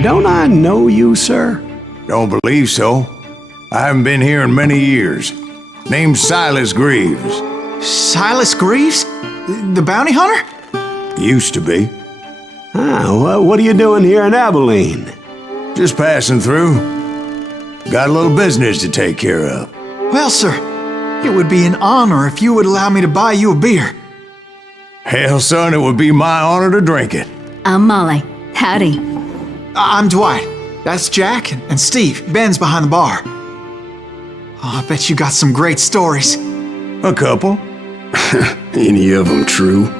Don't I know you, sir? Don't believe so. I haven't been here in many years. Name's Silas Greaves. Silas Greaves? The bounty hunter? Used to be. Well, what are you doing here in Abilene? Just passing through. Got a little business to take care of. Well, sir, it would be an honor if you would allow me to buy you a beer. Hell, son, it would be my honor to drink it. I'm Molly. Howdy. I'm Dwight. That's Jack and Steve. Ben's behind the bar. Oh, I bet you got some great stories. A couple. Any of them true?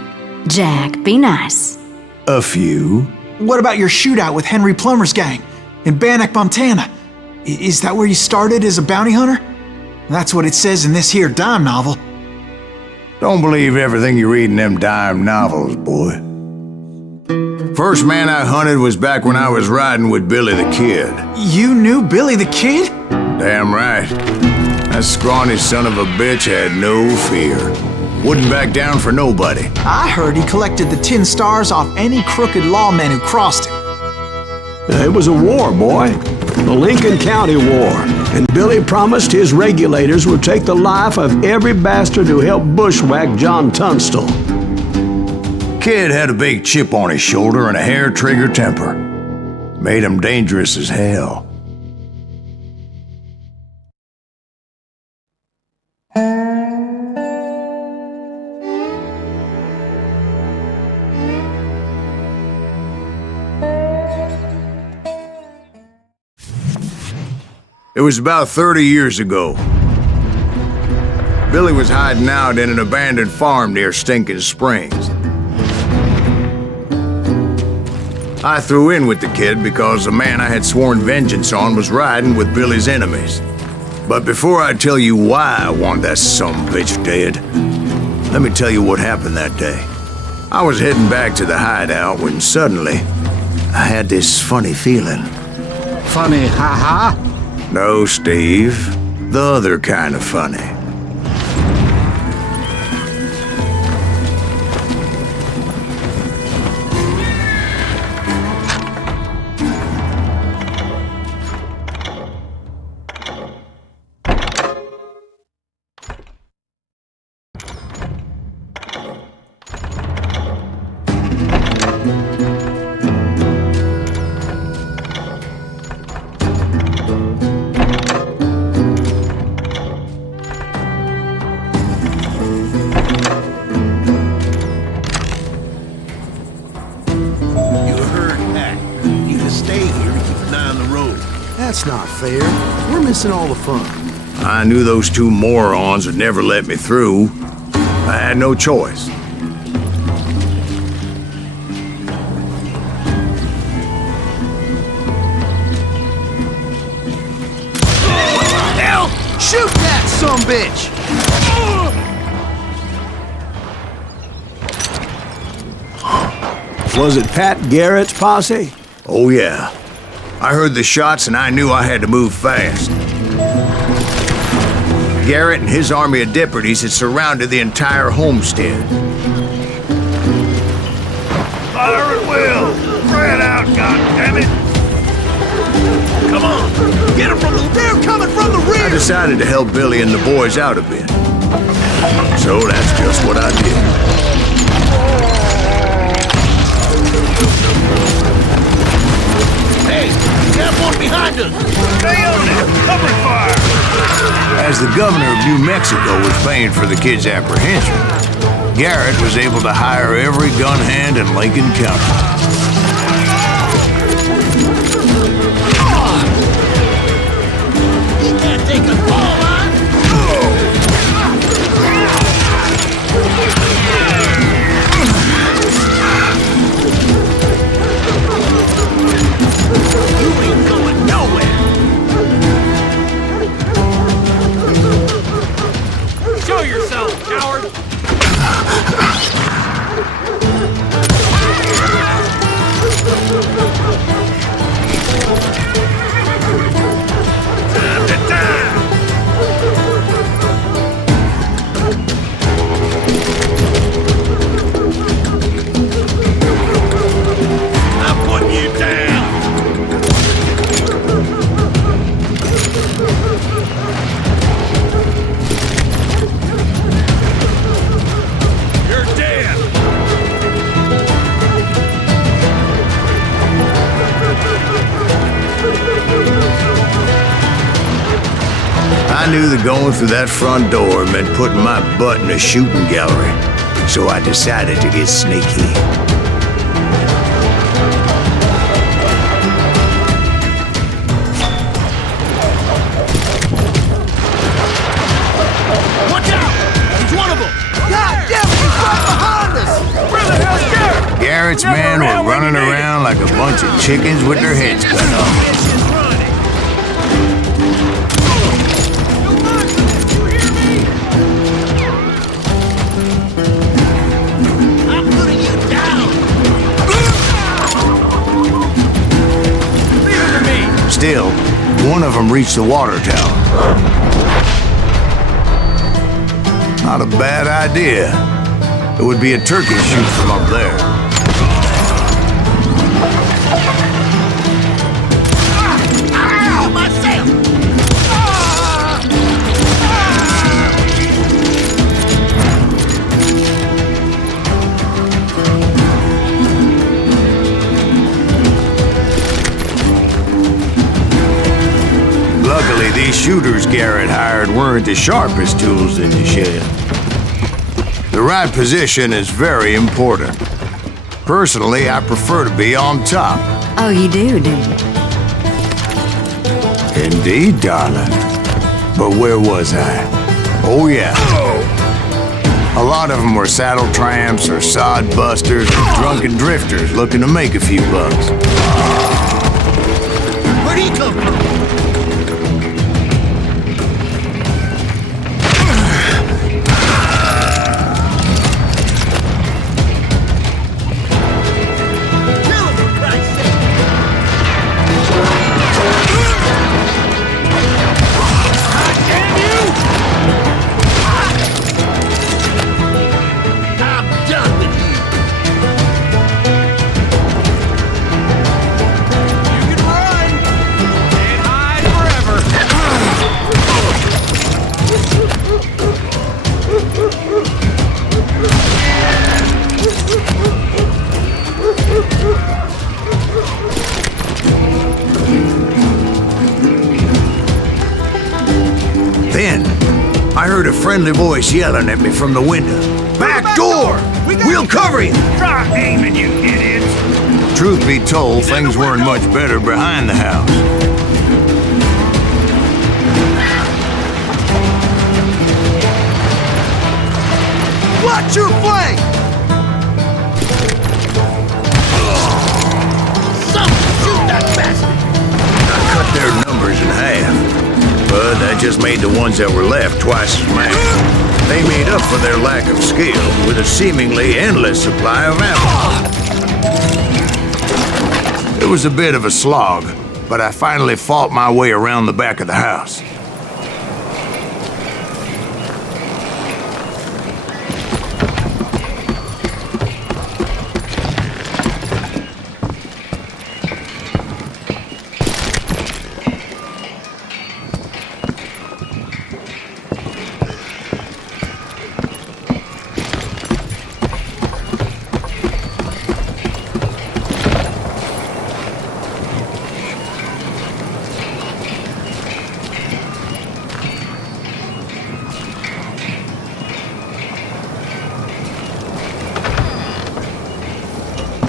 Jack, be nice. A few. What about your shootout with Henry Plummer's gang in Bannock, Montana? Is that where you started as a bounty hunter? That's what it says in this here dime novel. Don't believe everything you read in them dime novels, boy. First man I hunted was back when I was riding with Billy the Kid. You knew Billy the Kid? Damn right. That scrawny son of a bitch had no fear. Wouldn't back down for nobody. I heard he collected the 10 stars off any crooked lawmen who crossed him. It was a war, boy. The Lincoln County War. And Billy promised his regulators would take the life of every bastard who helped bushwhack John Tunstall. Kid had a big chip on his shoulder and a hair-trigger temper. Made him dangerous as hell. It was about 30 years ago. Billy was hiding out in an abandoned farm near Stinking Springs. I threw in with the kid because the man I had sworn vengeance on was riding with Billy's enemies. But before I tell you why I want that sumbitch dead, let me tell you what happened that day. I was heading back to the hideout when suddenly I had this funny feeling. Funny, ha-ha? No, Steve. The other kind of funny. That's not fair. We're missing all the fun. I knew those two morons would never let me through. I had no choice. Hell! Shoot that sumbitch! Was it Pat Garrett's posse? Oh yeah. I heard the shots and I knew I had to move fast. Garrett and his army of deputies had surrounded the entire homestead. Fire at will! Spread out, goddammit! Come on! Get them from the... They're coming from the rear! I decided to help Billy and the boys out a bit. So that's just what I did. Hey! Got one behind us! Stay on it! Cover fire! As the governor of New Mexico was paying for the kid's apprehension, Garrett was able to hire every gun hand in Lincoln County. You can't take us all, huh? You ain't going nowhere! Show yourself, coward! I knew that going through that front door meant putting my butt in a shooting gallery, so I decided to get sneaky. Garrett's men were running around like a bunch of chickens with their heads cut off. I'm putting you down. Leave it to me. Still, one of them reached the water tower. Not a bad idea. It would be a turkey shoot from up there. Luckily, these shooters Garrett hired weren't the sharpest tools in the shed. The right position is very important. Personally, I prefer to be on top. Oh, you do you? Indeed, darling. But where was I? Oh, yeah. A lot of them were saddle tramps or sod busters or drunken drifters looking to make a few bucks. Where'd he come from? Then, I heard a friendly voice yelling at me from the window. Back door! We'll cover you! Try aiming, you idiots! Truth be told, things weren't much better behind the house. Watch your flank! Something shoot that bastard! I cut their numbers in half. But that just made the ones that were left twice as many. They made up for their lack of skill with a seemingly endless supply of ammo. It was a bit of a slog, but I finally fought my way around the back of the house.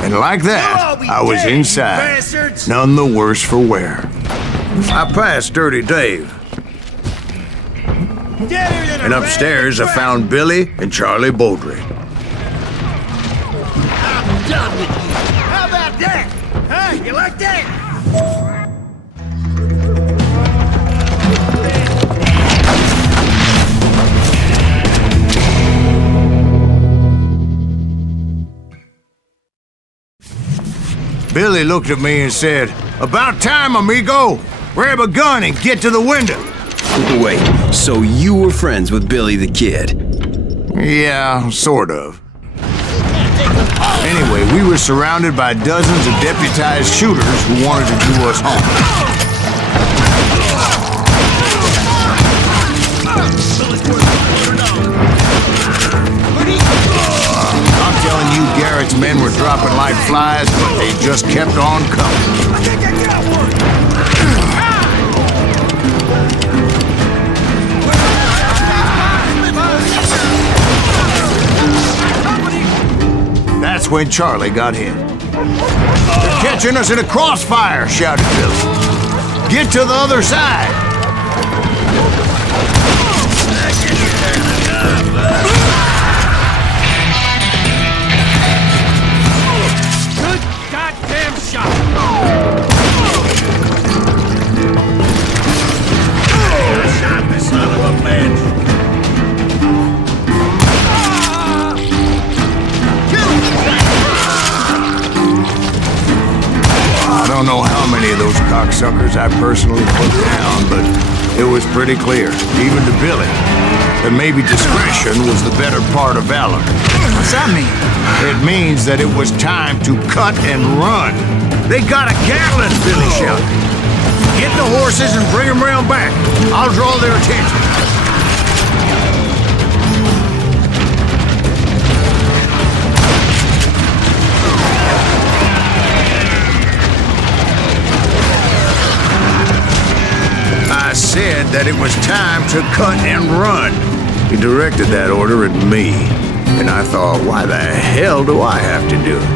And like that, I was inside, none the worse for wear. I passed Dirty Dave. And upstairs, I found Billy and Charlie Beaudry. I'm done with you! How about that? Huh? You like that? Billy looked at me and said, "About time, amigo! Grab a gun and get to the window!" Wait, so you were friends with Billy the Kid? Yeah, sort of. Anyway, we were surrounded by dozens of deputized shooters who wanted to do us harm. I'm telling you, Garrett's men were dropping like flies, but they just kept on coming. that's when Charlie got hit. "They're catching us in a crossfire," shouted Billy. "Get to the other side." Good goddamn shot! Shot this son of a bitch! I don't know how many of those cocksuckers I personally put down, but it was pretty clear, even to Billy, that maybe discretion was the better part of valor. What's that mean? It means that it was time to cut and run. "They got a Gatling," Billy shouted. "Get the horses and bring them round back. I'll draw their attention." I said that it was time to cut and run. He directed that order at me, and I thought, why the hell do I have to do it?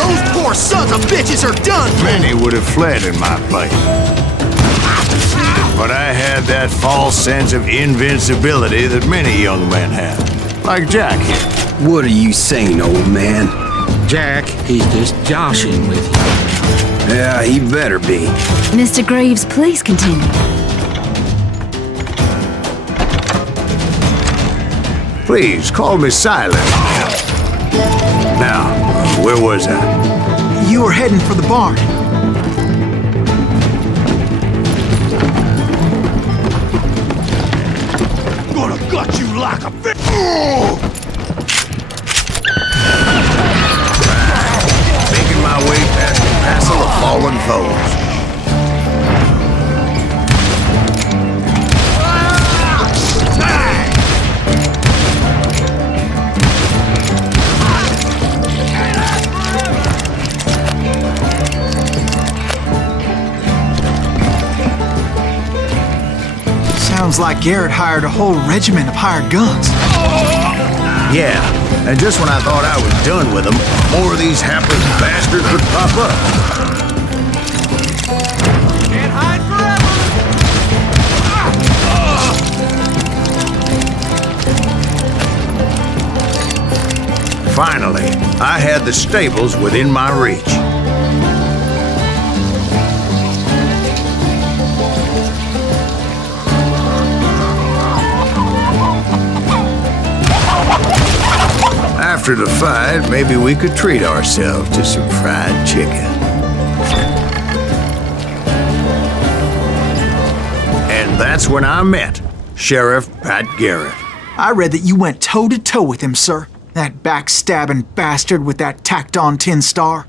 Those poor sons of bitches are done! Many would have fled in my place. But I had that false sense of invincibility that many young men have, like Jack here. What are you saying, old man? Jack, he's just joshing with you. Yeah, he better be. Mr. Greaves, please continue. Please, call me Silas. Now, where was I? You were heading for the barn. Gonna gut you like a fish! Making my way past the castle of fallen foes. Sounds like Garrett hired a whole regiment of hired guns. Yeah, and just when I thought I was done with them, more of these hapless bastards would pop up. Can't hide forever! Finally, I had the stables within my reach. After the fight, maybe we could treat ourselves to some fried chicken. And that's when I met Sheriff Pat Garrett. I read that you went toe-to-toe with him, sir. That backstabbing bastard with that tacked-on tin star.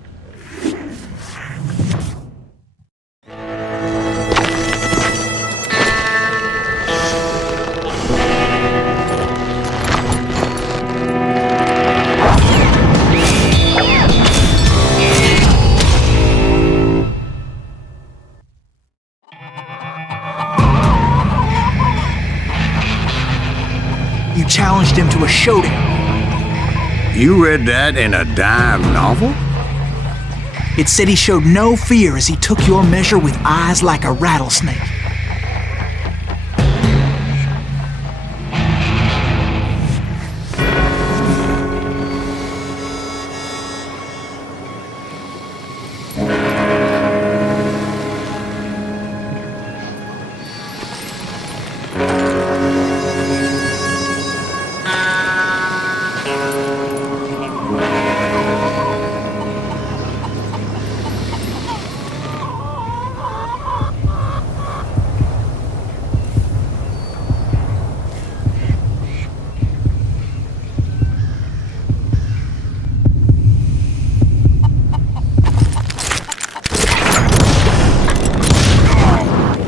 You challenged him to a showdown. You read that in a dime novel? It said he showed no fear as he took your measure with eyes like a rattlesnake.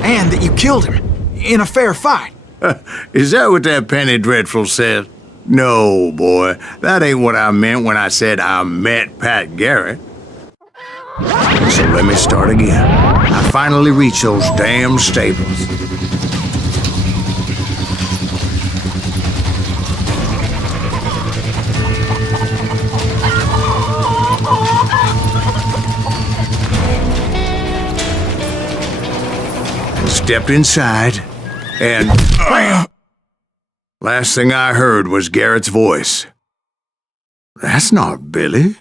And that you killed him in a fair fight. Is that what that Penny Dreadful said? No, boy. That ain't what I meant when I said I met Pat Garrett. So let me start again. I finally reached those damn stables. stepped inside, and last thing I heard was Garrett's voice. That's not Billy.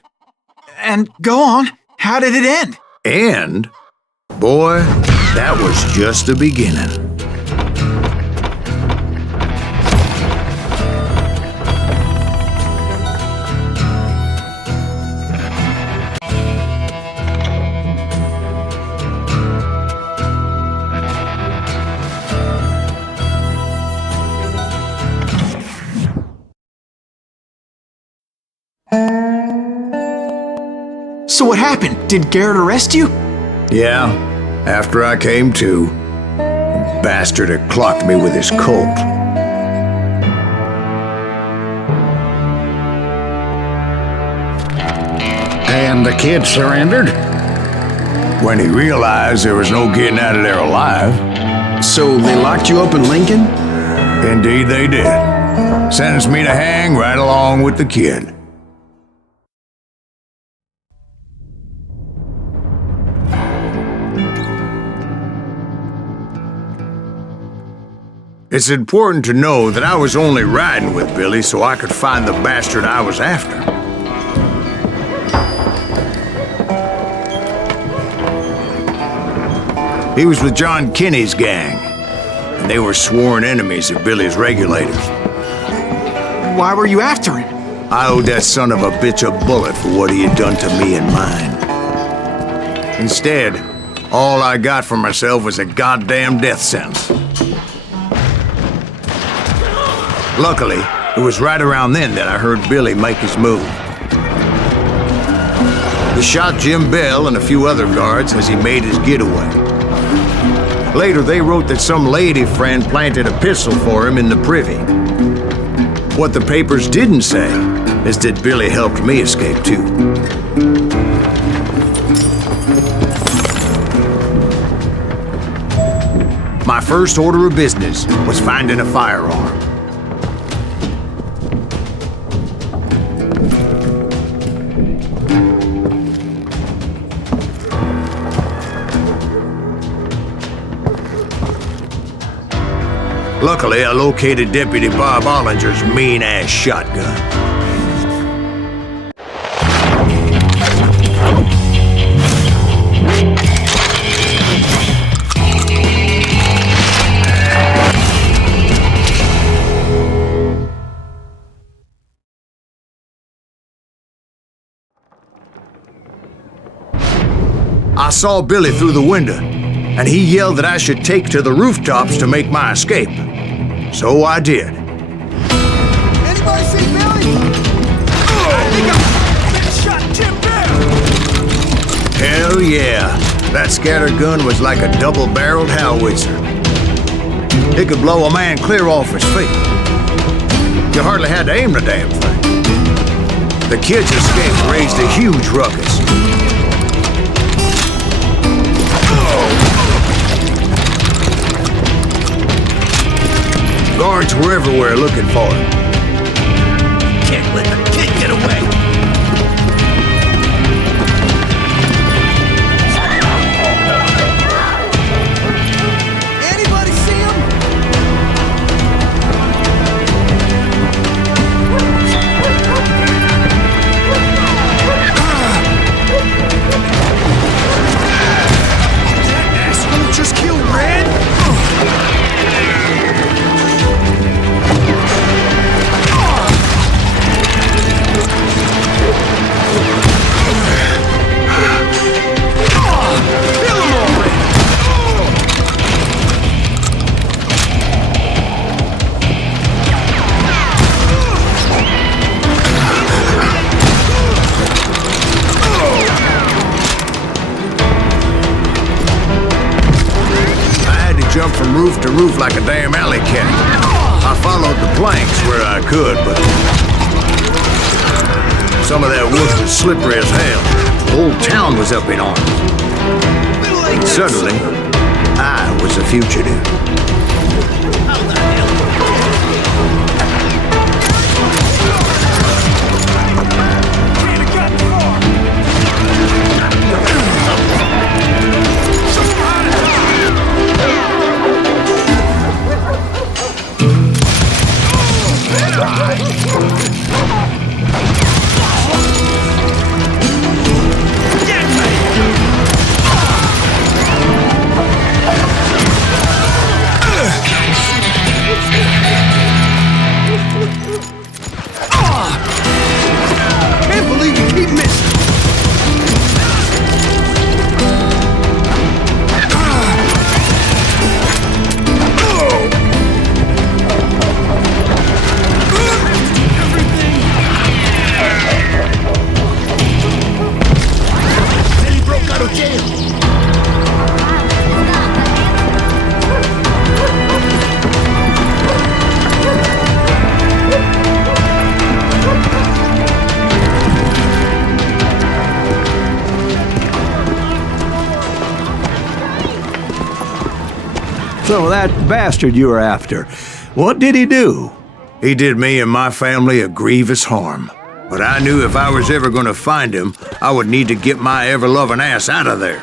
And go on, how did it end? And, boy, that was just the beginning. So what happened? Did Garrett arrest you? Yeah, after I came to, the bastard had clocked me with his Colt. And the kid surrendered? When he realized there was no getting out of there alive. So they locked you up in Lincoln? Indeed they did. Sentenced me to hang right along with the kid. It's important to know that I was only riding with Billy so I could find the bastard I was after. He was with John Kinney's gang, and they were sworn enemies of Billy's regulators. Why were you after him? I owed that son of a bitch a bullet for what he had done to me and mine. Instead, all I got for myself was a goddamn death sentence. Luckily, it was right around then that I heard Billy make his move. He shot Jim Bell and a few other guards as he made his getaway. Later, they wrote that some lady friend planted a pistol for him in the privy. What the papers didn't say is that Billy helped me escape too. My first order of business was finding a firearm. Luckily, I located Deputy Bob Ollinger's mean-ass shotgun. I saw Billy through the window, and he yelled that I should take to the rooftops to make my escape. So I did. Anybody see Billy? I think I shot Jim Bell. Hell yeah. That scattergun was like a double-barreled howitzer. It could blow a man clear off his feet. You hardly had to aim the damn thing. The kid's escape raised a huge ruckus. Guards were everywhere looking for him. Can't let the kid get away. Anybody see him? That asshole just killed Red? Jump from roof to roof like a damn alley cat. I followed the planks where I could, but some of that wood was slippery as hell. The whole town was up in arms. And suddenly, I was a fugitive. So that bastard you were after, what did he do? He did me and my family a grievous harm. But I knew if I was ever gonna find him, I would need to get my ever-loving ass out of there.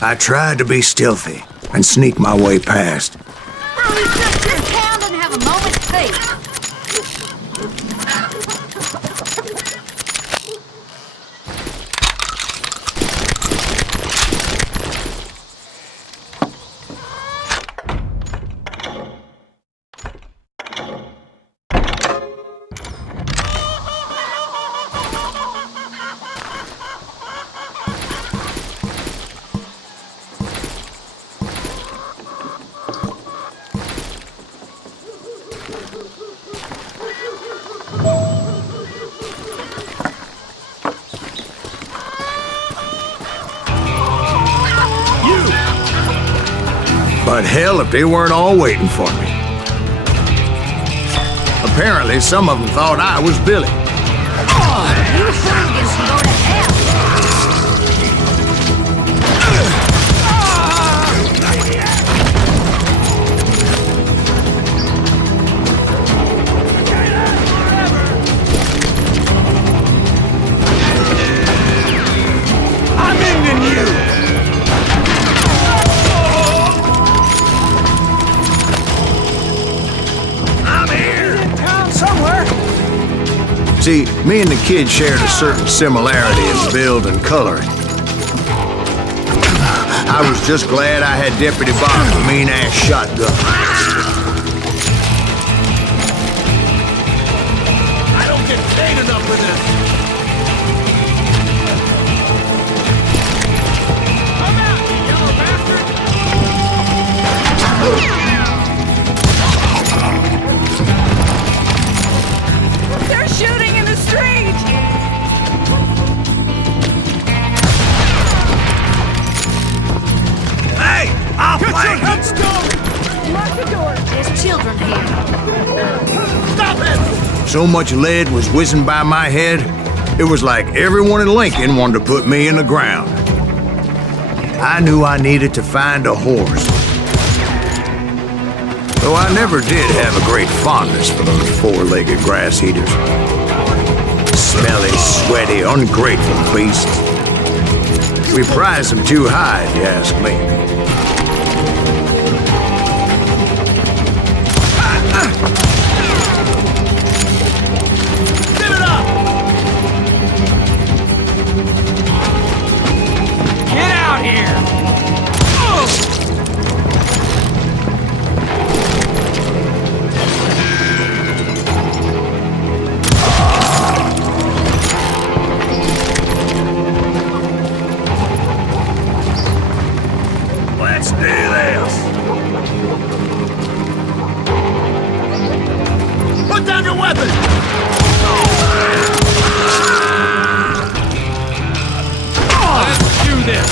I tried to be stealthy and sneak my way past. Hurry, just sit down and have a moment's peace. But hell if they weren't all waiting for me. Apparently, some of them thought I was Billy. You hooligans can go to hell. I'm ending you! I'm here! In town somewhere. See, me and the kid shared a certain similarity in build and coloring. I was just glad I had Deputy Bob's mean-ass shotgun. I don't get paid enough for this! Come out, you yellow bastard! They're shooting in the street. Hey! I'll flank you! Lock the door. There's children here. Stop it! So much lead was whizzing by my head, it was like everyone in Lincoln wanted to put me in the ground. I knew I needed to find a horse. Though I never did have a great fondness for those four-legged grass eaters. Smelly, sweaty, ungrateful beasts. We prize them too high, if you ask me. Give it up! Get out here! Let's do this! Put down your weapon! Let's do this!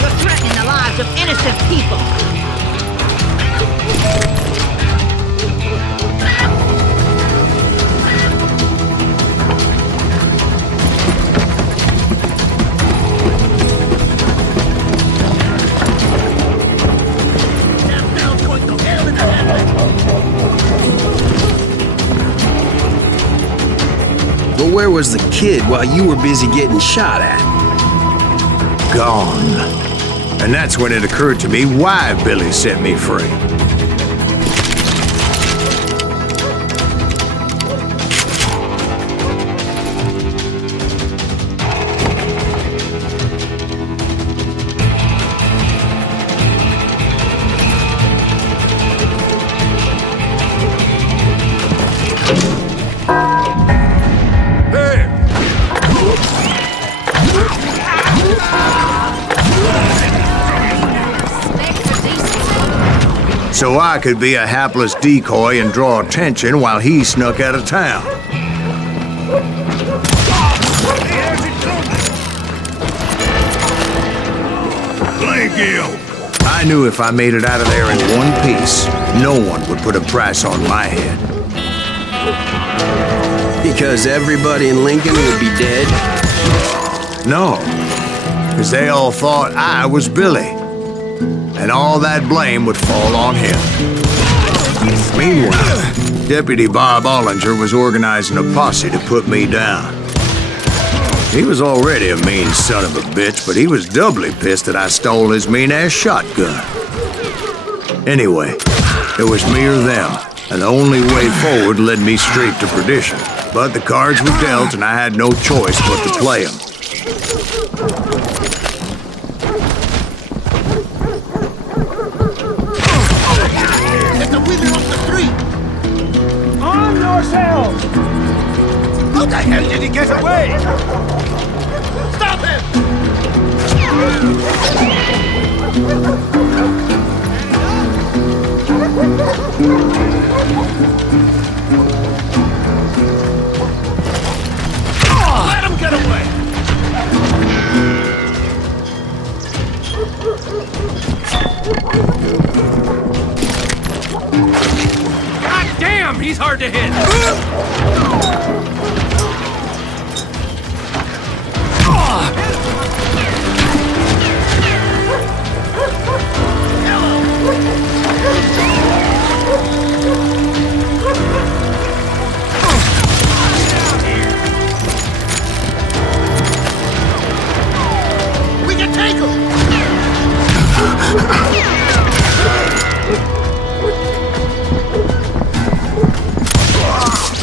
You're threatening the lives of innocent people. That sounds going to hell in a handbag! But where was the kid while you were busy getting shot at? Gone. And that's when it occurred to me why Billy set me free. So I could be a hapless decoy and draw attention while he snuck out of town. Thank you! I knew if I made it out of there in one piece, no one would put a price on my head. Because everybody in Lincoln would be dead? No, because they all thought I was Billy. And all that blame would fall on him. Meanwhile, Deputy Bob Ollinger was organizing a posse to put me down. He was already a mean son of a bitch, but he was doubly pissed that I stole his mean-ass shotgun. Anyway, it was me or them, and the only way forward led me straight to perdition. But the cards were dealt, and I had no choice but to play them. Get the wheeler off the street! Arm yourselves! How the hell did he get away? Stop him! Let him get away! God damn, he's hard to hit! We can take him!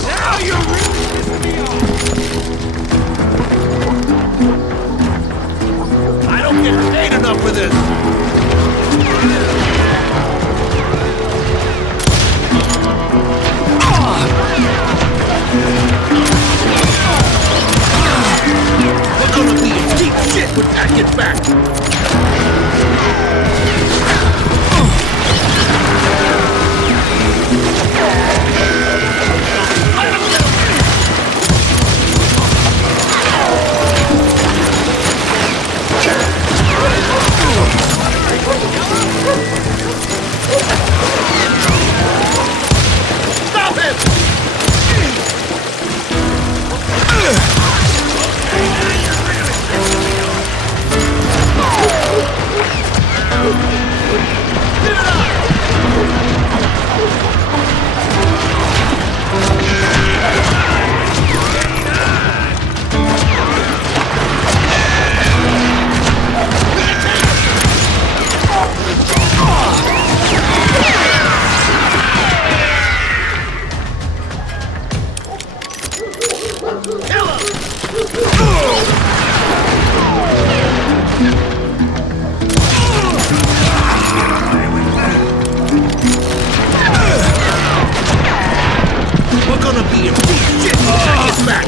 Now you're really pissing me off! I don't get paid enough for this! We're gonna be in deep shit when that gets back! Stop him! We're gonna be in deep shit when that gets back!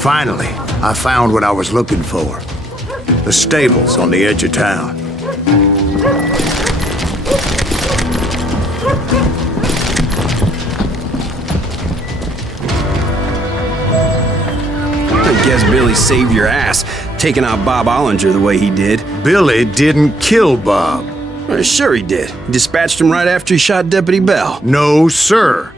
Finally, I found what I was looking for. The stables on the edge of town. I guess Billy saved your ass, taking out Bob Ollinger the way he did. Billy didn't kill Bob. Well, sure he did. He dispatched him right after he shot Deputy Bell. No, sir.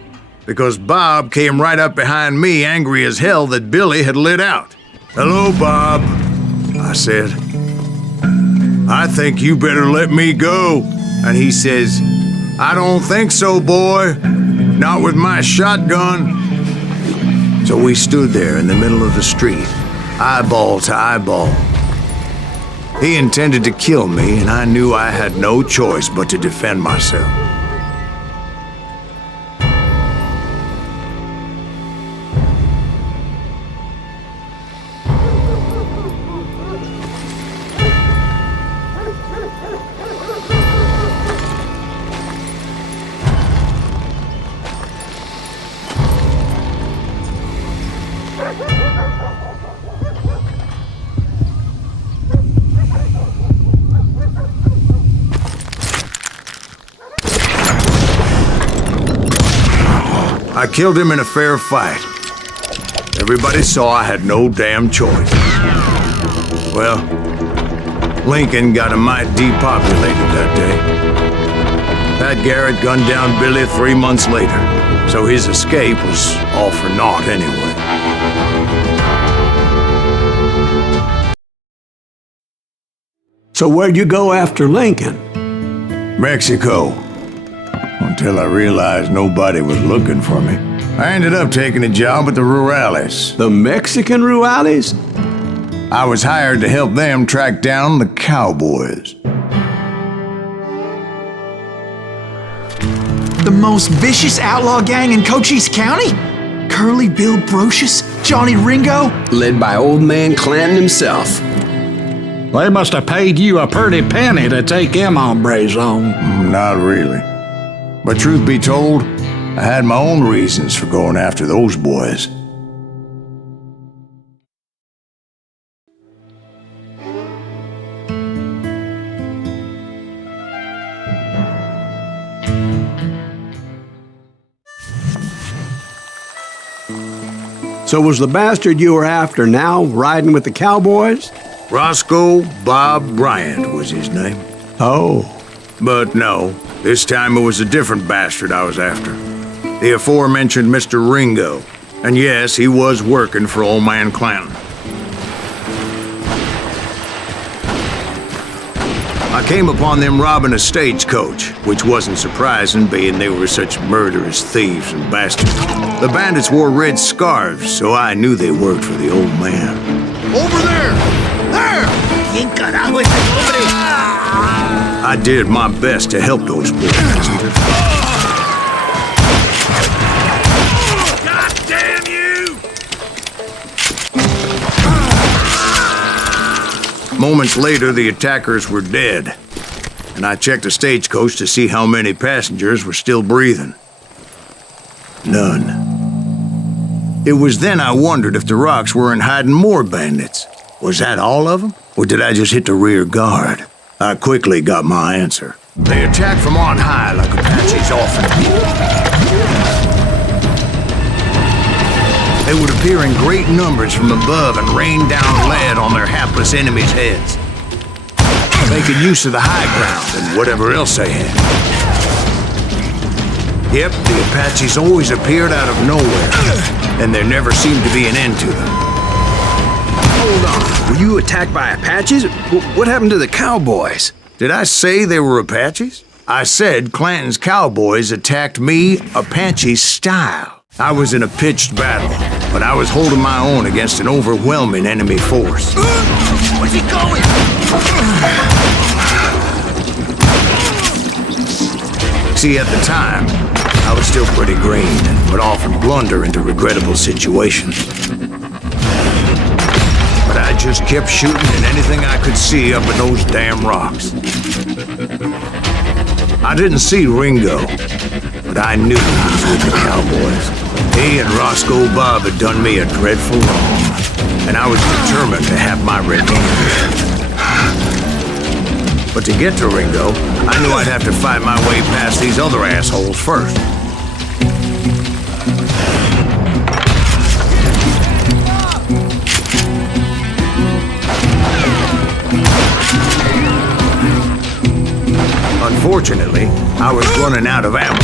Because Bob came right up behind me, angry as hell that Billy had lit out. "Hello, Bob," I said. "I think you better let me go." And he says, "I don't think so, boy. Not with my shotgun." So we stood there in the middle of the street, eyeball to eyeball. He intended to kill me, and I knew I had no choice but to defend myself. I killed him in a fair fight. Everybody saw I had no damn choice. Well, Lincoln got a mite depopulated that day. Pat Garrett gunned down Billy 3 months later, so his escape was all for naught anyway. So where'd you go after Lincoln? Mexico. Until I realized nobody was looking for me. I ended up taking a job at the Rurales. The Mexican Rurales? I was hired to help them track down the Cowboys. The most vicious outlaw gang in Cochise County? Curly Bill Brocious? Johnny Ringo? Led by old man Clanton himself. They must have paid you a pretty penny to take them hombres on. Not really. But truth be told, I had my own reasons for going after those boys. So was the bastard you were after now riding with the Cowboys? Roscoe Bob Bryant was his name. Oh. But no, this time it was a different bastard I was after. The aforementioned Mr. Ringo. And yes, he was working for old man Clanton. I came upon them robbing a stagecoach, which wasn't surprising, being they were such murderous thieves and bastards. The bandits wore red scarves, so I knew they worked for the old man. Over there! There! ¿Quién carajo es ese hombre? I did my best to help those poor passengers. God damn you! Moments later, the attackers were dead, and I checked the stagecoach to see how many passengers were still breathing. None. It was then I wondered if the rocks weren't hiding more bandits. Was that all of them? Or did I just hit the rear guard? I quickly got my answer. They attacked from on high like Apaches often do. They would appear in great numbers from above and rain down lead on their hapless enemies' heads. Making use of the high ground and whatever else they had. Yep, the Apaches always appeared out of nowhere, and there never seemed to be an end to them. Hold on. Were you attacked by Apaches? What happened to the Cowboys? Did I say they were Apaches? I said Clanton's Cowboys attacked me Apache style. I was in a pitched battle, but I was holding my own against an overwhelming enemy force. Where's he going? See, at the time, I was still pretty green and would often blunder into regrettable situations. But I just kept shooting at anything I could see up in those damn rocks. I didn't see Ringo, but I knew he was with the Cowboys. He and Roscoe Bob had done me a dreadful wrong, and I was determined to have my revenge. But to get to Ringo, I knew I'd have to fight my way past these other assholes first. Unfortunately, I was running out of ammo.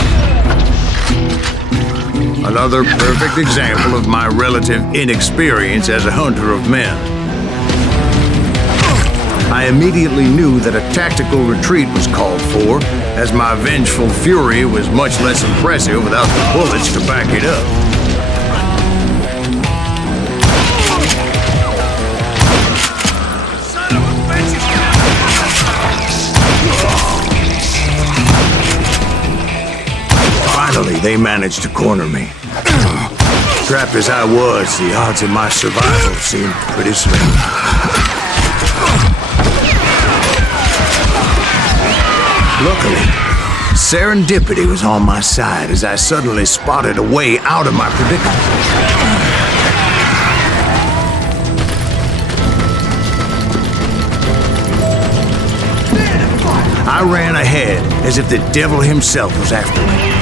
Another perfect example of my relative inexperience as a hunter of men. I immediately knew that a tactical retreat was called for, as my vengeful fury was much less impressive without the bullets to back it up. Finally, they managed to corner me. Trapped as I was, the odds of my survival seemed pretty slim. Luckily, serendipity was on my side as I suddenly spotted a way out of my predicament. I ran ahead as if the devil himself was after me.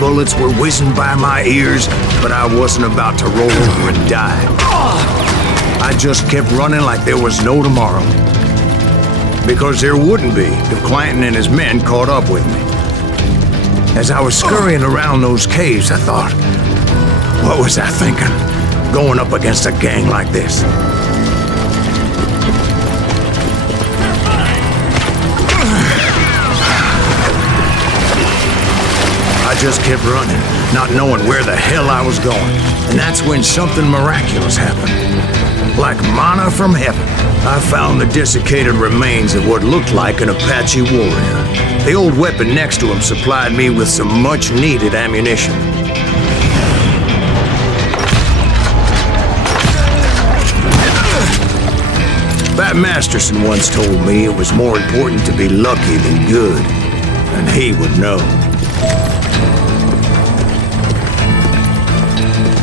Bullets were whizzing by my ears, but I wasn't about to roll over and die. I just kept running like there was no tomorrow. Because there wouldn't be if Clanton and his men caught up with me. As I was scurrying around those caves, I thought, what was I thinking? Going up against a gang like this? I just kept running, not knowing where the hell I was going. And that's when something miraculous happened. Like manna from heaven, I found the desiccated remains of what looked like an Apache warrior. The old weapon next to him supplied me with some much-needed ammunition. Bat Masterson once told me it was more important to be lucky than good, and he would know.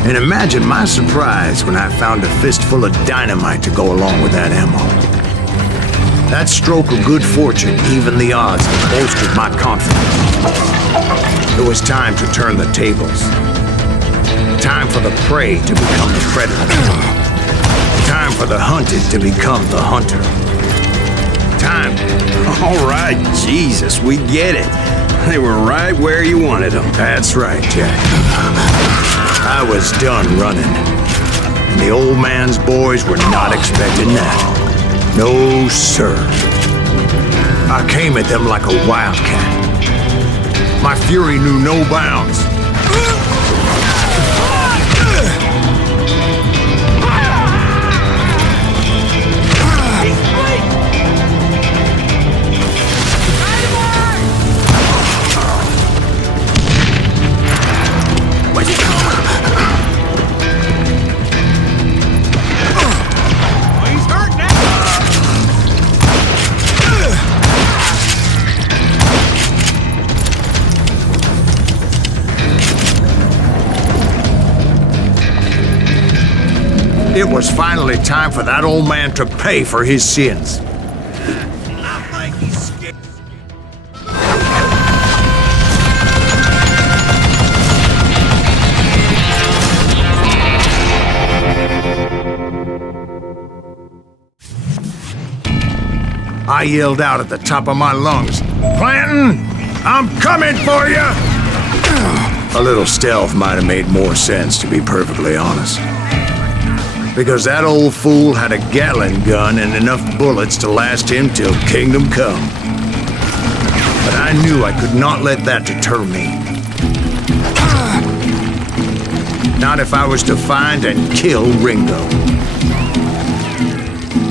And imagine my surprise when I found a fistful of dynamite to go along with that ammo. That stroke of good fortune evened the odds and bolstered my confidence. It was time to turn the tables. Time for the prey to become the predator. Time for the hunted to become the hunter. Time. All right, Jesus, we get it. They were right where you wanted them. That's right, Jack. I was done running. And the old man's boys were not expecting that. No, sir. I came at them like a wildcat. My fury knew no bounds. It was finally time for that old man to pay for his sins. I yelled out at the top of my lungs, "Clanton, I'm coming for you!" A little stealth might have made more sense, to be perfectly honest. Because that old fool had a Gatling gun and enough bullets to last him till kingdom come. But I knew I could not let that deter me. Not if I was to find and kill Ringo.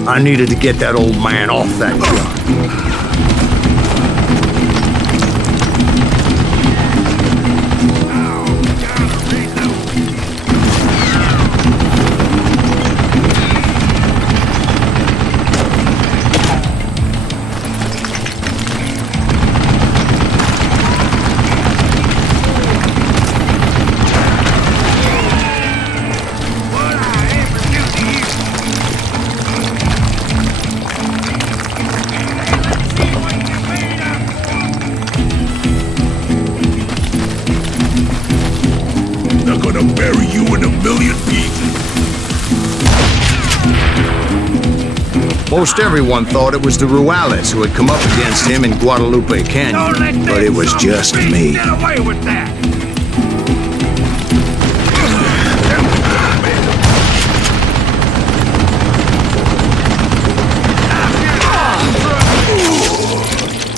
I needed to get that old man off that gun. Most everyone thought it was the Ruales who had come up against him in Guadalupe Canyon, but it was just me. Get away with that!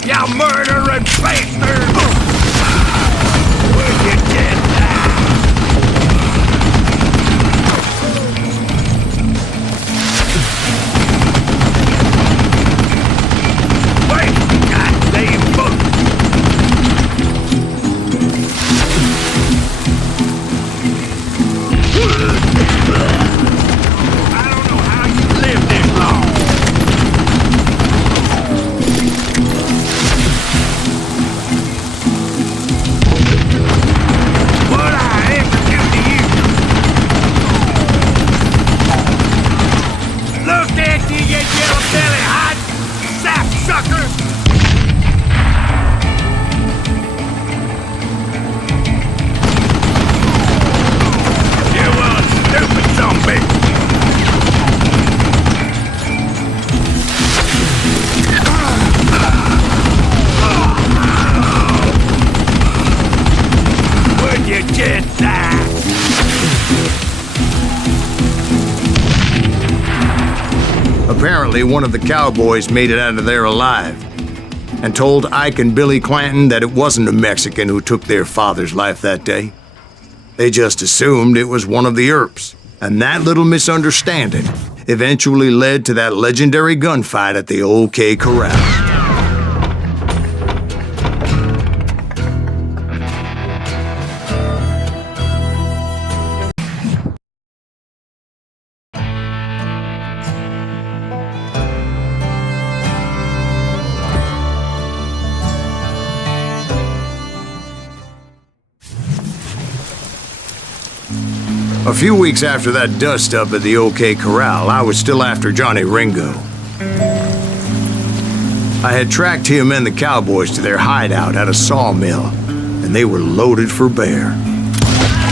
You murdering bastard! Where'd you get that? Wait! Goddamn book! Apparently, one of the Cowboys made it out of there alive and told Ike and Billy Clanton that it wasn't a Mexican who took their father's life that day. They just assumed it was one of the Earps, and that little misunderstanding eventually led to that legendary gunfight at the OK Corral. A few weeks after that dust-up at the OK Corral, I was still after Johnny Ringo. I had tracked him and the Cowboys to their hideout at a sawmill, and they were loaded for bear.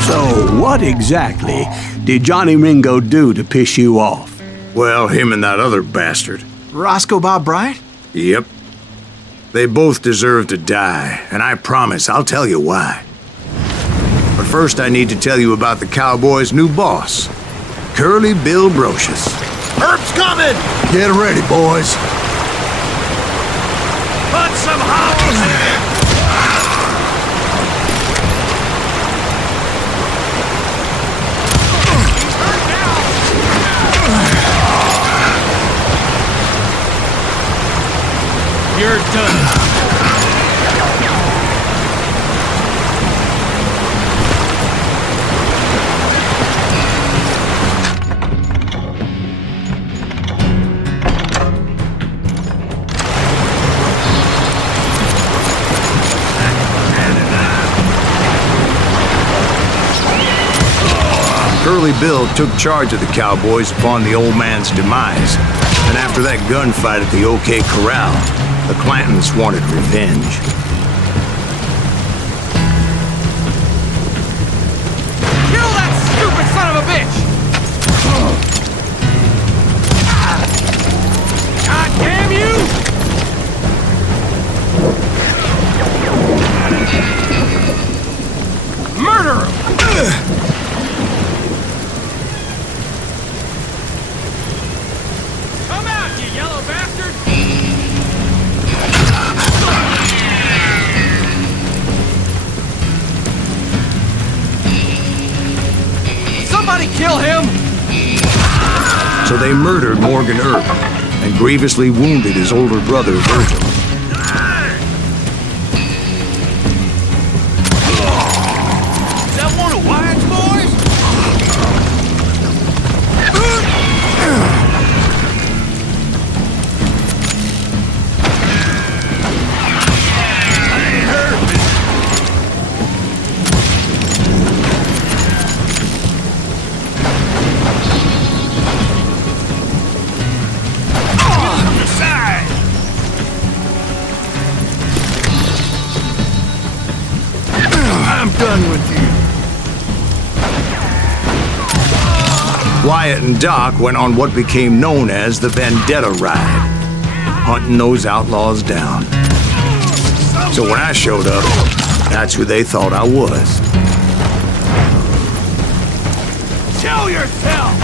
So, what exactly did Johnny Ringo do to piss you off? Well, him and that other bastard. Roscoe Bob Bryant? Yep. They both deserve to die, and I promise I'll tell you why. But first, I need to tell you about the Cowboys' new boss, Curly Bill Brocious. Herb's coming! Get ready, boys. Put some holes in it! You're done. Curly Bill took charge of the Cowboys upon the old man's demise, and after that gunfight at the OK Corral, the Clantons wanted revenge. Kill that stupid son of a bitch! God damn you! Murder him! Come out, you yellow bastard! Somebody kill him! So they murdered Morgan Earp and grievously wounded his older brother, Virgil. Is that one of Wyatt's boys? I ain't hurt. From the side. I'm done with you. Wyatt and Doc went on what became known as the Vendetta Ride, hunting those outlaws down. So when I showed up, that's who they thought I was. Show yourself!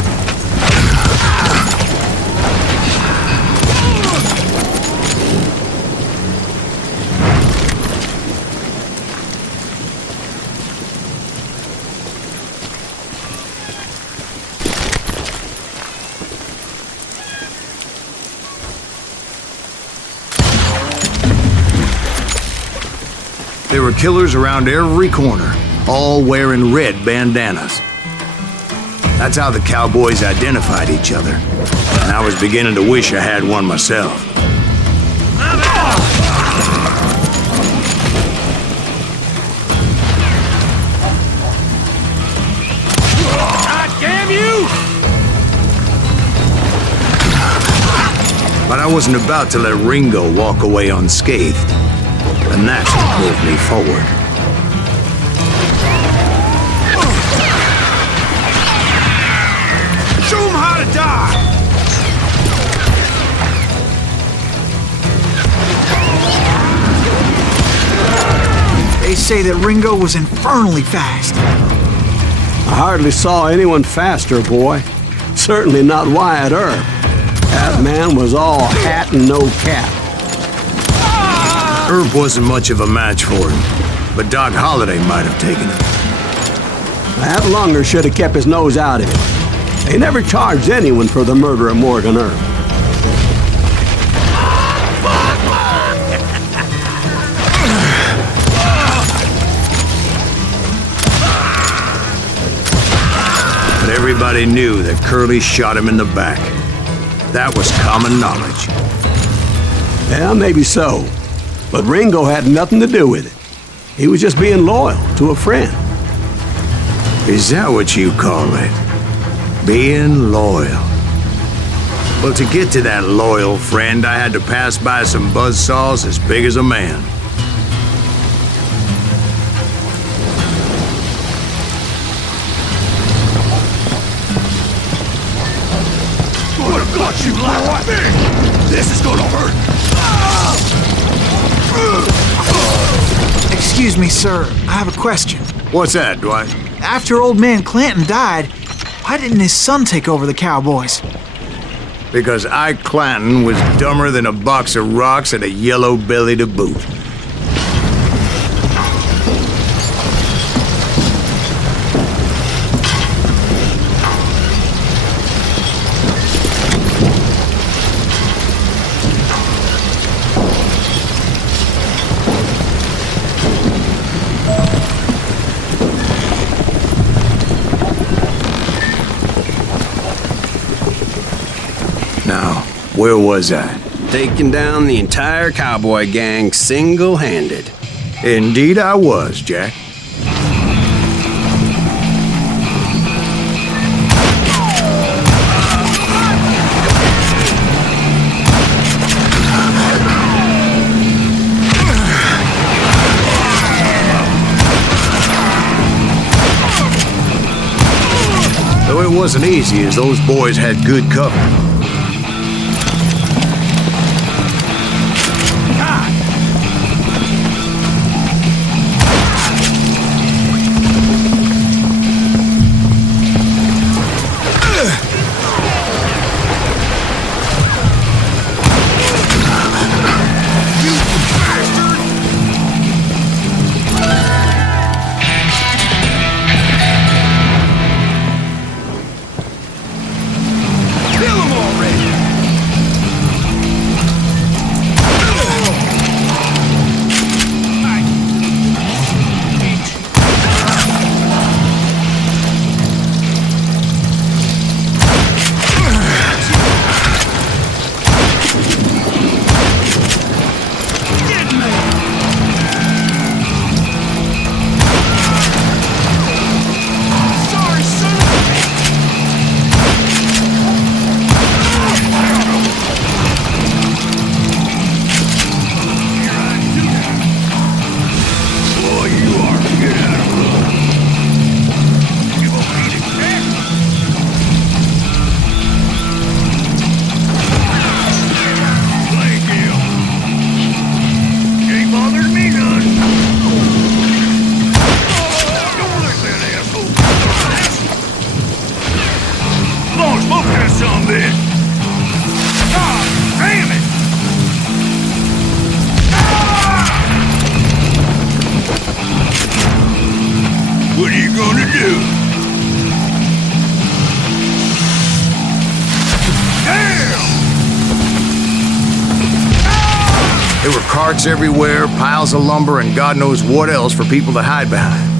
There were killers around every corner, all wearing red bandanas. That's how the Cowboys identified each other, and I was beginning to wish I had one myself. God damn you! But I wasn't about to let Ringo walk away unscathed, and that's what moved me forward. Show 'em how to die! They say that Ringo was infernally fast. I hardly saw anyone faster, boy. Certainly not Wyatt Earp. That man was all hat and no cap. Herb wasn't much of a match for him, but Doc Holliday might have taken him. That Lunger should have kept his nose out of it. They never charged anyone for the murder of Morgan Herb. But everybody knew that Curly shot him in the back. That was common knowledge. Yeah, maybe so. But Ringo had nothing to do with it. He was just being loyal to a friend. Is that what you call it? Being loyal? Well, to get to that loyal friend, I had to pass by some buzzsaws as big as a man. Would have got you like me! This is gonna hurt! Excuse me, sir. I have a question. What's that, Dwight? After old man Clanton died, why didn't his son take over the Cowboys? Because Ike Clanton was dumber than a box of rocks and a yellow belly to boot. Now, where was I? Taking down the entire cowboy gang single-handed. Indeed I was, Jack. Though it wasn't easy, as those boys had good cover. What are you gonna do? Damn! There were carts everywhere, piles of lumber, and God knows what else for people to hide behind.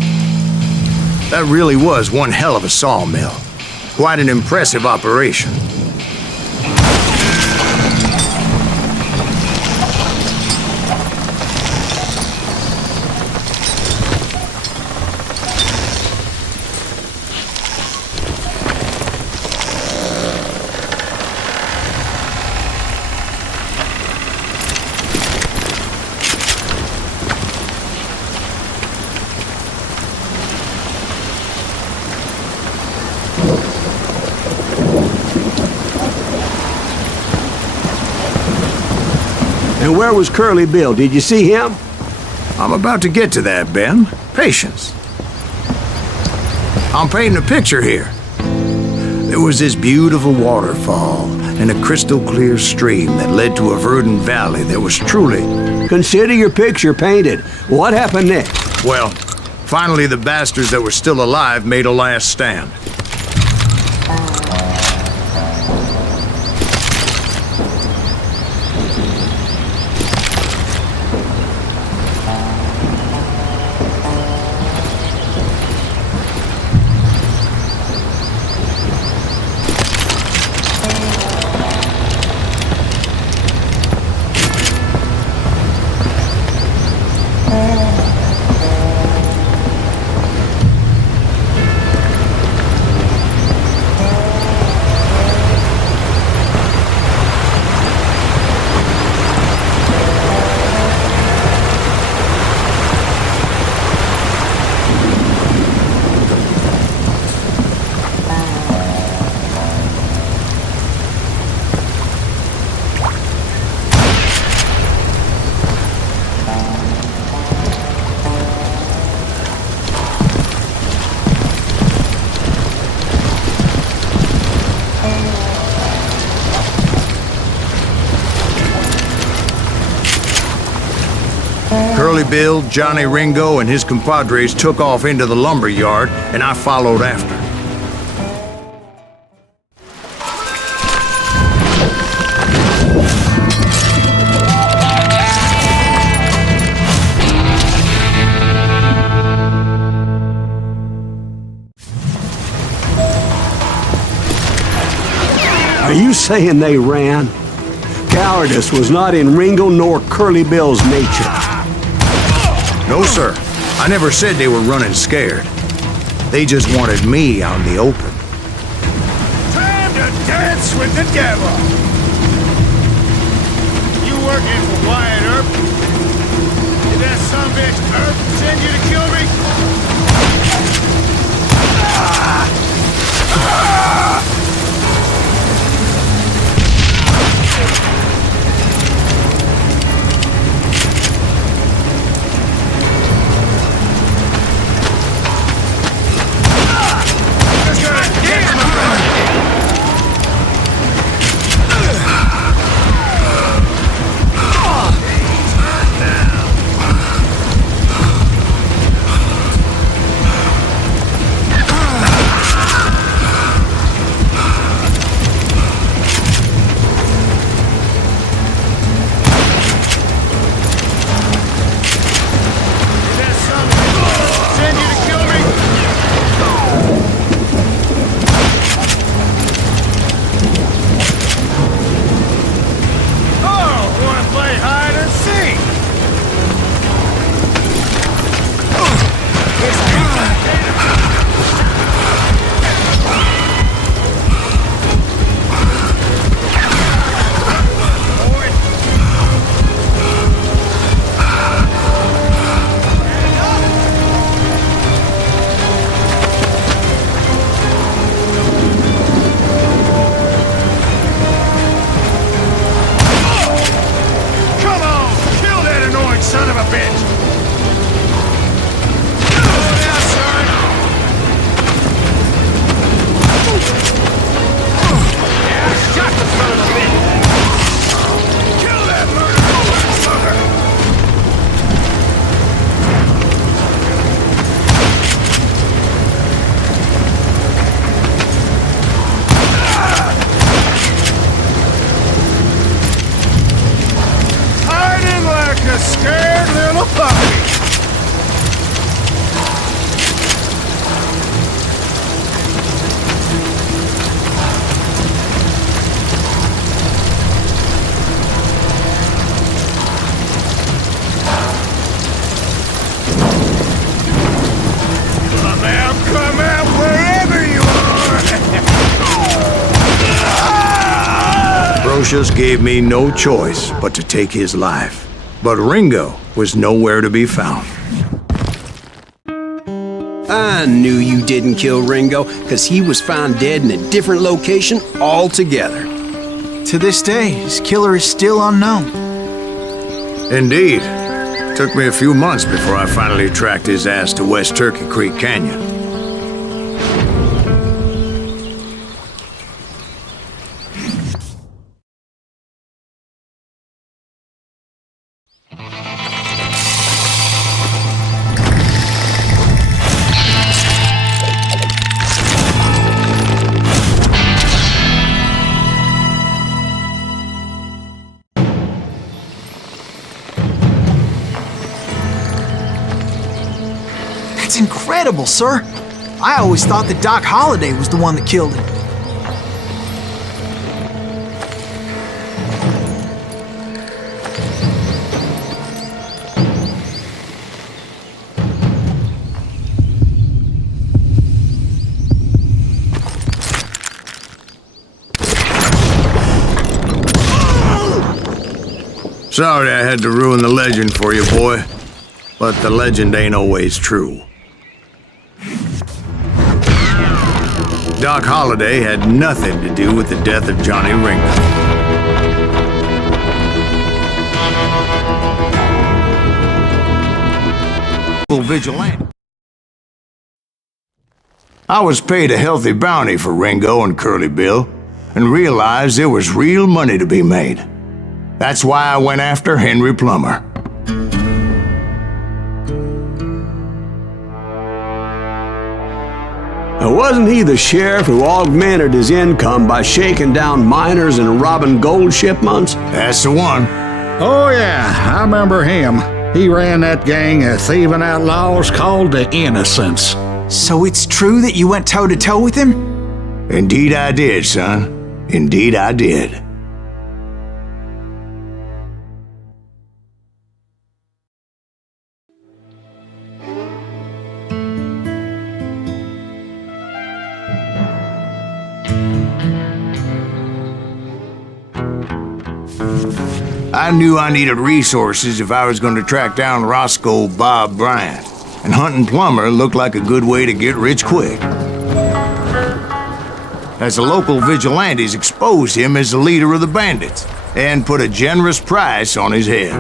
That really was one hell of a sawmill. Quite an impressive operation. And where was Curly Bill? Did you see him? I'm about to get to that, Ben. Patience. I'm painting a picture here. There was this beautiful waterfall, and a crystal clear stream that led to a verdant valley that was truly... Consider your picture painted. What happened next? Well, finally the bastards that were still alive made a last stand. Curly Bill, Johnny Ringo, and his compadres took off into the lumber yard, and I followed after. Are you saying they ran? Cowardice was not in Ringo nor Curly Bill's nature. No, sir. I never said they were running scared. They just wanted me out in the open. Time to dance with the devil! You working for Wyatt Earp? Did that sumbitch Earp send you to kill me? Just gave me no choice but to take his life. But Ringo was nowhere to be found. I knew you didn't kill Ringo, because he was found dead in a different location altogether. To this day, his killer is still unknown. Indeed. Took me a few months before I finally tracked his ass to West Turkey Creek Canyon. That's incredible, sir. I always thought that Doc Holliday was the one that killed him. Sorry I had to ruin the legend for you, boy. But the legend ain't always true. Doc Holliday had nothing to do with the death of Johnny Ringo. Vigilante. I was paid a healthy bounty for Ringo and Curly Bill, and realized there was real money to be made. That's why I went after Henry Plummer. Now, wasn't he the sheriff who augmented his income by shaking down miners and robbing gold shipments? That's the one. Oh, yeah, I remember him. He ran that gang of thieving outlaws called the Innocents. So it's true that you went toe-to-toe with him? Indeed I did, son. Indeed I did. I knew I needed resources if I was going to track down Roscoe Bob Bryant, and hunting Plummer looked like a good way to get rich quick. As the local vigilantes exposed him as the leader of the bandits, and put a generous price on his head.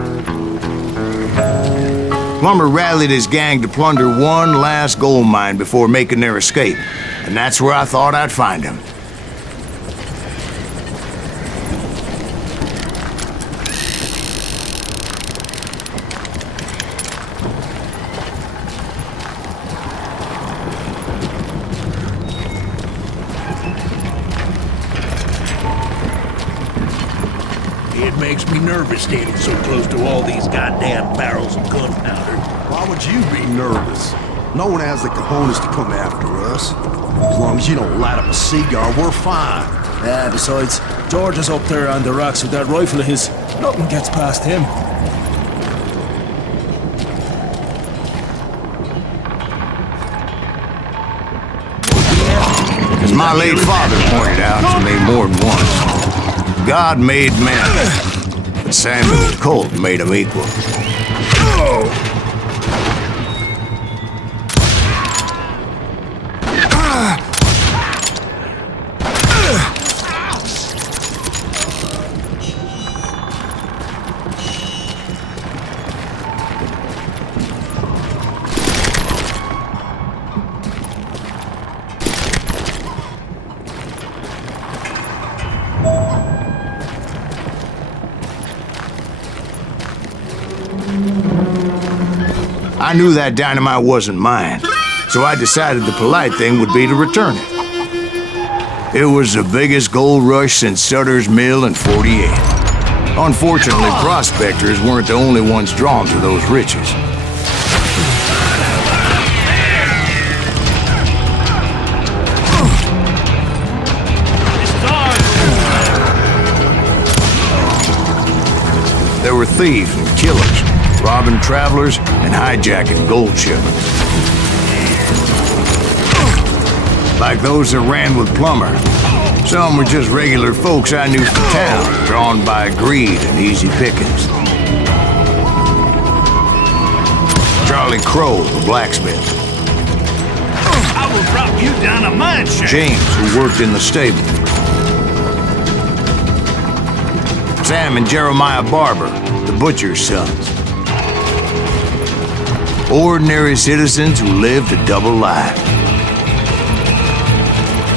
Plummer rallied his gang to plunder one last gold mine before making their escape, and that's where I thought I'd find him. It makes me nervous standing so close to all these goddamn barrels of gunpowder. Why would you be nervous? No one has the cojones to come after us. As long as you don't light up a cigar, we're fine. Yeah, besides, George is up there on the rocks with that rifle of his. Nothing gets past him. As my late father pointed out to me more than once, God made men, but Samuel Colt made them equal. I knew that dynamite wasn't mine, so I decided the polite thing would be to return it. It was the biggest gold rush since Sutter's Mill in '48. Unfortunately, prospectors weren't the only ones drawn to those riches. There were thieves and killers, robbing travelers and hijacking gold shipments. Like those that ran with Plummer. Some were just regular folks I knew from town, drawn by greed and easy pickings. Charlie Crow, the blacksmith. I will drop you down a mine shaft. James, who worked in the stable. Sam and Jeremiah Barber, the butcher's sons. Ordinary citizens who lived a double life.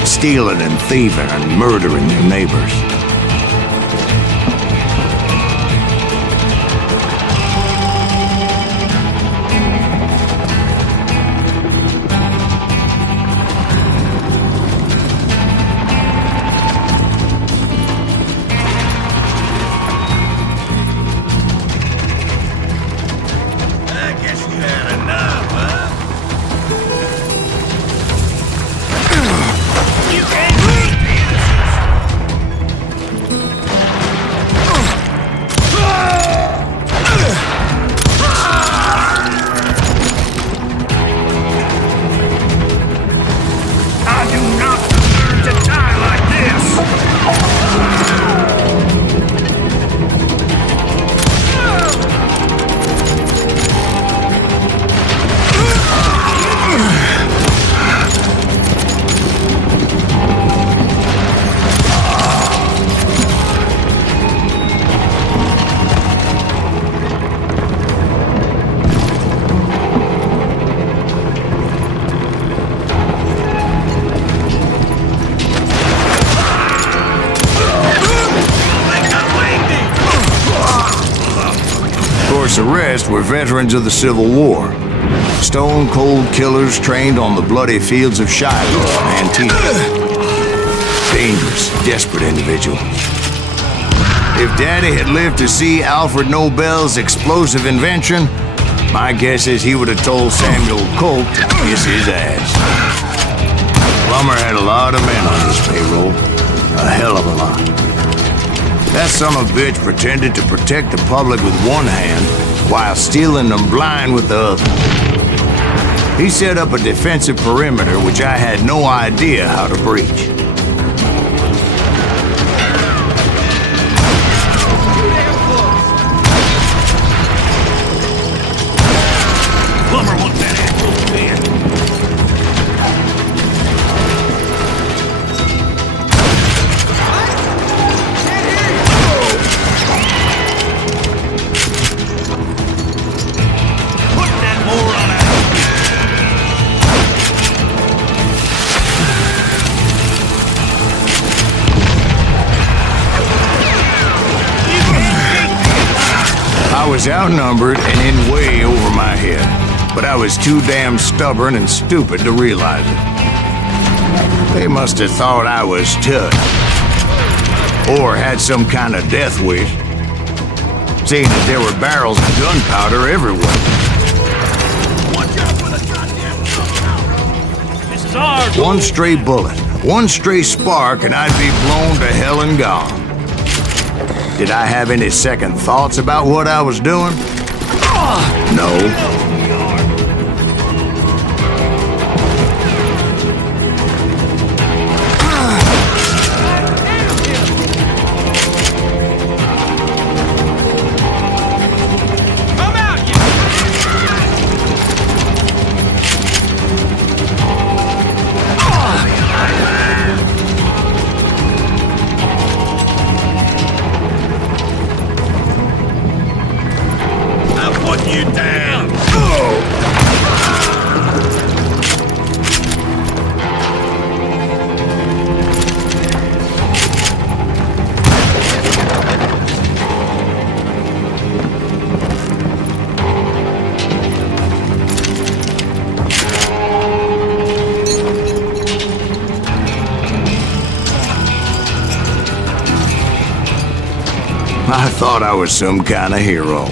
Stealing and thieving and murdering their neighbors. this arrest were veterans of the Civil War. Stone-cold killers trained on the bloody fields of Shiloh and Antietam. Dangerous, desperate individual. If Daddy had lived to see Alfred Nobel's explosive invention, my guess is he would have told Samuel Colt to kiss his ass. Plummer had a lot of men on his payroll. A hell of a lot. That son of a bitch pretended to protect the public with one hand while stealing them blind with the other. He set up a defensive perimeter which I had no idea how to breach. Plummer wants that asshole dead. Put that moron out. I was outnumbered and in way over my head, but I was too damn stubborn and stupid to realize it. They must have thought I was tough, or had some kind of death wish, seeing that there were barrels of gunpowder everywhere. Watch out for the goddamn gunpowder. This is ours. One stray bullet, one stray spark, and I'd be blown to hell and gone. Did I have any second thoughts about what I was doing? No. I thought I was some kind of hero.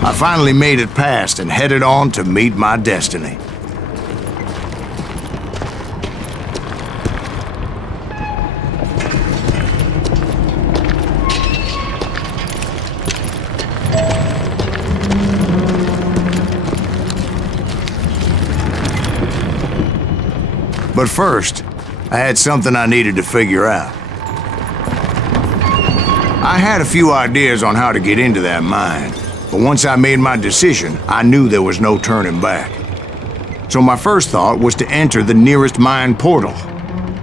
I finally made it past and headed on to meet my destiny. But first, I had something I needed to figure out. I had a few ideas on how to get into that mine, but once I made my decision, I knew there was no turning back. So my first thought was to enter the nearest mine portal.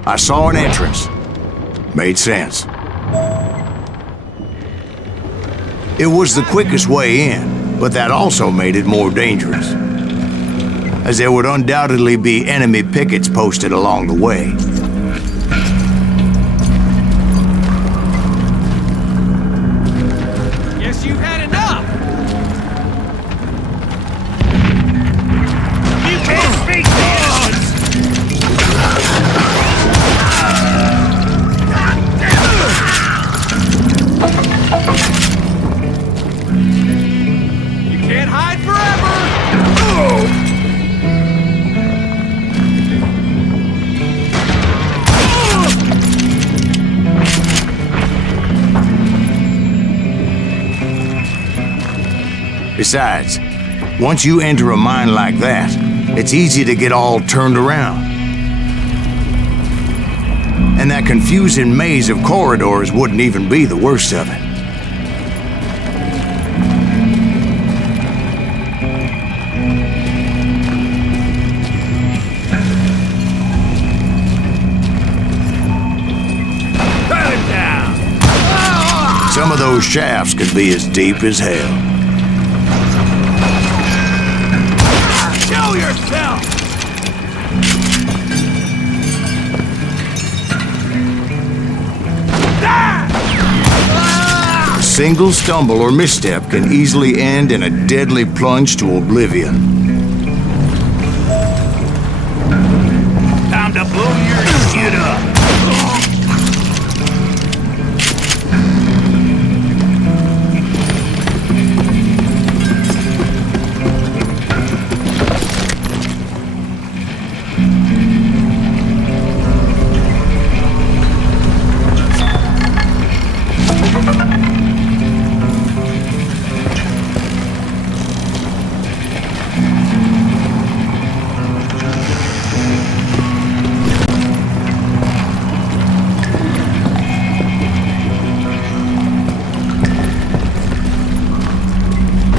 I saw an entrance. Made sense. It was the quickest way in, but that also made it more dangerous, as there would undoubtedly be enemy pickets posted along the way. Guess you've had enough! You can't speak to us! You can't hide forever! Besides, once you enter a mine like that, it's easy to get all turned around. And that confusing maze of corridors wouldn't even be the worst of it. Some of those shafts could be as deep as hell. Down! A single stumble or misstep can easily end in a deadly plunge to oblivion. Time to blow your shit up!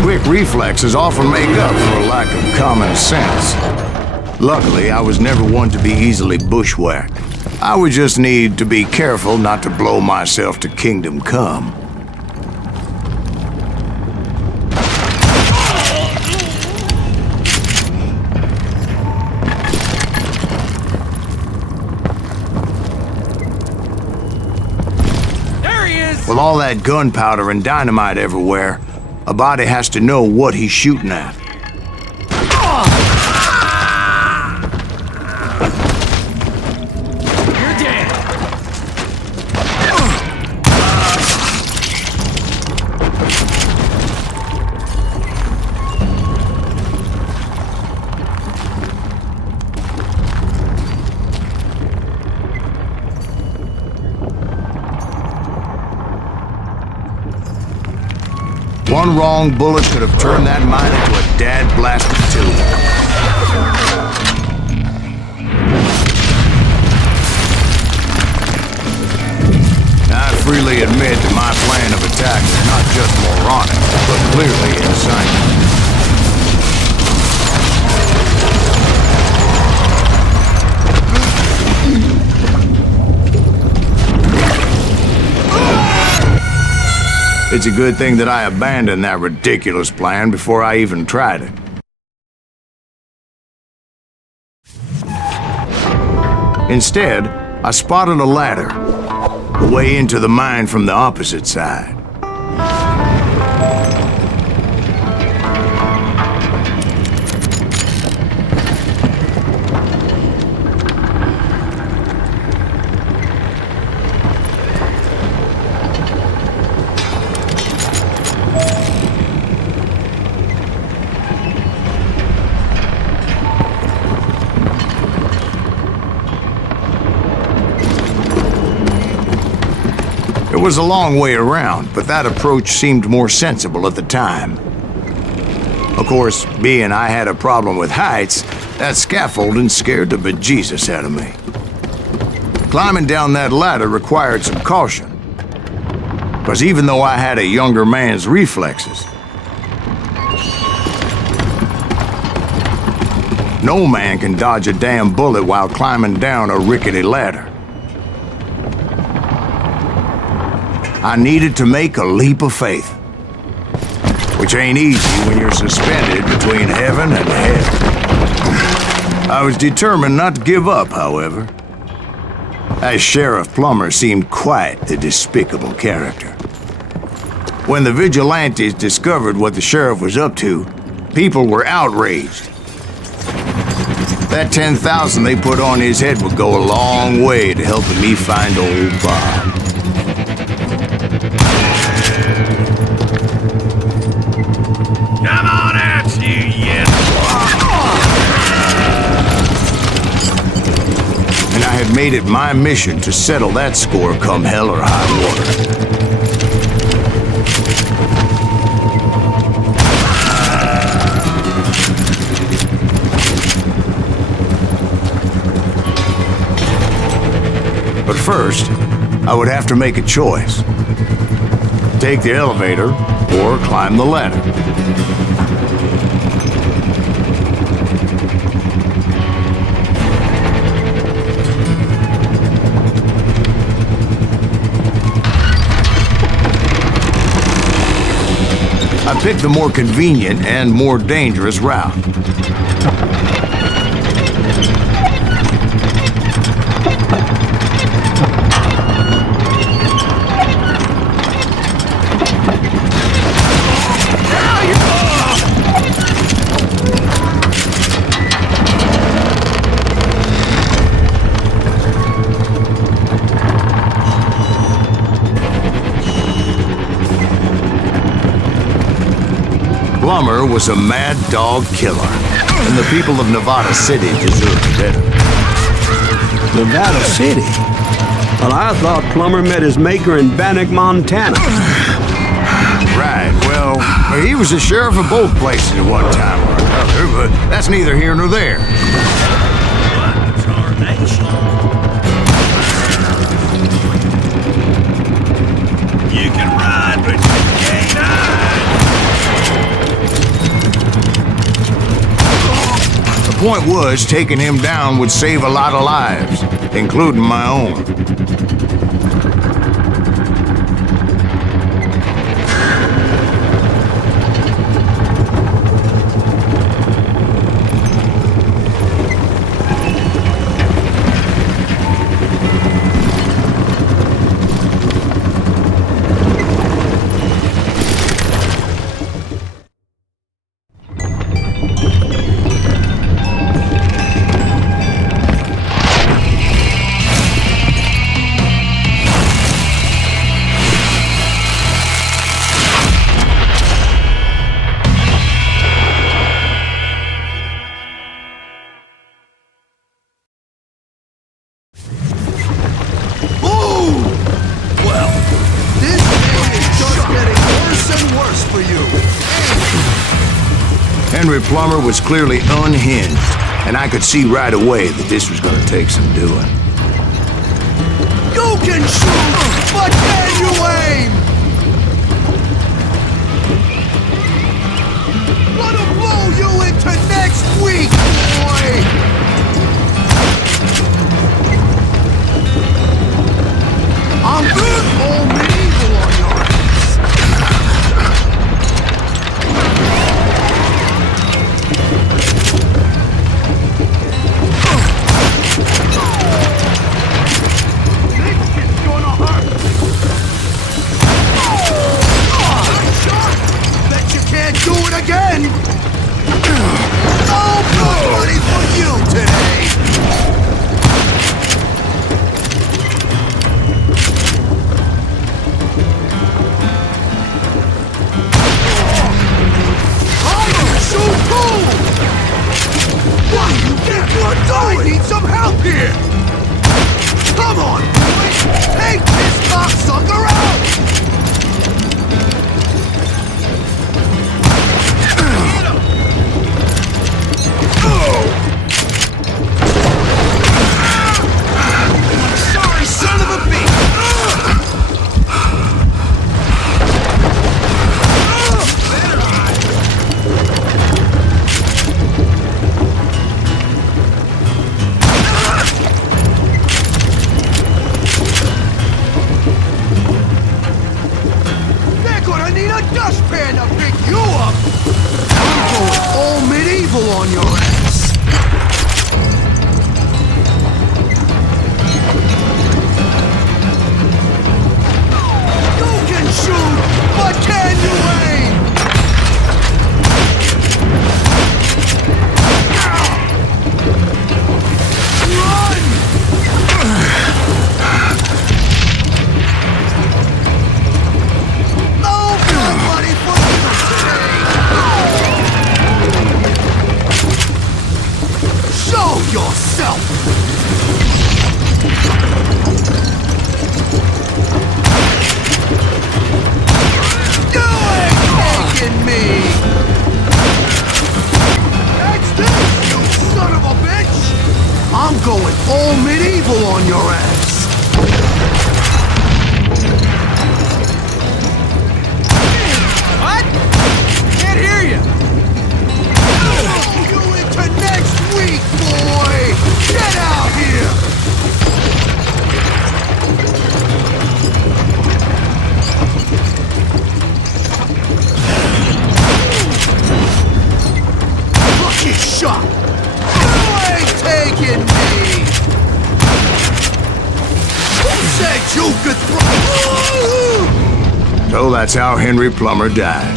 Quick reflexes often make up for a lack of common sense. Luckily, I was never one to be easily bushwhacked. I would just need to be careful not to blow myself to kingdom come. There he is! With all that gunpowder and dynamite everywhere, a body has to know what he's shooting at. You're dead! One wrong bullet could have turned that mine into a dad-blasted tomb. I freely admit that my plan of attack was not just moronic, but clearly insane. It's a good thing that I abandoned that ridiculous plan before I even tried it. Instead, I spotted a ladder, a way into the mine from the opposite side. It was a long way around, but that approach seemed more sensible at the time. Of course, being I had a problem with heights, that scaffolding scared the bejesus out of me. Climbing down that ladder required some caution, because even though I had a younger man's reflexes, no man can dodge a damn bullet while climbing down a rickety ladder. I needed to make a leap of faith, which ain't easy when you're suspended between heaven and hell. I was determined not to give up, however, as Sheriff Plummer seemed quite the despicable character. When the vigilantes discovered what the sheriff was up to, people were outraged. That 10,000 they put on his head would go a long way to helping me find old Bob. Come on out, you And I had made it my mission to settle that score come hell or high water. But first, I would have to make a choice. Take the elevator or climb the ladder. I picked the more convenient and more dangerous route. Plummer was a mad dog killer, and the people of Nevada City deserved better. Nevada City? Well, I thought Plummer met his maker in Bannock, Montana. Right, well, he was the sheriff of both places at one time or another, but that's neither here nor there. You can ride, but you can't hide. The point was, taking him down would save a lot of lives, including my own. Henry Plummer was clearly unhinged, and I could see right away that this was gonna take some doing. You can shoot, but can you aim? Wanna blow you into next week, boy! I'm good, old medieval on your ass. Do it again! No blood money for you today! I'm so cool! What do you think you're doing? I need some help here! Come on, boys! Take this cocksucker out! Sorry, son of a bitch! They're gonna need a dustpan to pick you up! I'm going all medieval on your ass! You can shoot, but can you aim? Run! No blood money for you today! Show yourself! You ain't taking me! That's this, you son of a bitch! I'm going all medieval on your ass! What? Can't hear you! You into next week, boy! Get out here! Lucky shot! You ain't taking me! Who said you could throw? So that's how Henry Plummer died.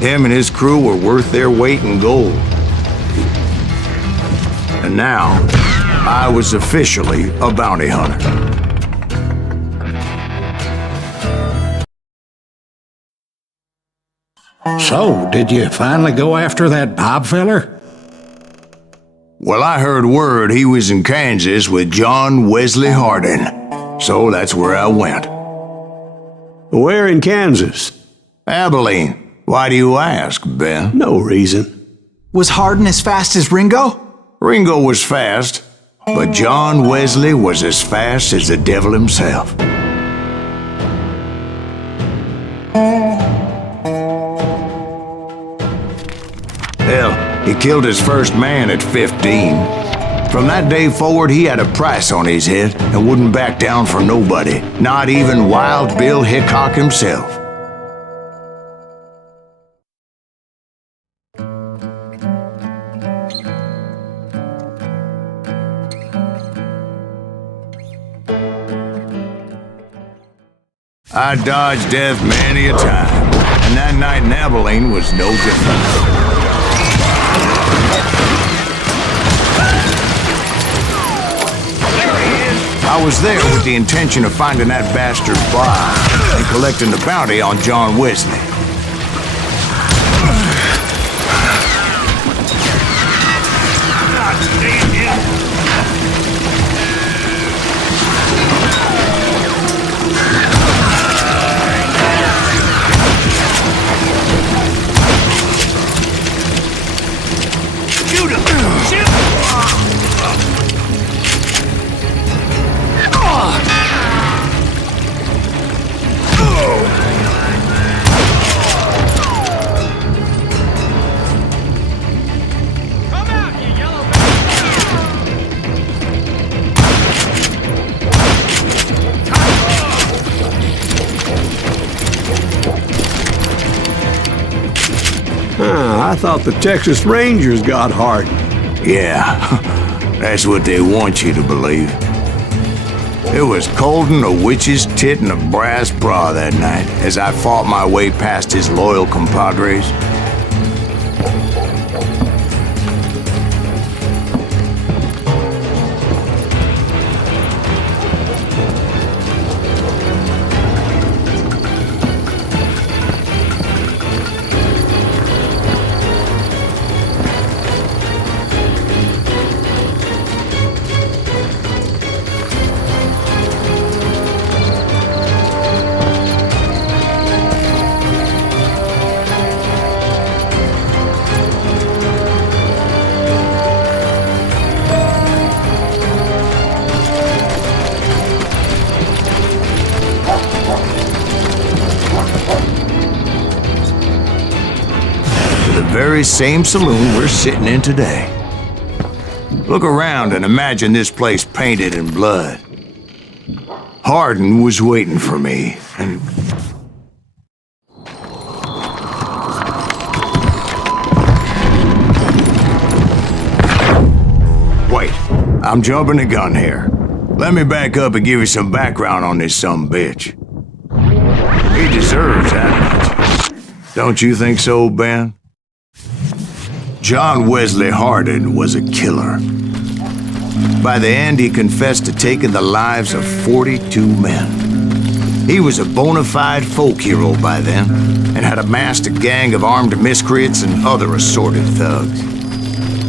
Him and his crew were worth their weight in gold. And now, I was officially a bounty hunter. So, did you finally go after that Bob feller? Well, I heard word he was in Kansas with John Wesley Hardin. So that's where I went. Where in Kansas? Abilene. Why do you ask, Ben? No reason. Was Hardin as fast as Ringo? Ringo was fast, but John Wesley was as fast as the devil himself. Hell, he killed his first man at 15. From that day forward, he had a price on his head and wouldn't back down for nobody, not even Wild Bill Hickok himself. I dodged death many a time, and that night in Abilene was no different. I was there with the intention of finding that bastard Bob and collecting the bounty on John Wesley. Shoot him! Shoot! I thought the Texas Rangers got Hardin. Yeah, that's what they want you to believe. It was coldin' a witch's tit and a brass bra that night as I fought my way past his loyal compadres. Very same saloon we're sitting in today. Look around and imagine this place painted in blood. Hardin was waiting for me, and... Wait, I'm jumping the gun here. Let me back up and give you some background on this sumbitch. He deserves that much. Don't you think so, Ben? John Wesley Hardin was a killer. By the end, he confessed to taking the lives of 42 men. He was a bona fide folk hero by then, and had amassed a gang of armed miscreants and other assorted thugs.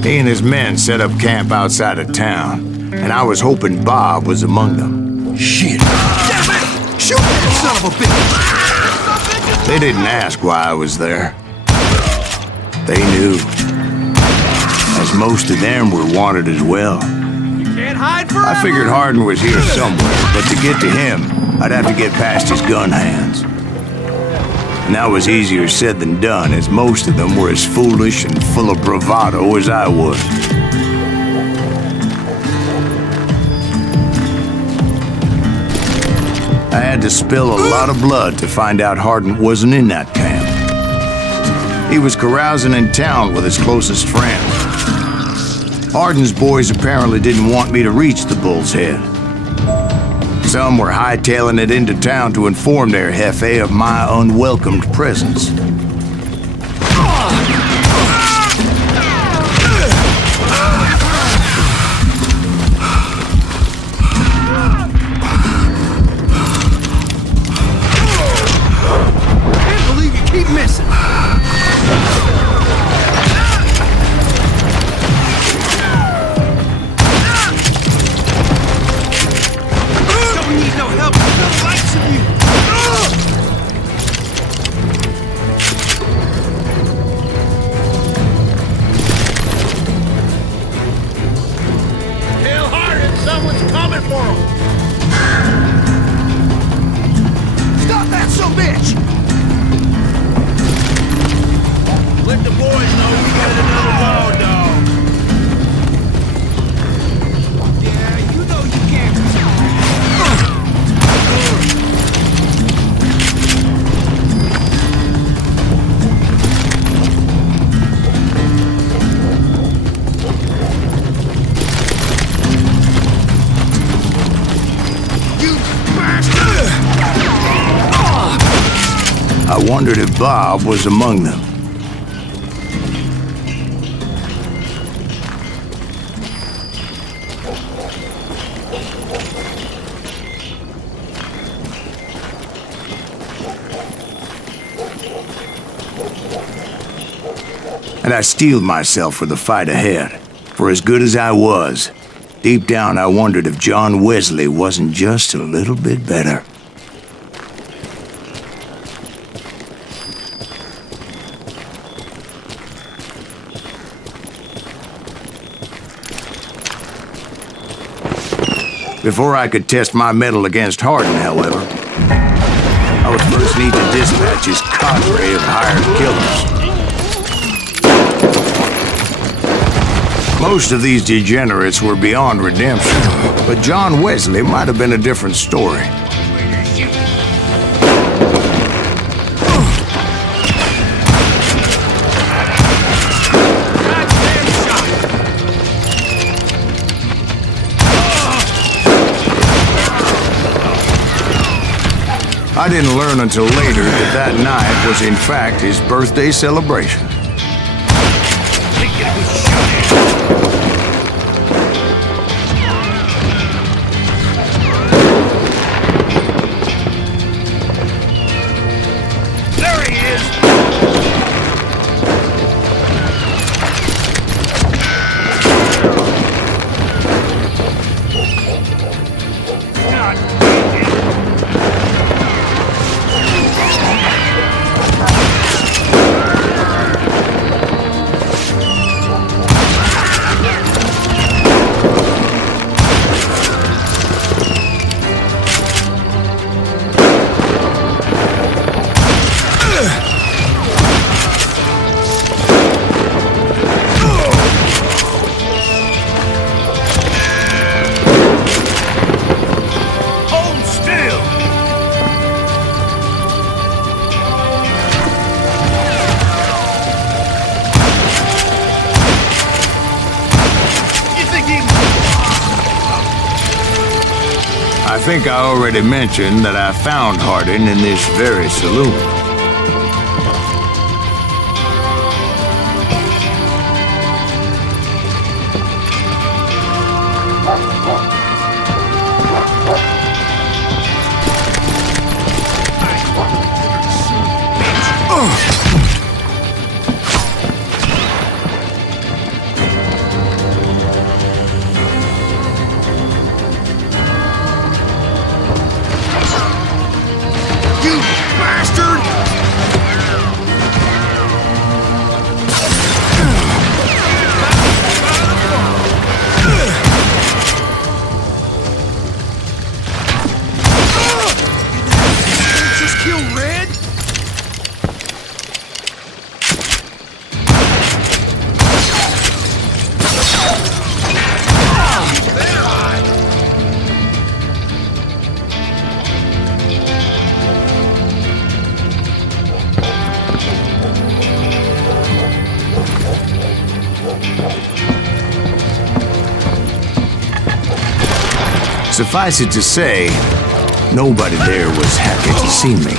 He and his men set up camp outside of town, and I was hoping Bob was among them. Shit! Damn it! Shoot that son of a bitch! They didn't ask why I was there. They knew. As most of them were wanted as well. You can't hide forever! I figured Hardin was here somewhere, but to get to him, I'd have to get past his gun hands. And that was easier said than done, as most of them were as foolish and full of bravado as I was. I had to spill a lot of blood to find out Hardin wasn't in that camp. He was carousing in town with his closest friend. Hardin's boys apparently didn't want me to reach the Bull's Head. Some were hightailing it into town to inform their jefe of my unwelcomed presence. Can't believe you keep missing! coming for him! Stop that sumbitch! Let the boys know we got another wild dog. Yeah, you know you can't. You bastard! I wondered if Bob was among them. And I steeled myself for the fight ahead. For as good as I was, deep down I wondered if John Wesley wasn't just a little bit better. Before I could test my mettle against Hardin, however, I would first need to dispatch his cadre of hired killers. Most of these degenerates were beyond redemption, but John Wesley might have been a different story. I didn't learn until later that that night was in fact his birthday celebration. There he is! God damn it! Hold still! You think he... I think I already mentioned that I found Hardin in this very saloon. You bastard! Just kill Red? Suffice it to say, nobody there was happy to see me.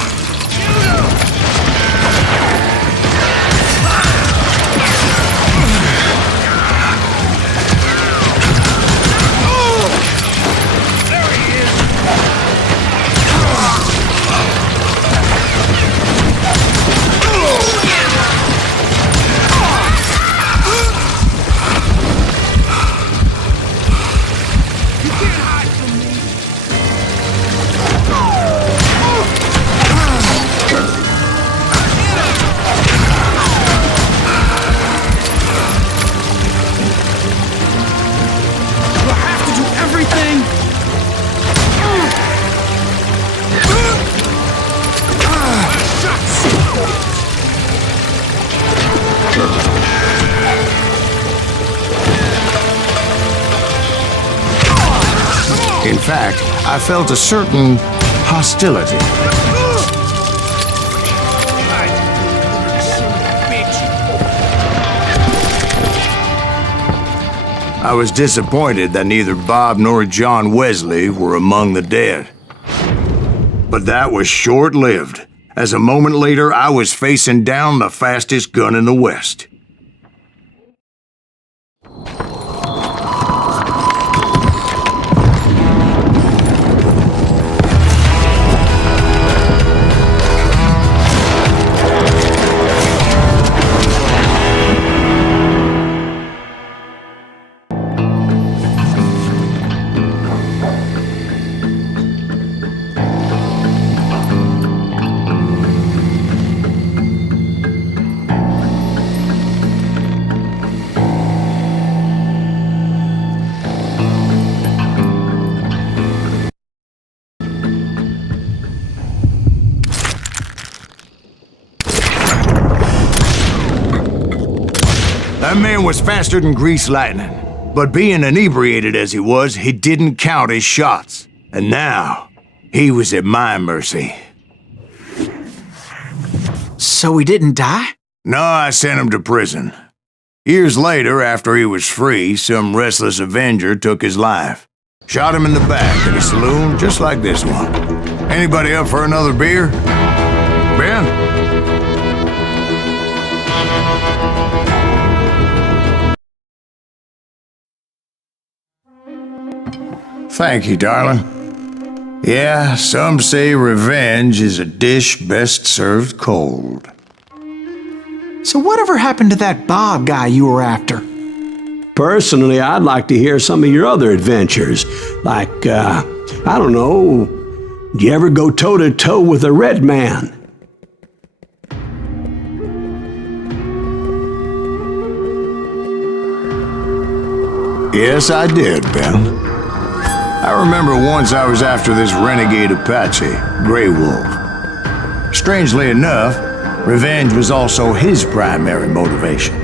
In fact, I felt a certain hostility. I was disappointed that neither Bob nor John Wesley were among the dead. But that was short-lived, as a moment later I was facing down the fastest gun in the West. That man was faster than greased lightning. But being inebriated as he was, he didn't count his shots. And now, he was at my mercy. So he didn't die? No, I sent him to prison. Years later, after he was free, some restless Avenger took his life. Shot him in the back at a saloon just like this one. Anybody up for another beer? Ben? Thank you, darling. Yeah, some say revenge is a dish best served cold. So whatever happened to that Bob guy you were after? Personally, I'd like to hear some of your other adventures. Like, I don't know, did you ever go toe-to-toe with a red man? Yes, I did, Ben. I remember once I was after this renegade Apache, Grey Wolf. Strangely enough, revenge was also his primary motivation.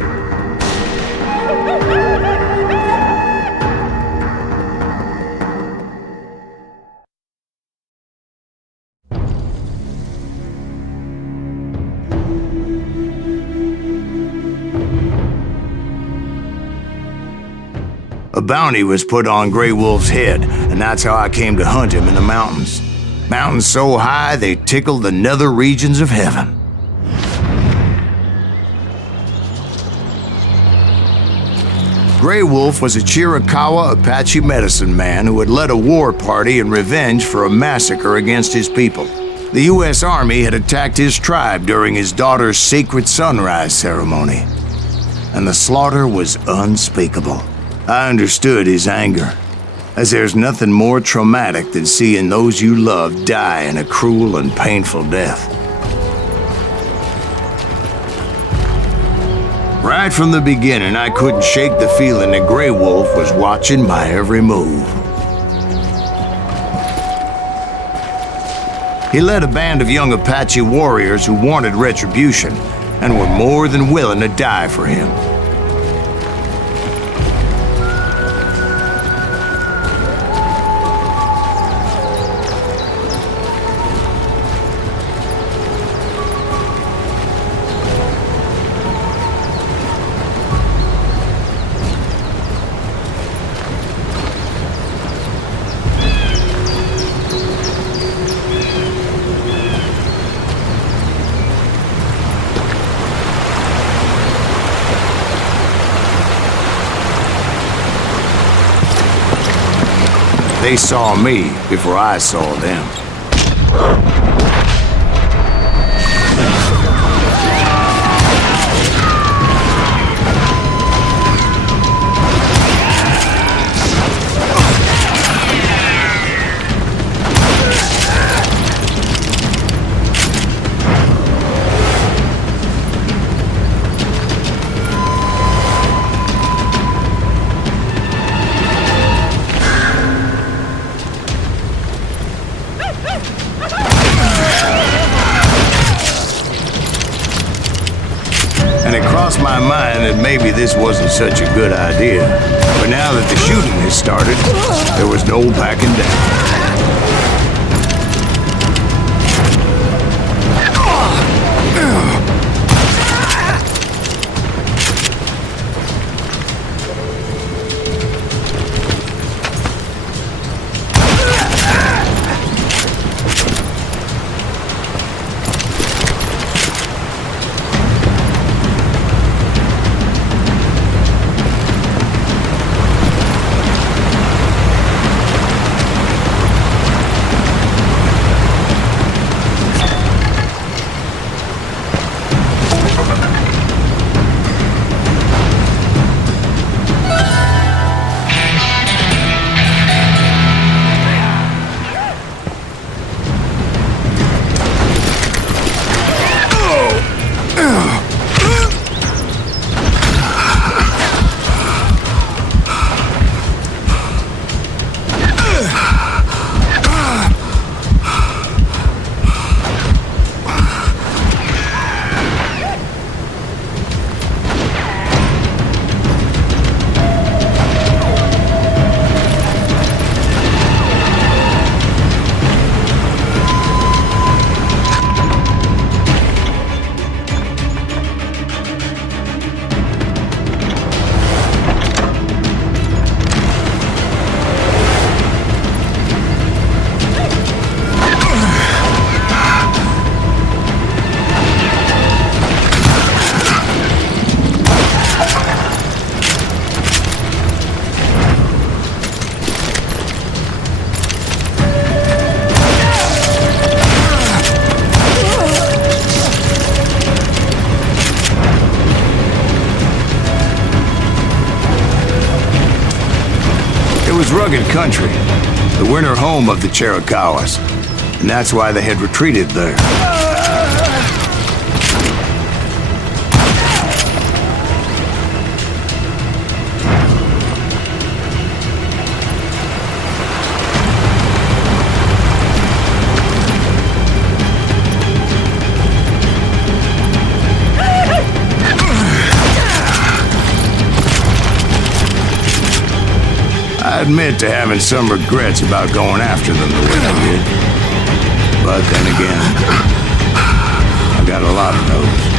A bounty was put on Grey Wolf's head, and that's how I came to hunt him in the mountains. Mountains so high they tickled the nether regions of heaven. Grey Wolf was a Chiricahua Apache medicine man who had led a war party in revenge for a massacre against his people. The U.S. Army had attacked his tribe during his daughter's sacred sunrise ceremony, and the slaughter was unspeakable. I understood his anger, as there's nothing more traumatic than seeing those you love die in a cruel and painful death. Right from the beginning, I couldn't shake the feeling that Grey Wolf was watching my every move. He led a band of young Apache warriors who wanted retribution and were more than willing to die for him. They saw me before I saw them. that maybe this wasn't such a good idea. But now that the shooting has started, there was no backing down. Rugged country, the winter home of the Chiricahuas, and that's why they had retreated there. I admit to having some regrets about going after them the way I did. But then again, I got a lot of those.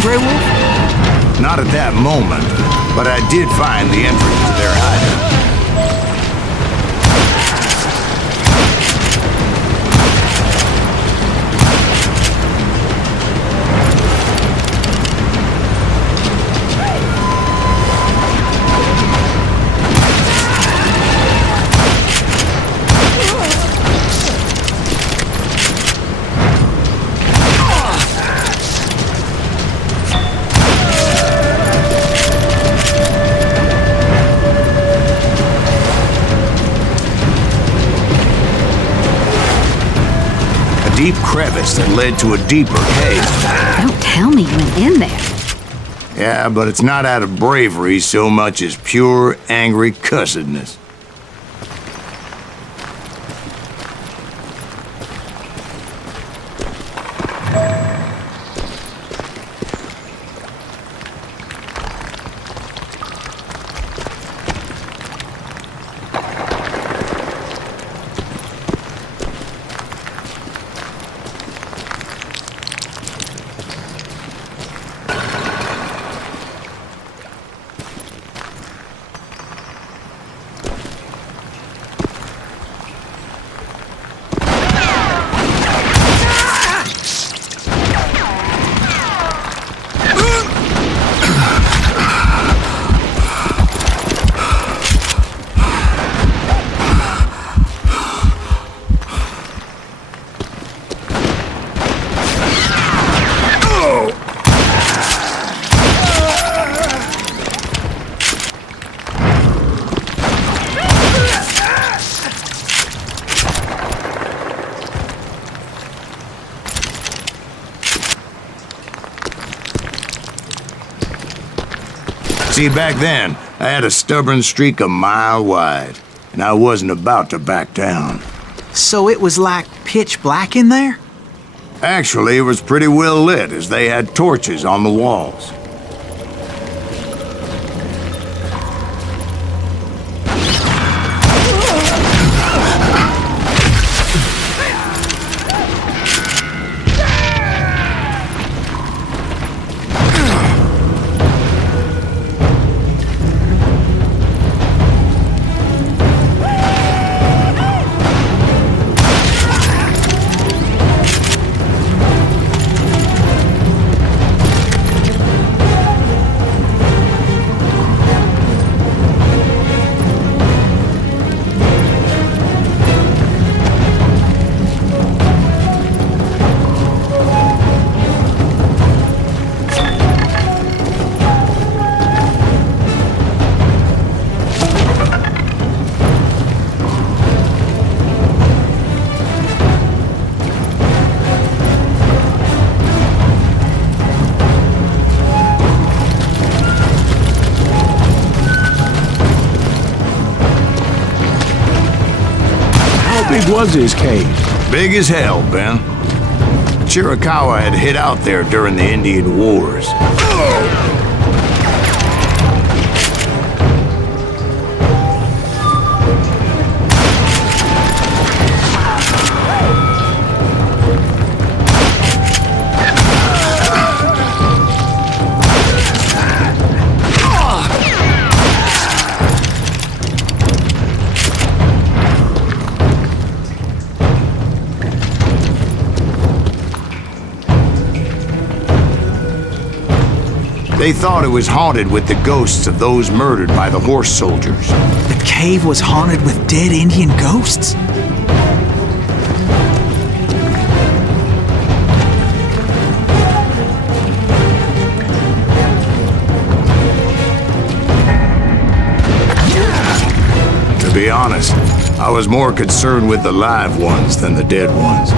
Grey Wolf? Not at that moment, but I did find the entrance to their hideout. Deep crevice that led to a deeper cave. Don't tell me you went in there. Yeah, but it's not out of bravery so much as pure, angry cussedness. See, back then, I had a stubborn streak a mile wide, and I wasn't about to back down. So it was like pitch black in there? Actually, it was pretty well lit, as they had torches on the walls. How big was his cave? Big as hell, Ben. Chiricahua had hid out there during the Indian Wars. They thought it was haunted with the ghosts of those murdered by the horse soldiers. The cave was haunted with dead Indian ghosts? To be honest, I was more concerned with the live ones than the dead ones.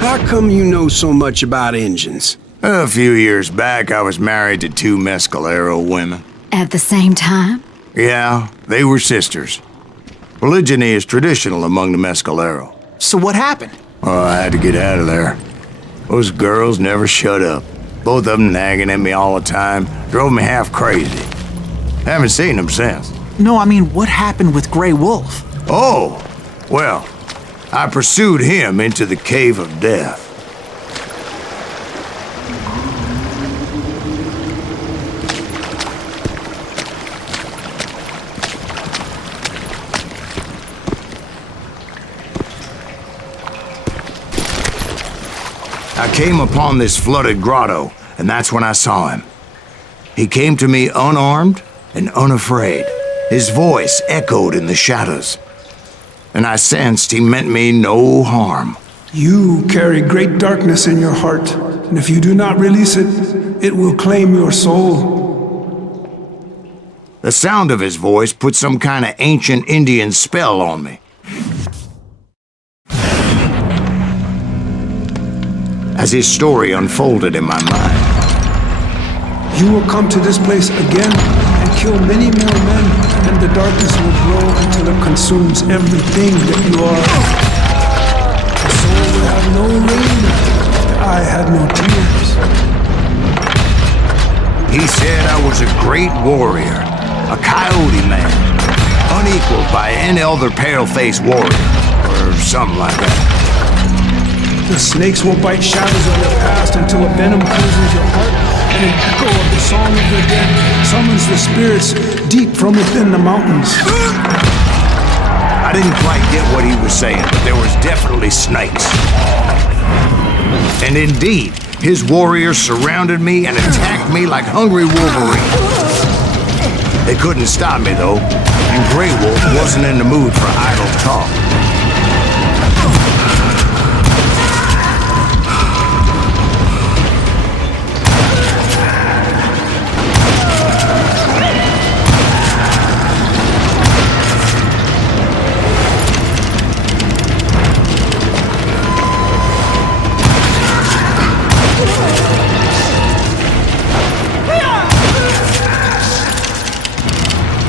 How come you know so much about engines? A few years back, I was married to two Mescalero women. At the same time? Yeah, they were sisters. Polygyny is traditional among the Mescalero. So what happened? Oh, I had to get out of there. Those girls never shut up. Both of them nagging at me all the time. Drove me half crazy. Haven't seen them since. No, I mean, what happened with Grey Wolf? Oh, well, I pursued him into the Cave of Death. I came upon this flooded grotto, and that's when I saw him. He came to me unarmed and unafraid. His voice echoed in the shadows, and I sensed he meant me no harm. You carry great darkness in your heart, and if you do not release it, it will claim your soul. The sound of his voice put some kind of ancient Indian spell on me. As his story unfolded in my mind. You will come to this place again and kill many more men, and the darkness will grow until it consumes everything that you are. The soul will have no rain, the eye had no tears. He said I was a great warrior, a coyote man, unequaled by any other pale-faced warrior, or something like that. The snakes will bite shadows of the past until a venom cleanses your heart, and an echo of the song of the dead summons the spirits deep from within the mountains. I didn't quite get what he was saying, but there was definitely snakes. And indeed, his warriors surrounded me and attacked me like hungry wolverines. They couldn't stop me, though, and Grey Wolf wasn't in the mood for idle talk.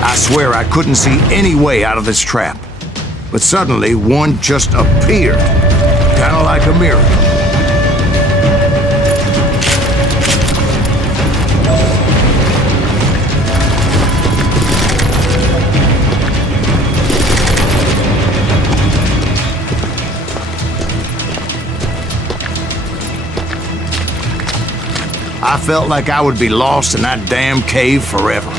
I swear I couldn't see any way out of this trap. But suddenly, one just appeared. Kind of like a miracle. I felt like I would be lost in that damn cave forever.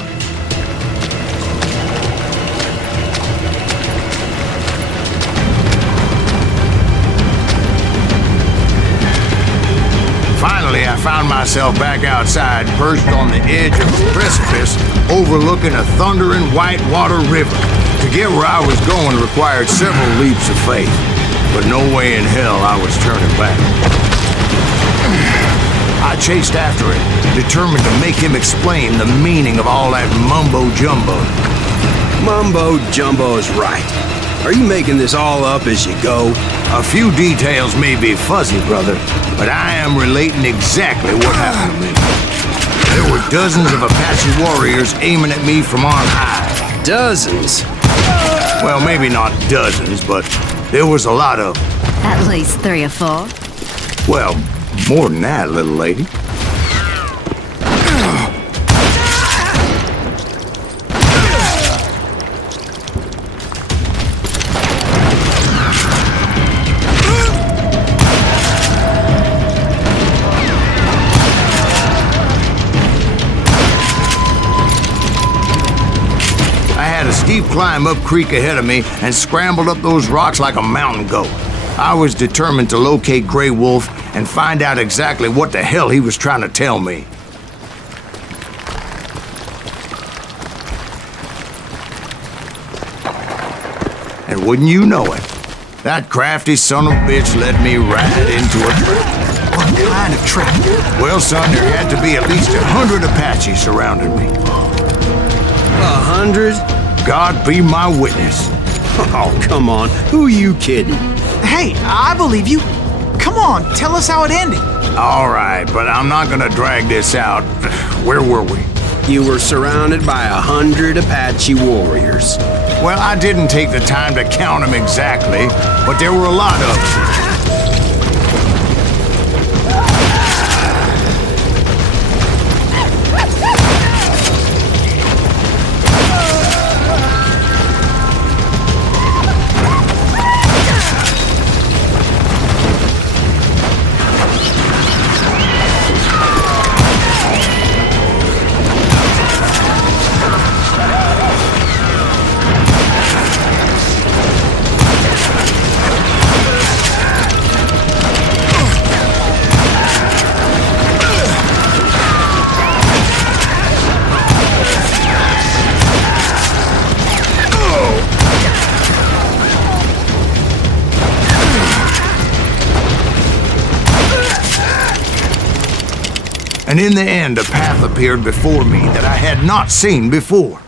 Finally, I found myself back outside, perched on the edge of a precipice overlooking a thundering white water river. To get where I was going required several leaps of faith, but no way in hell I was turning back. I chased after him, determined to make him explain the meaning of all that mumbo-jumbo. Mumbo-jumbo is right. Are you making this all up as you go? A few details may be fuzzy, brother, but I am relating exactly what happened to me. There were dozens of Apache warriors aiming at me from on high. Dozens? Well, maybe not dozens, but there was a lot of them. At least 3 or 4. Well, more than that, little lady. A steep climb up creek ahead of me and scrambled up those rocks like a mountain goat. I was determined to locate Grey Wolf and find out exactly what the hell he was trying to tell me. And wouldn't you know it, that crafty son of a bitch led me right into a trap. What kind of trap? Well, son, there had to be at least 100 Apaches surrounding me. 100? God be my witness. Oh, come on. Who are you kidding? Hey, I believe you. Come on, tell us how it ended. All right, but I'm not gonna drag this out. Where were we? You were surrounded by 100 Apache warriors. Well, I didn't take the time to count them exactly, but there were a lot of them. And in the end, a path appeared before me that I had not seen before.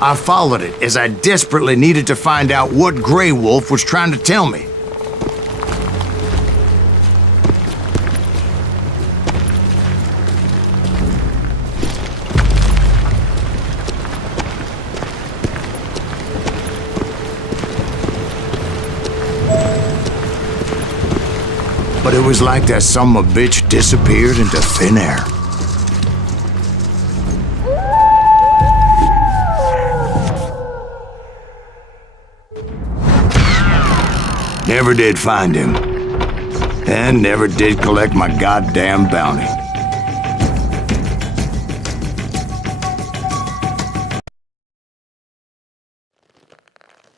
I followed it as I desperately needed to find out what Grey Wolf was trying to tell me. But it It was like that son of a bitch disappeared into thin air. Never did find him. And never did collect my goddamn bounty.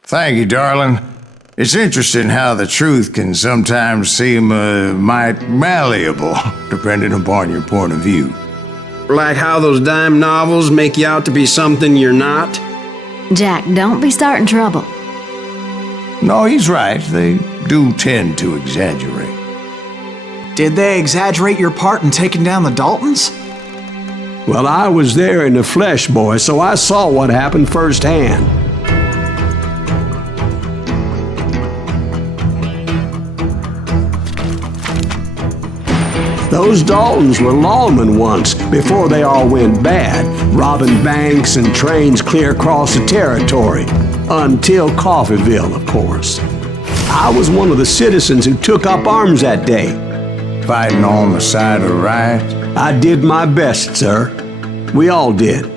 Thank you, darling. It's interesting how the truth can sometimes seem might malleable, depending upon your point of view. Like how those dime novels make you out to be something you're not? Jack, don't be starting trouble. No, he's right. They do tend to exaggerate. Did they exaggerate your part in taking down the Daltons? Well, I was there in the flesh, boy, so I saw what happened firsthand. Those Daltons were lawmen once, before they all went bad, robbing banks and trains clear across the territory. Until Coffeeville, of course. I was one of the citizens who took up arms that day. Fighting on the side of right? I did my best, sir. We all did.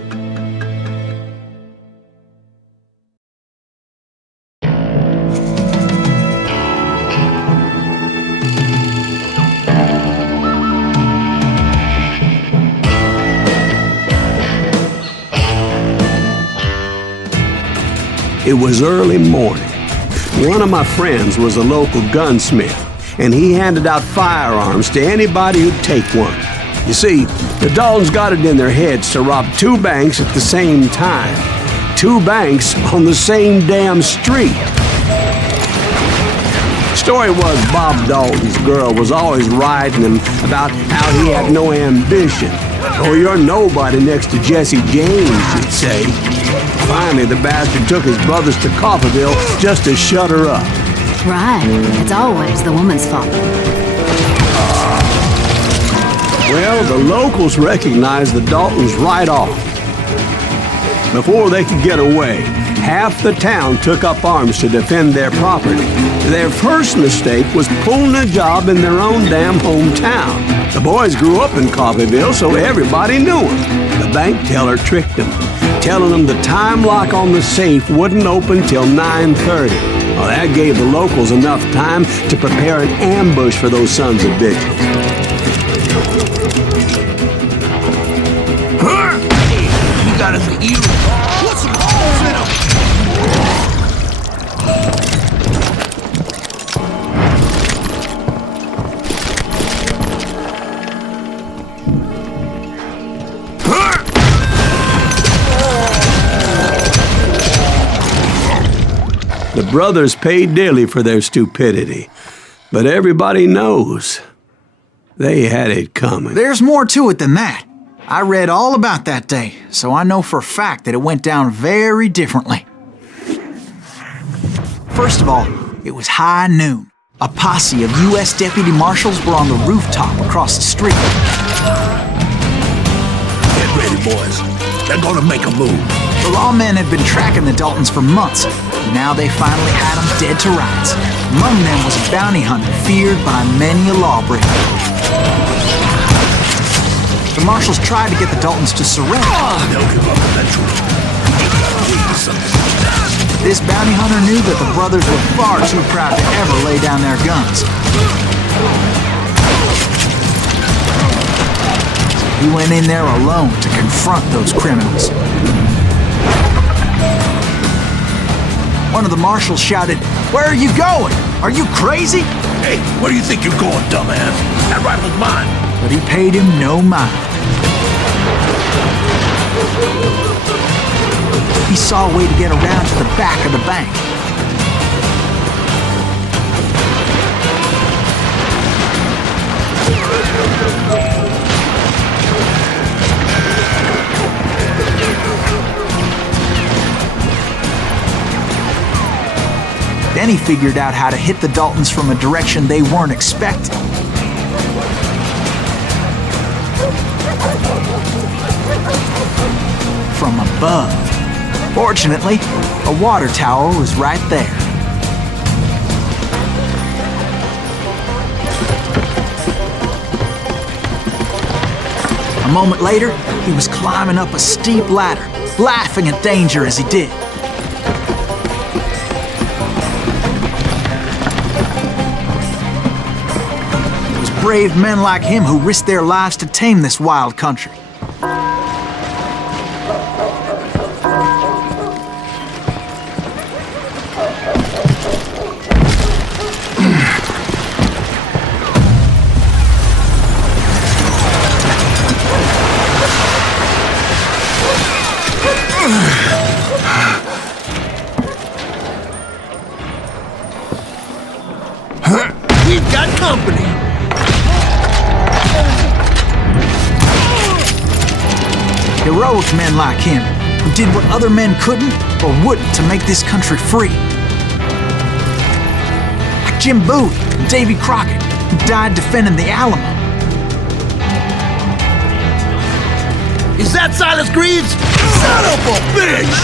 It was early morning. One of my friends was a local gunsmith, and he handed out firearms to anybody who'd take one. You see, the Daltons got it in their heads to rob 2 banks at the same time. 2 banks on the same damn street. Story was Bob Dalton's girl was always riding him about how he had no ambition. Oh, you're nobody next to Jesse James, she'd say. Finally, the bastard took his brothers to Coffeeville just to shut her up. Right. It's always the woman's fault. Well, the locals recognized the Daltons right off. Before they could get away, half the town took up arms to defend their property. Their first mistake was pulling a job in their own damn hometown. The boys grew up in Coffeeville, so everybody knew them. The bank teller tricked them, telling them the time lock on the safe wouldn't open till 9:30. Well, that gave the locals enough time to prepare an ambush for those sons of bitches. You got us you. Put some holes in them. The brothers paid dearly for their stupidity, but everybody knows they had it coming. There's more to it than that. I read all about that day, so I know for a fact that it went down very differently. First of all, it was high noon. A posse of U.S. deputy marshals were on the rooftop across the street. Get ready, boys. They're gonna make a move. The lawmen had been tracking the Daltons for months. Now they finally had them dead to rights. Among them was a bounty hunter feared by many a lawbreaker. The marshals tried to get the Daltons to surrender. They'll give up eventually. This bounty hunter knew that the brothers were far too proud to ever lay down their guns. He went in there alone to confront those criminals. One of the marshals shouted, "Where are you going? Are you crazy?" Hey, where do you think you're going, dumbass? That rifle's mine. But he paid him no mind. He saw a way to get around to the back of the bank. Then he figured out how to hit the Daltons from a direction they weren't expecting. From above. Fortunately, a water tower was right there. A moment later, he was climbing up a steep ladder, laughing at danger as he did. It was brave men like him who risked their lives to tame this wild country. We've got company. Heroic men like him, who did what other men couldn't or wouldn't to make this country free. Like Jim Bowie and Davy Crockett, who died defending the Alamo. Is that Silas Greaves? Son of a bitch!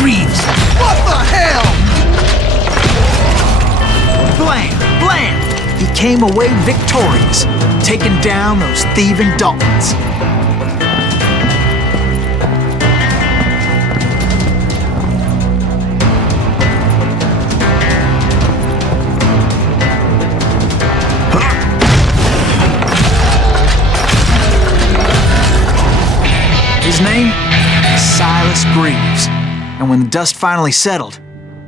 Greaves. What the hell? Blam! Blam! He came away victorious, taking down those thieving Daltons. His name? Silas Greaves. And when the dust finally settled,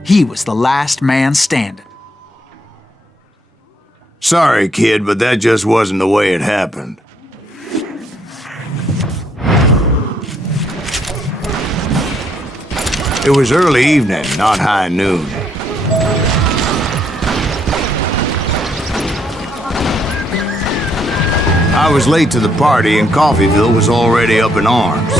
he was the last man standing. Sorry, kid, but that just wasn't the way it happened. It was early evening, not high noon. I was late to the party and Coffeyville was already up in arms.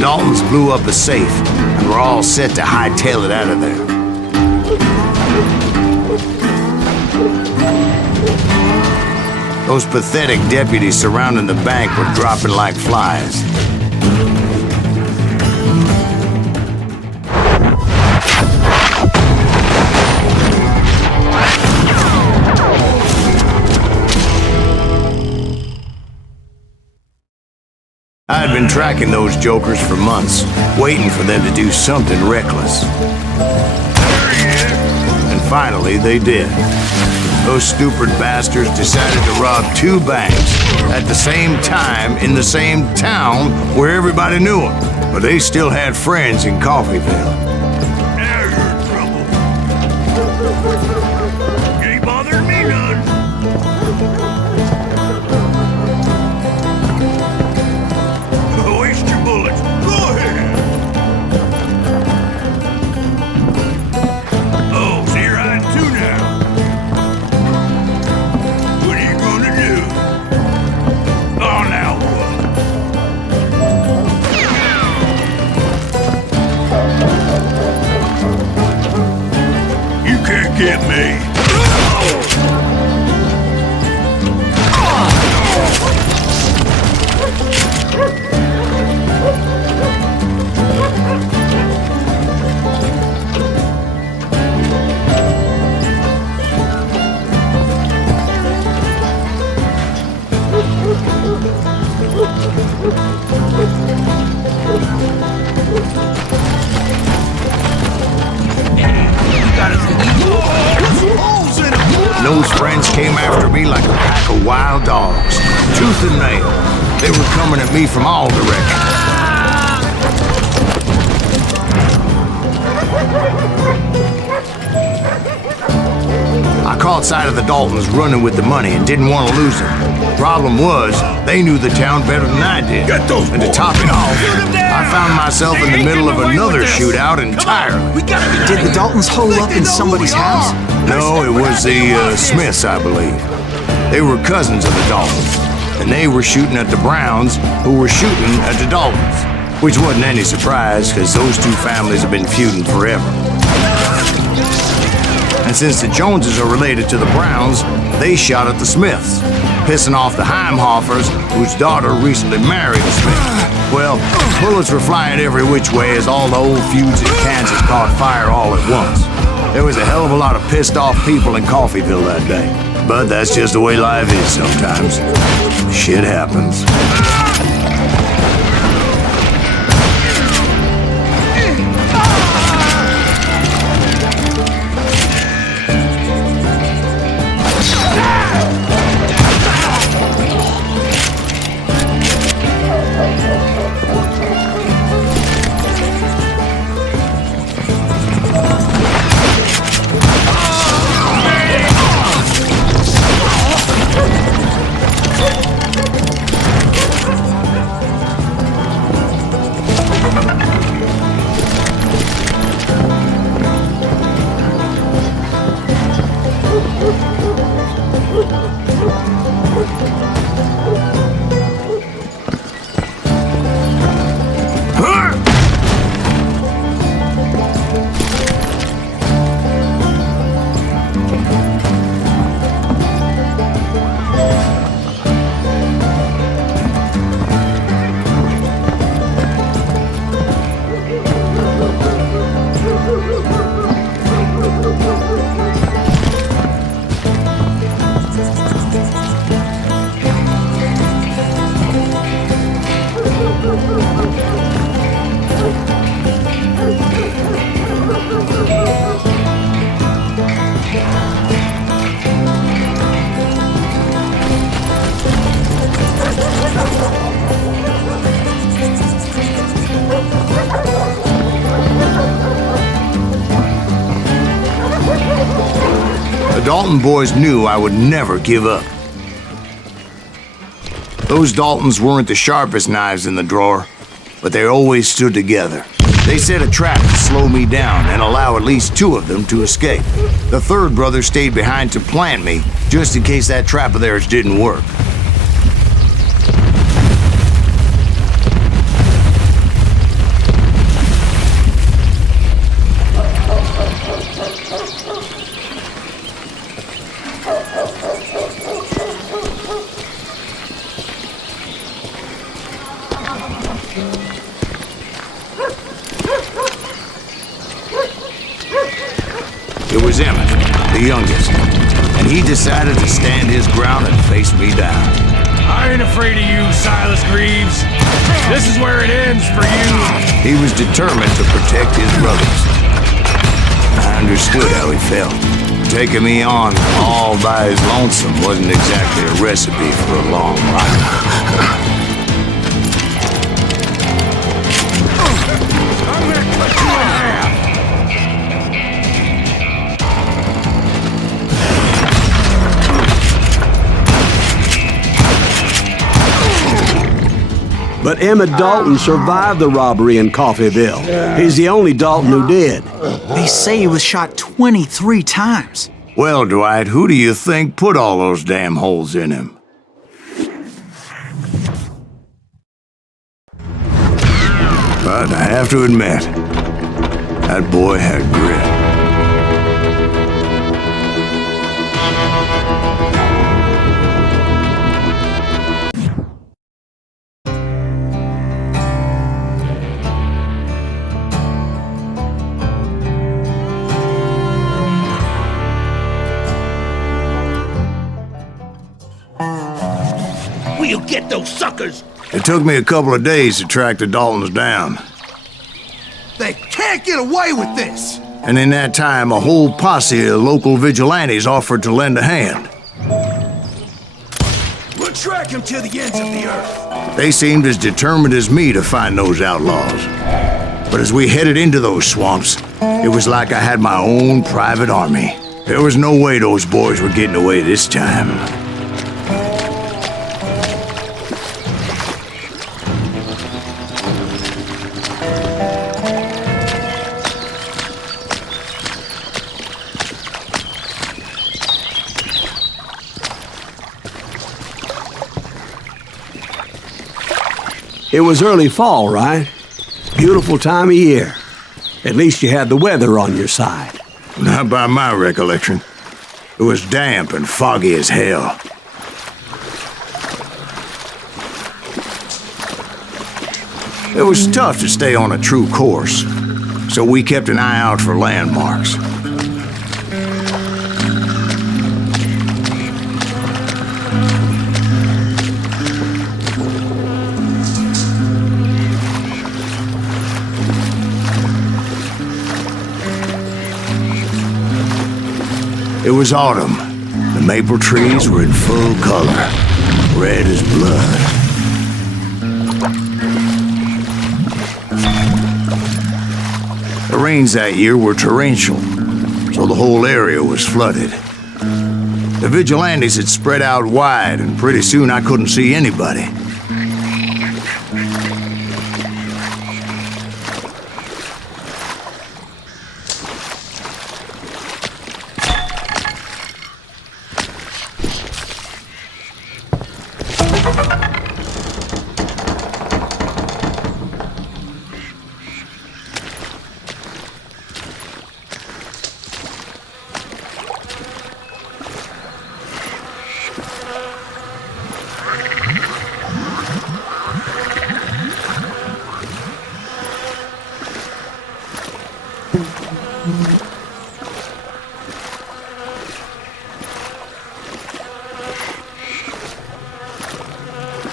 Daltons blew up a safe, and we're all set to hightail it out of there. Those pathetic deputies surrounding the bank were dropping like flies. I had been tracking those jokers for months, waiting for them to do something reckless. And finally, they did. Those stupid bastards decided to rob 2 banks at the same time in the same town where everybody knew them. But they still had friends in Coffeyville. Now you're in trouble. Ain't bothering me none. Waste your bullets. Go ahead. Oh, so you're hiding too now. What are you gonna do? Oh, now what? You can't get me. came after me like a pack of wild dogs, tooth and nail. They were coming at me from all directions. I caught sight of the Daltons running with the money and didn't want to lose them. Problem was, they knew the town better than I did. Get those and to boys. top it off, I found myself in the middle of another shootout entirely. Did the Daltons hole up in somebody's house? No, it was the Smiths, I believe. They were cousins of the Daltons, and they were shooting at the Browns, who were shooting at the Daltons, which wasn't any surprise, because those two families have been feuding forever. And since the Joneses are related to the Browns, they shot at the Smiths, pissing off the Heimhoffers, whose daughter recently married a Smith. Well, bullets were flying every which way as all the old feuds in Kansas caught fire all at once. There was a hell of a lot of pissed off people in Coffeyville that day. But that's just the way life is sometimes. Shit happens. The Dalton boys knew I would never give up. Those Daltons weren't the sharpest knives in the drawer, but they always stood together. They set a trap to slow me down and allow at least two of them to escape. The third brother stayed behind to plant me, just in case that trap of theirs didn't work. It was Emmett, the youngest, and he decided to stand his ground and face me down. I ain't afraid of you, Silas Greaves. This is where it ends for you. He was determined to protect his brothers. I understood how he felt. Taking me on all by his lonesome wasn't exactly a recipe for a long life. But Emmett Dalton survived the robbery in Coffeyville. He's the only Dalton who did. They say he was shot 23 times. Well, Dwight, who do you think put all those damn holes in him? But I have to admit, that boy had grit. We'll get those suckers! It took me a couple of days to track the Daltons down. They can't get away with this! And in that time, a whole posse of local vigilantes offered to lend a hand. track him to the ends of the earth. They seemed as determined as me to find those outlaws. But as we headed into those swamps, it was like I had my own private army. There was no way those boys were getting away this time. It was early fall, right? Beautiful time of year. At least you had the weather on your side. Not by my recollection. It was damp and foggy as hell. It was tough to stay on a true course, so we kept an eye out for landmarks. It was autumn. The maple trees were in full color, red as blood. The rains that year were torrential, so the whole area was flooded. The vigilantes had spread out wide, and pretty soon I couldn't see anybody.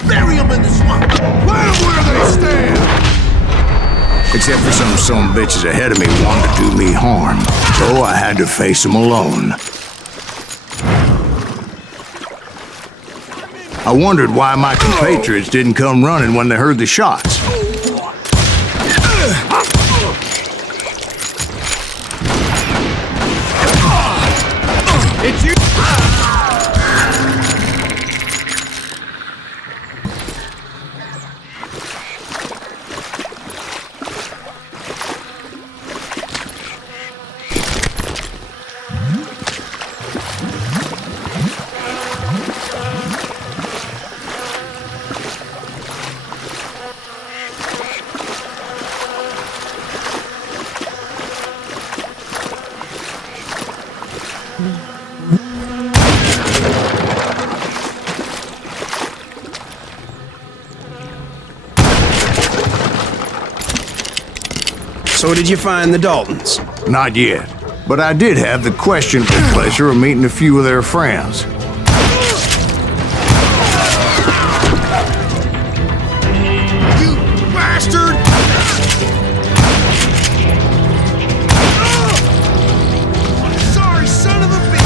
Bury them in the swamp! Where they stand! Except for some bitches ahead of me wanted to do me harm, so I had to face them alone. I wondered why my compatriots didn't come running when they heard the shots. It's you! So did you find the Daltons? Not yet, but I did have the questionable pleasure of meeting a few of their friends. You bastard! Sorry, son of a bitch!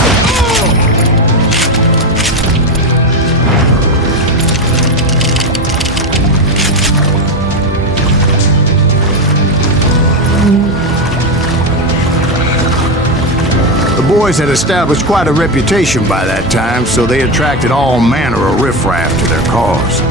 The boys had established quite a reputation by that time, so they attracted all manner of riffraff to their cause.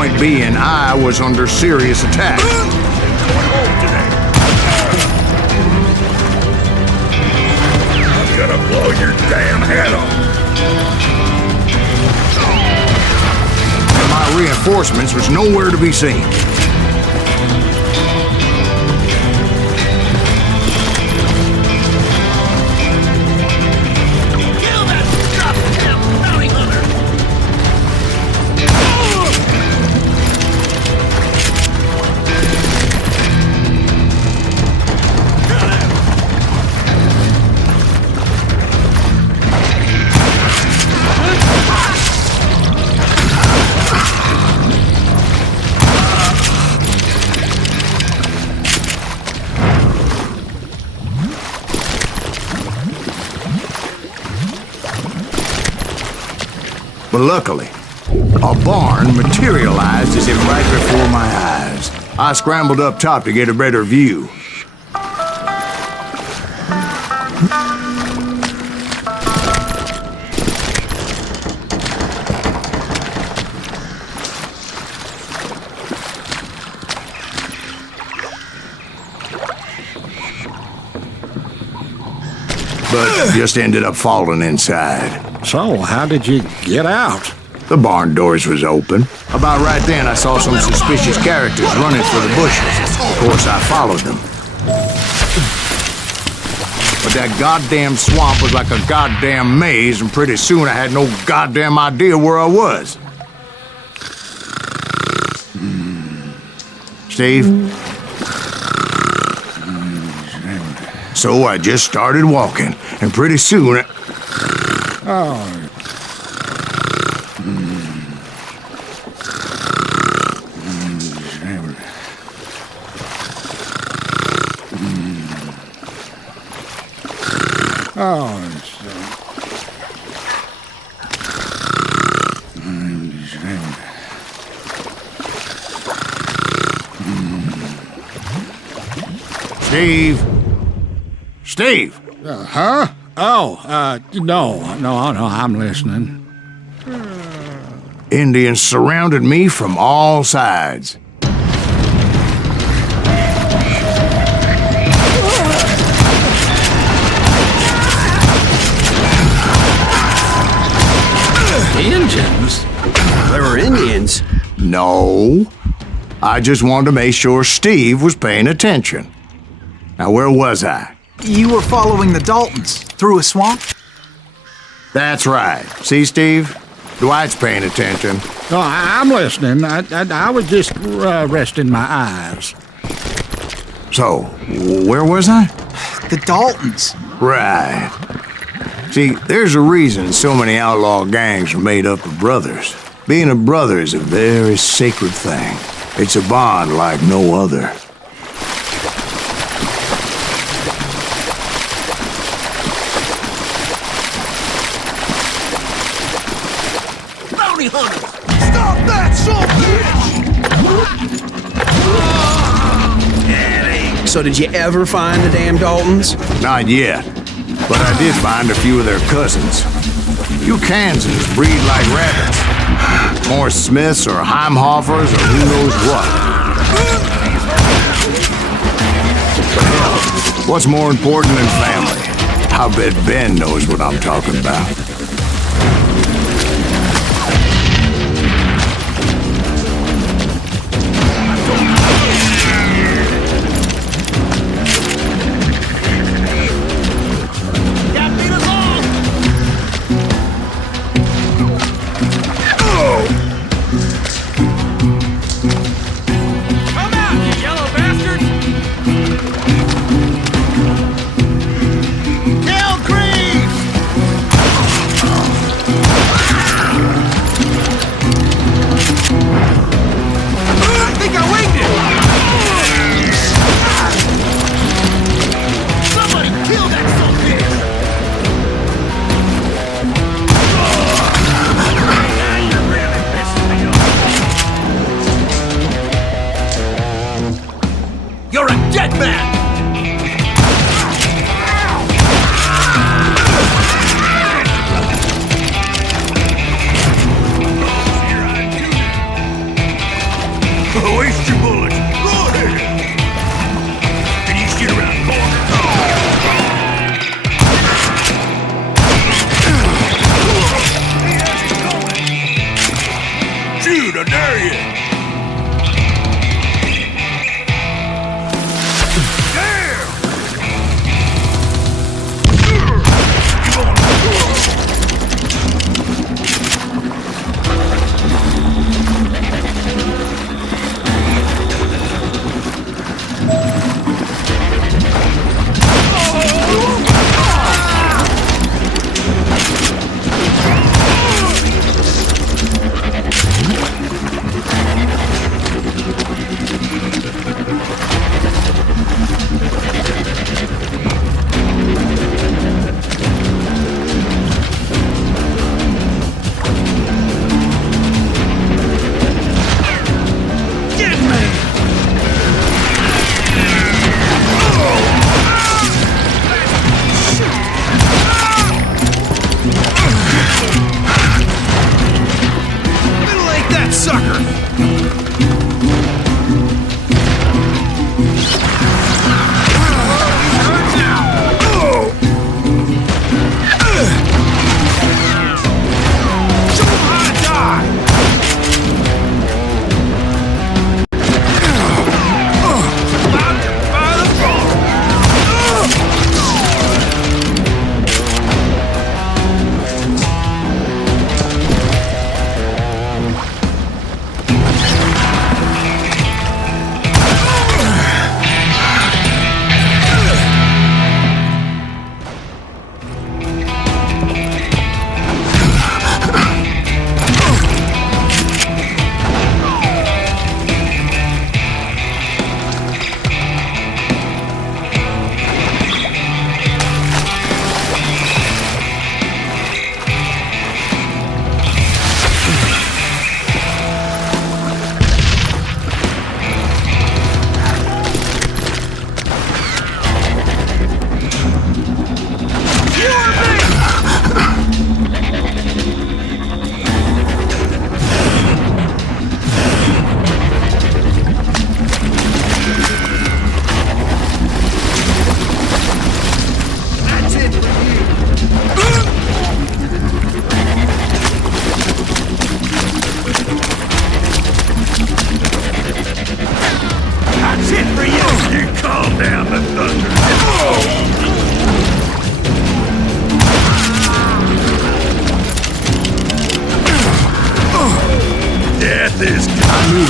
point being I was under serious attack. I'm gonna blow your damn head off. And my reinforcements was nowhere to be seen. Kill that goddamn bounty hunter! But luckily, a barn materialized as if right before my eyes. I scrambled up top to get a better view. But just ended up falling inside. So, how did you get out? The barn doors was open. About right then, I saw some suspicious characters running for the bushes. Of course, I followed them. But that goddamn swamp was like a goddamn maze, and pretty soon I had no goddamn idea where I was. Steve? So I just started walking, and pretty soon... Steve? Steve! Huh? No, I'm listening. Indians surrounded me from all sides. Indians? There were Indians? No. I just wanted to make sure Steve was paying attention. Now, where was I? You were following the Daltons through a swamp? That's right. See, Steve? Dwight's paying attention. No, I'm listening. I was just resting my eyes. So, where was I? The Daltons. Right. See, there's a reason so many outlaw gangs are made up of brothers. Being a brother is a very sacred thing. It's a bond like no other. Bounty hunter! Stop that, son bitch! So did you ever find the damn Daltons? Not yet. But I did find a few of their cousins. You Kansans breed like rabbits. More Smiths or Heimhoffers or who knows what. But hell, what's more important than family? I bet Ben knows what I'm talking about.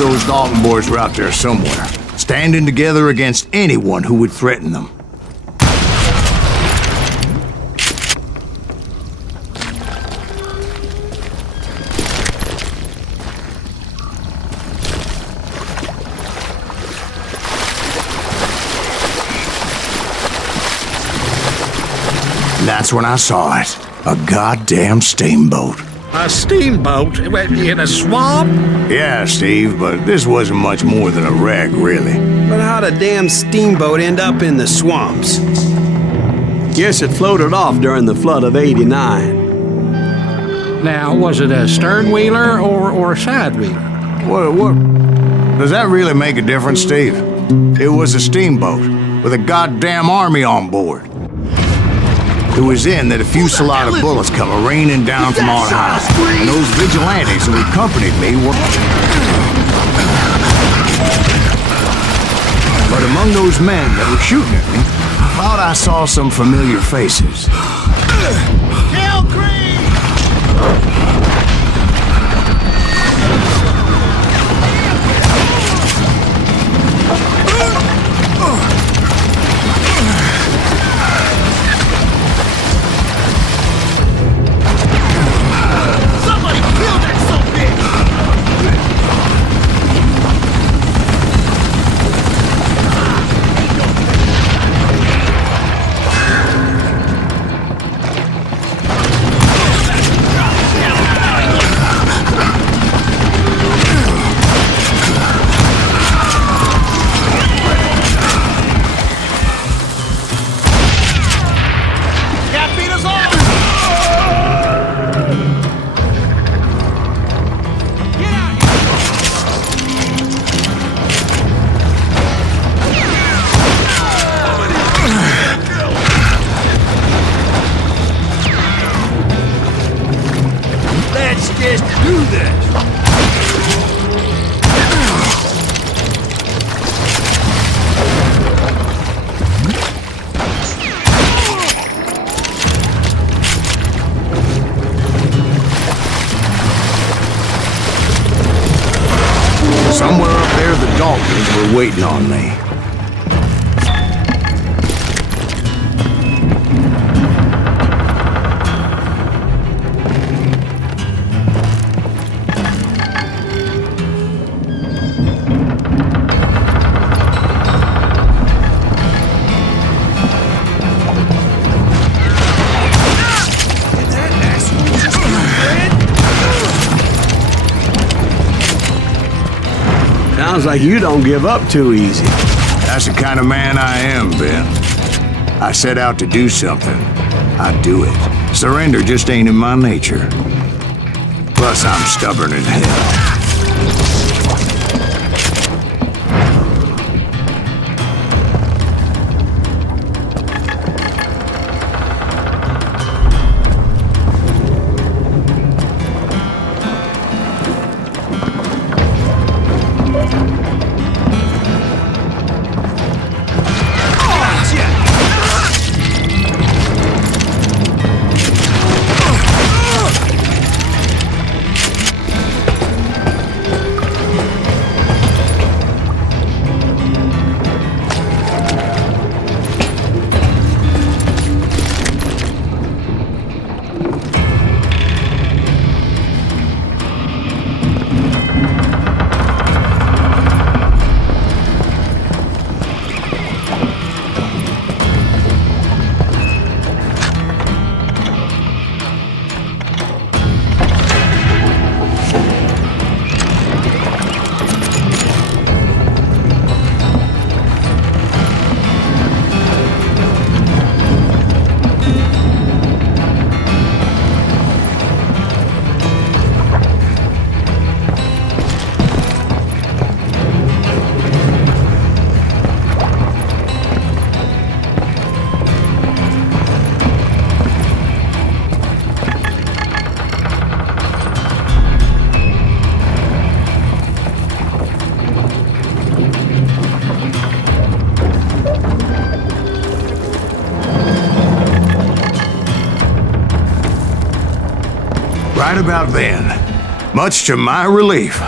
those Dalton boys were out there somewhere, standing together against anyone who would threaten them. That's when I saw it. A goddamn steamboat. A steamboat in a swamp? Yeah, Steve, but this wasn't much more than a wreck, really. But how'd a damn steamboat end up in the swamps? Guess it floated off during the flood of '89. Now, was it a stern-wheeler or a side-wheeler? What? Does that really make a difference, Steve? It was a steamboat with a goddamn army on board. It was in that a fusillade of bullets come raining down from on high, and those vigilantes who accompanied me were... But among those men that were shooting at me, I thought I saw some familiar faces. Kill Greaves! Somewhere up there, the Daltons were waiting on me. Sounds like you don't give up too easy. That's the kind of man I am, Ben. I set out to do something. I do it. Surrender just ain't in my nature. Plus, I'm stubborn as hell. Right about then, much to my relief,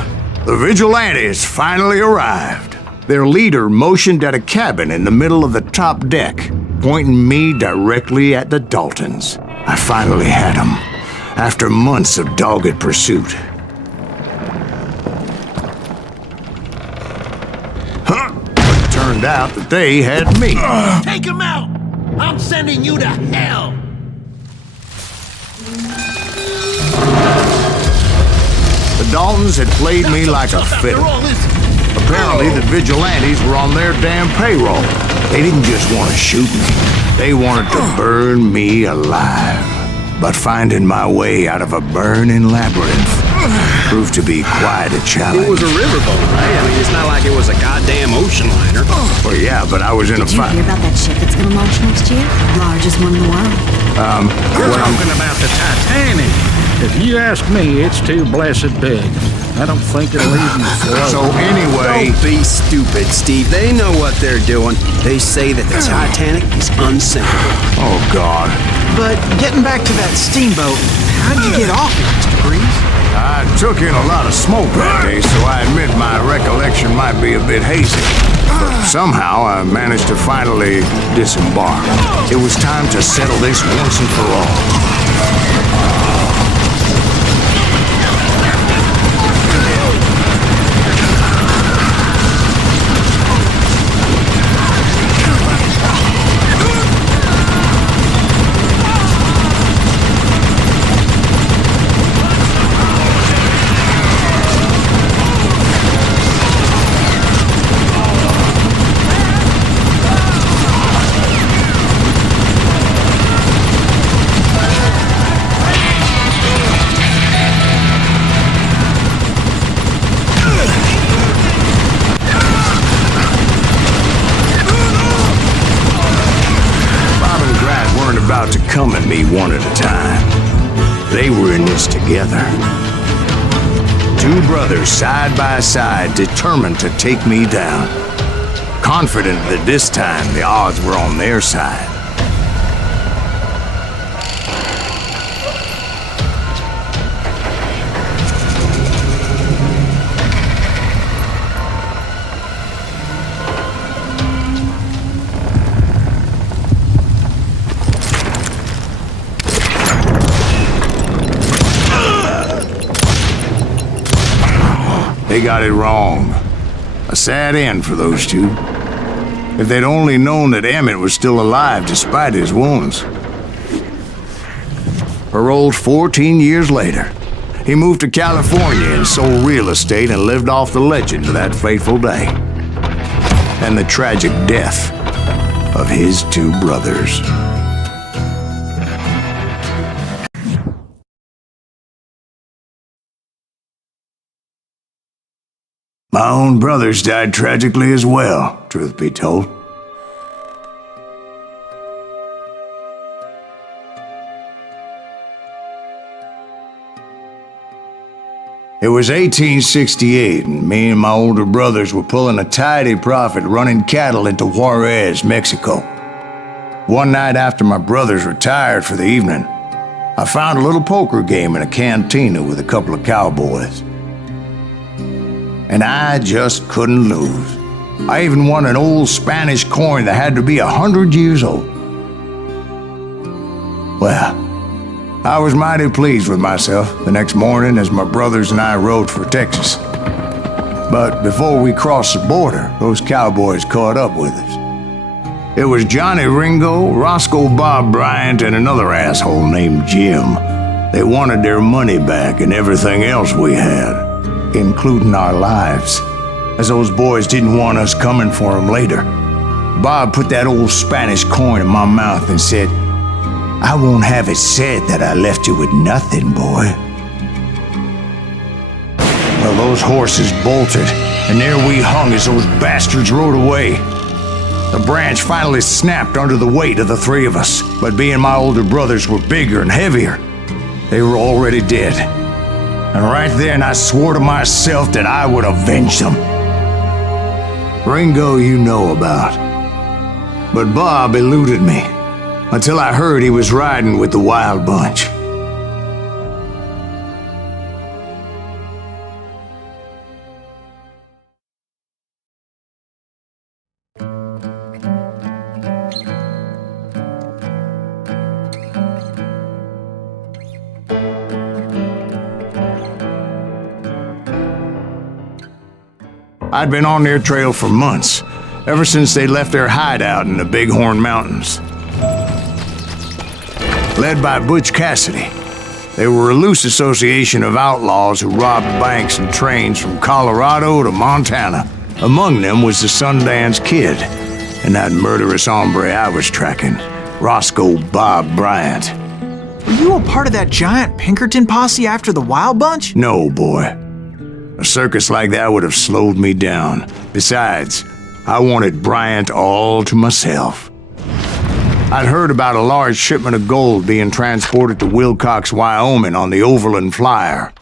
The vigilantes finally arrived. Their leader motioned at a cabin in the middle of the top deck, pointing me directly at the Daltons. I finally had them, after months of dogged pursuit. But it turned out that they had me. Take him out! I'm sending you to hell! The Daltons had played me like a fiddle. Apparently, the vigilantes were on their damn payroll. They didn't just want to shoot me. They wanted to burn me alive. But finding my way out of a burning labyrinth proved to be quite a challenge. It was a riverboat, right? I mean, it's not like it was a goddamn ocean liner. Well, yeah, but I was in a fight. Did you hear about that ship that's gonna launch next year? Largest one in the world. We're talking about the Titanic. If you ask me, it's too blessed big. I don't think it'll even float. So anyway... Don't be stupid, Steve. They know what they're doing. They say that the Titanic is unsinkable. Oh, God. But getting back to that steamboat, how'd you get off it, Mr. Greaves? I took in a lot of smoke that day, so I admit my recollection might be a bit hazy. But somehow I managed to finally disembark. It was time to settle this once and for all. To come at me one at a time. They were in this together. Two brothers side by side, determined to take me down. Confident that this time the odds were on their side. They got it wrong. A sad end for those two. If they'd only known that Emmett was still alive despite his wounds. Paroled 14 years later, he moved to California and sold real estate and lived off the legend of that fateful day. And the tragic death of his two brothers. My own brothers died tragically as well, truth be told. It was 1868, and me and my older brothers were pulling a tidy profit running cattle into Juarez, Mexico. One night after my brothers retired for the evening, I found a little poker game in a cantina with a couple of cowboys. And I just couldn't lose. I even won an old Spanish coin that had to be 100 years old. Well, I was mighty pleased with myself the next morning as my brothers and I rode for Texas. But before we crossed the border, those cowboys caught up with us. It was Johnny Ringo, Roscoe Bob Bryant, and another asshole named Jim. They wanted their money back and everything else we had, including our lives, as those boys didn't want us coming for them later. Bob put that old Spanish coin in my mouth and said, "I won't have it said that I left you with nothing, boy." Well, those horses bolted, and there we hung as those bastards rode away. The branch finally snapped under the weight of the three of us, but being my older brothers were bigger and heavier, they were already dead. And right then I swore to myself that I would avenge them. Ringo you know about. But Bob eluded me until I heard he was riding with the Wild Bunch. I'd been on their trail for months, ever since they left their hideout in the Bighorn Mountains. Led by Butch Cassidy, they were a loose association of outlaws who robbed banks and trains from Colorado to Montana. Among them was the Sundance Kid, and that murderous hombre I was tracking, Roscoe Bob Bryant. Were you a part of that giant Pinkerton posse after the Wild Bunch? No, boy. A circus like that would have slowed me down. Besides, I wanted Bryant all to myself. I'd heard about a large shipment of gold being transported to Wilcox, Wyoming on the Overland Flyer.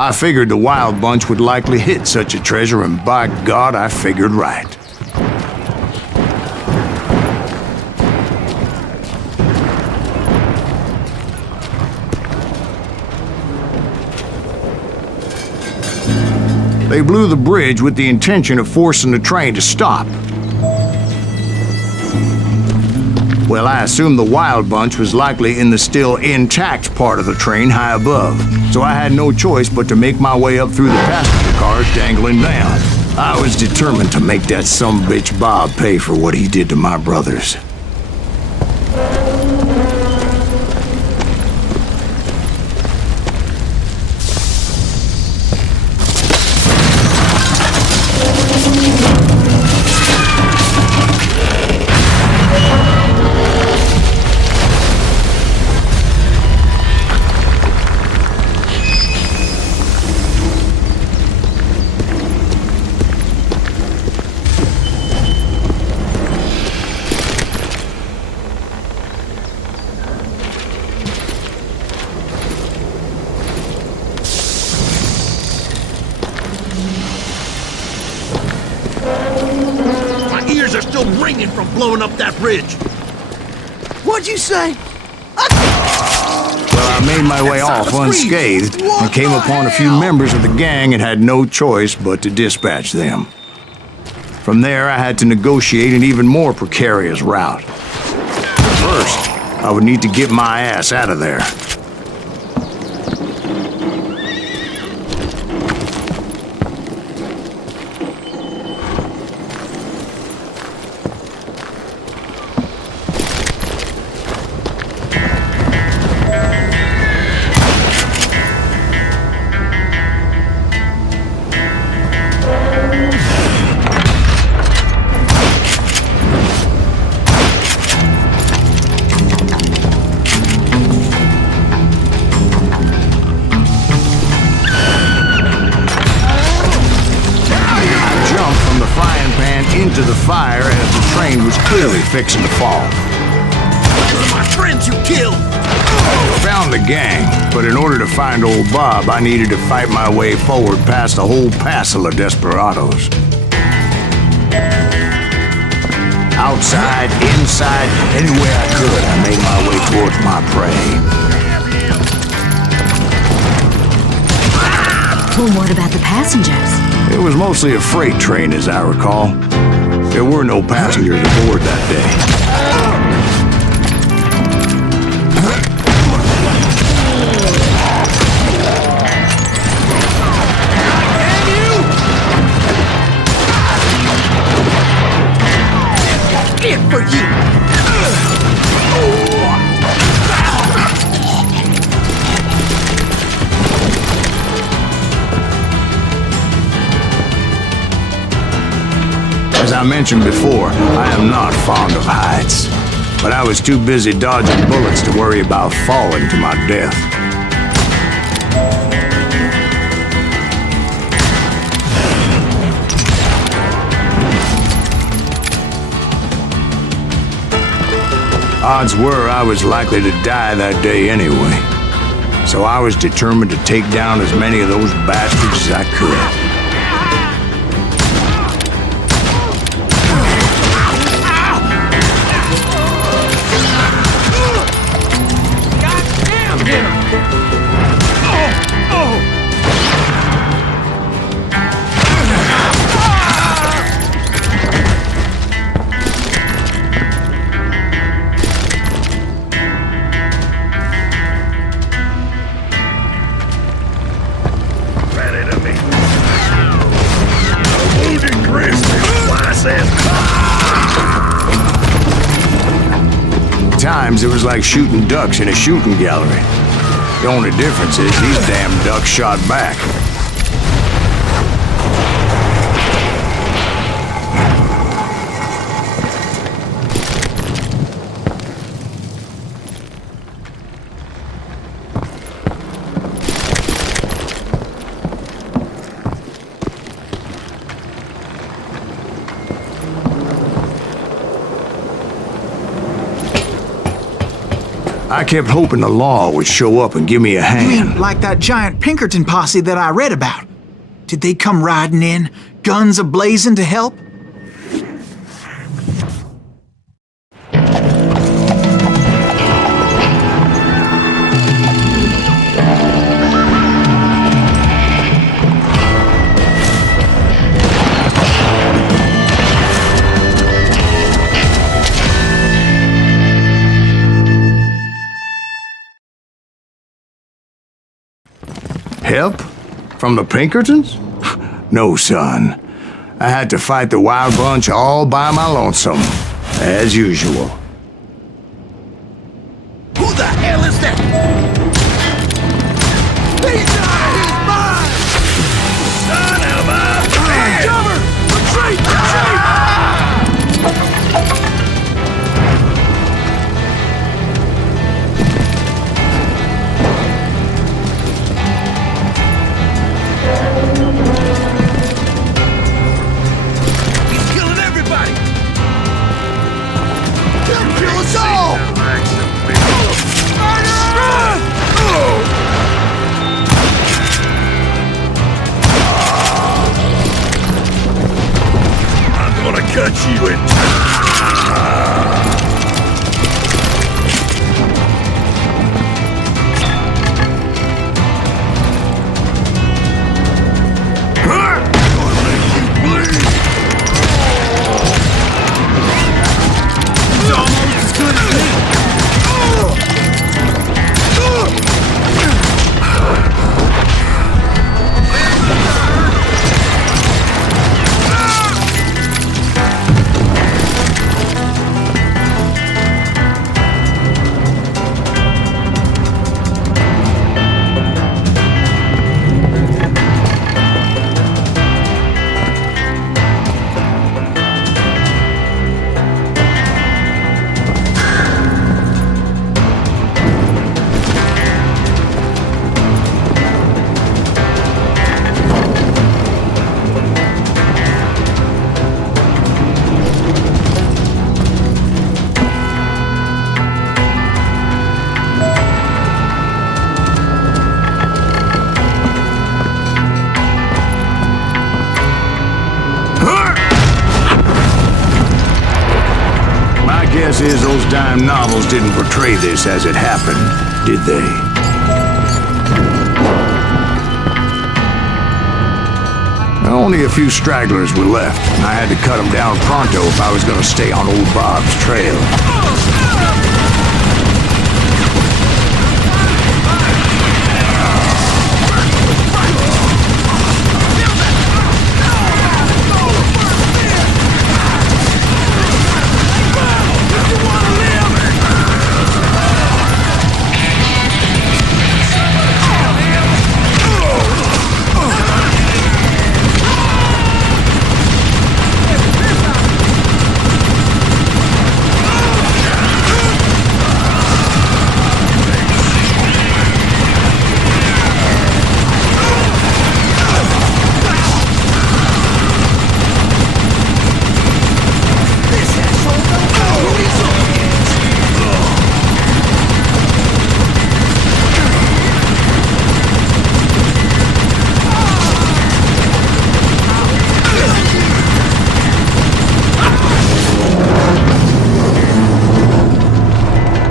I figured the Wild Bunch would likely hit such a treasure, and by God, I figured right. They blew the bridge with the intention of forcing the train to stop. Well, I assumed the Wild Bunch was likely in the still intact part of the train high above, so I had no choice but to make my way up through the passenger cars dangling down. I was determined to make that sumbitch Bob pay for what he did to my brothers. Ringing from blowing up that bridge. What'd you say? Well, I made my way off unscathed and came upon a few members of the gang and had no choice but to dispatch them. From there, I had to negotiate an even more precarious route. First, I would need to get my ass out of there. Into the fire as the train was clearly fixing to fall. Those are my friends you killed! Found the gang, but in order to find old Bob, I needed to fight my way forward past a whole passel of desperados. Outside, inside, anywhere I could, I made my way towards my prey. Well, what about the passengers? It was mostly a freight train, as I recall. There were no passengers aboard that day. It for you! As I mentioned before, I am not fond of heights, but I was too busy dodging bullets to worry about falling to my death. Odds were I was likely to die that day anyway, so I was determined to take down as many of those bastards as I could. times it was like shooting ducks in a shooting gallery. The only difference is these damn ducks shot back. I kept hoping the law would show up and give me a hand. Like that giant Pinkerton posse that I read about. Did they come riding in, guns a-blazing to help? Help? From the Pinkertons? No, son. I had to fight the wild bunch all by my lonesome, as usual. Who the hell is that? He's mine! Son of a bitch! Cover! Retreat! Retreat! He's killing everybody! He'll kill us all! I'm gonna cut you in. Guess is those dime novels didn't portray this as it happened, did they? Only a few stragglers were left, and I had to cut them down pronto if I was going to stay on old Bob's trail.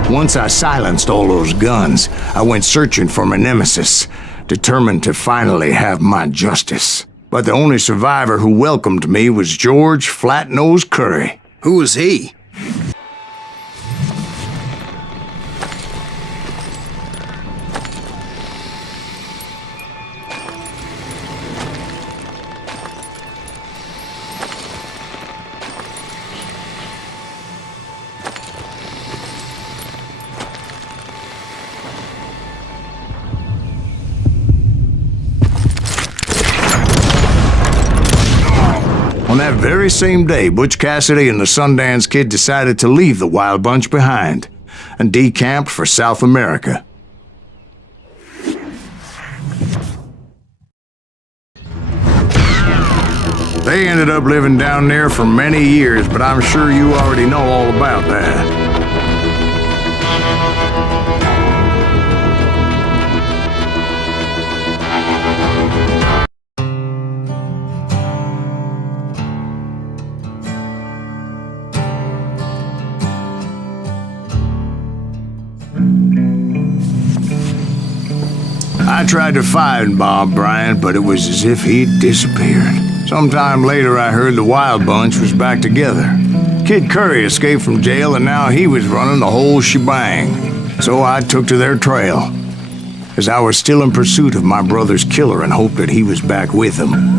Once I silenced all those guns, I went searching for my nemesis, determined to finally have my justice. But the only survivor who welcomed me was George Flat-Nose Curry. Who was he? On that very same day, Butch Cassidy and the Sundance Kid decided to leave the Wild Bunch behind and decamped for South America. They ended up living down there for many years, but I'm sure you already know all about that. I tried to find Bob Bryant, but it was as if he'd disappeared. Sometime later, I heard the Wild Bunch was back together. Kid Curry escaped from jail, and now he was running the whole shebang. So I took to their trail, as I was still in pursuit of my brother's killer and hoped that he was back with him.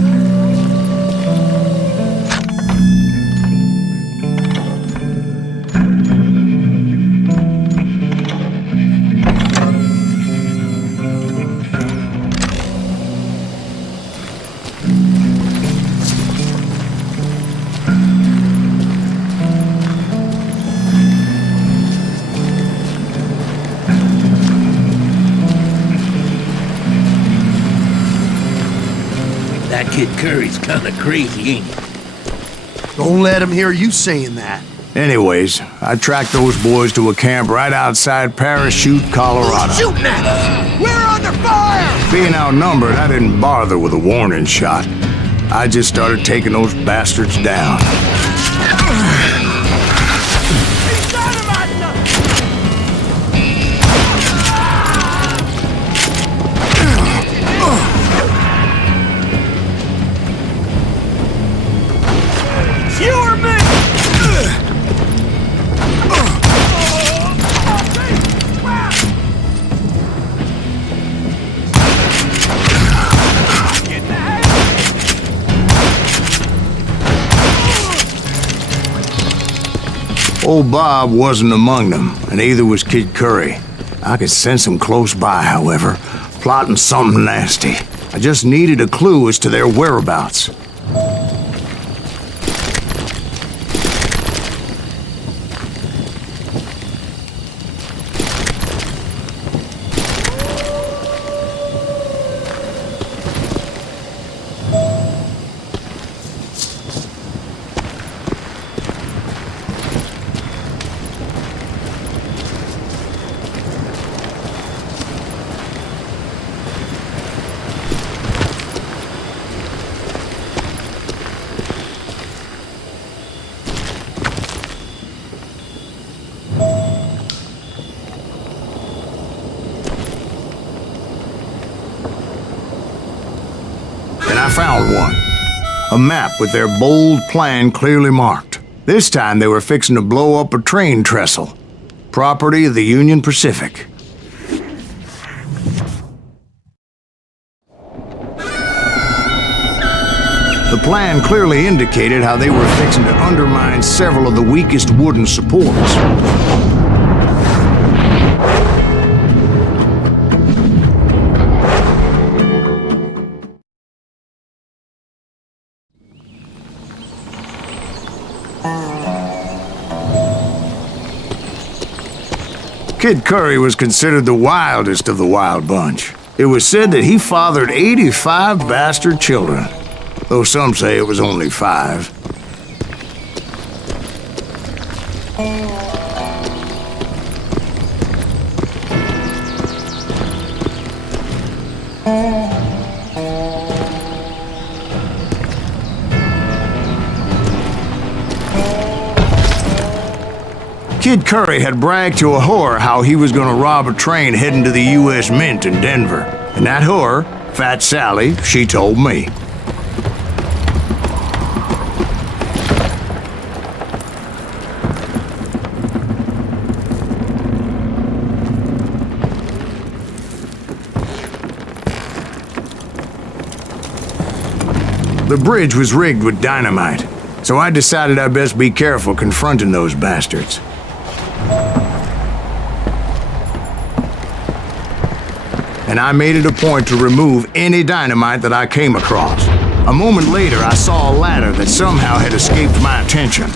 That Kid Curry's kinda crazy, ain't he? Don't let him hear you saying that. Anyways, I tracked those boys to a camp right outside Parachute, Colorado. Shooting at us! We're under fire! Being outnumbered, I didn't bother with a warning shot. I just started taking those bastards down. He's dynamiting us! You or me! Old Bob wasn't among them, and neither was Kid Curry. I could sense him close by, however, plotting something nasty. I just needed a clue as to their whereabouts. I found one. A map with their bold plan clearly marked. This time they were fixing to blow up a train trestle. Property of the Union Pacific. The plan clearly indicated how they were fixing to undermine several of the weakest wooden supports. Kid Curry was considered the wildest of the Wild Bunch. It was said that he fathered 85 bastard children, though some say it was only 5. Kid Curry had bragged to a whore how he was gonna rob a train heading to the U.S. Mint in Denver. And that whore, Fat Sally, she told me. The bridge was rigged with dynamite, so I decided I'd best be careful confronting those bastards. And I made it a point to remove any dynamite that I came across. A moment later, I saw a ladder that somehow had escaped my attention.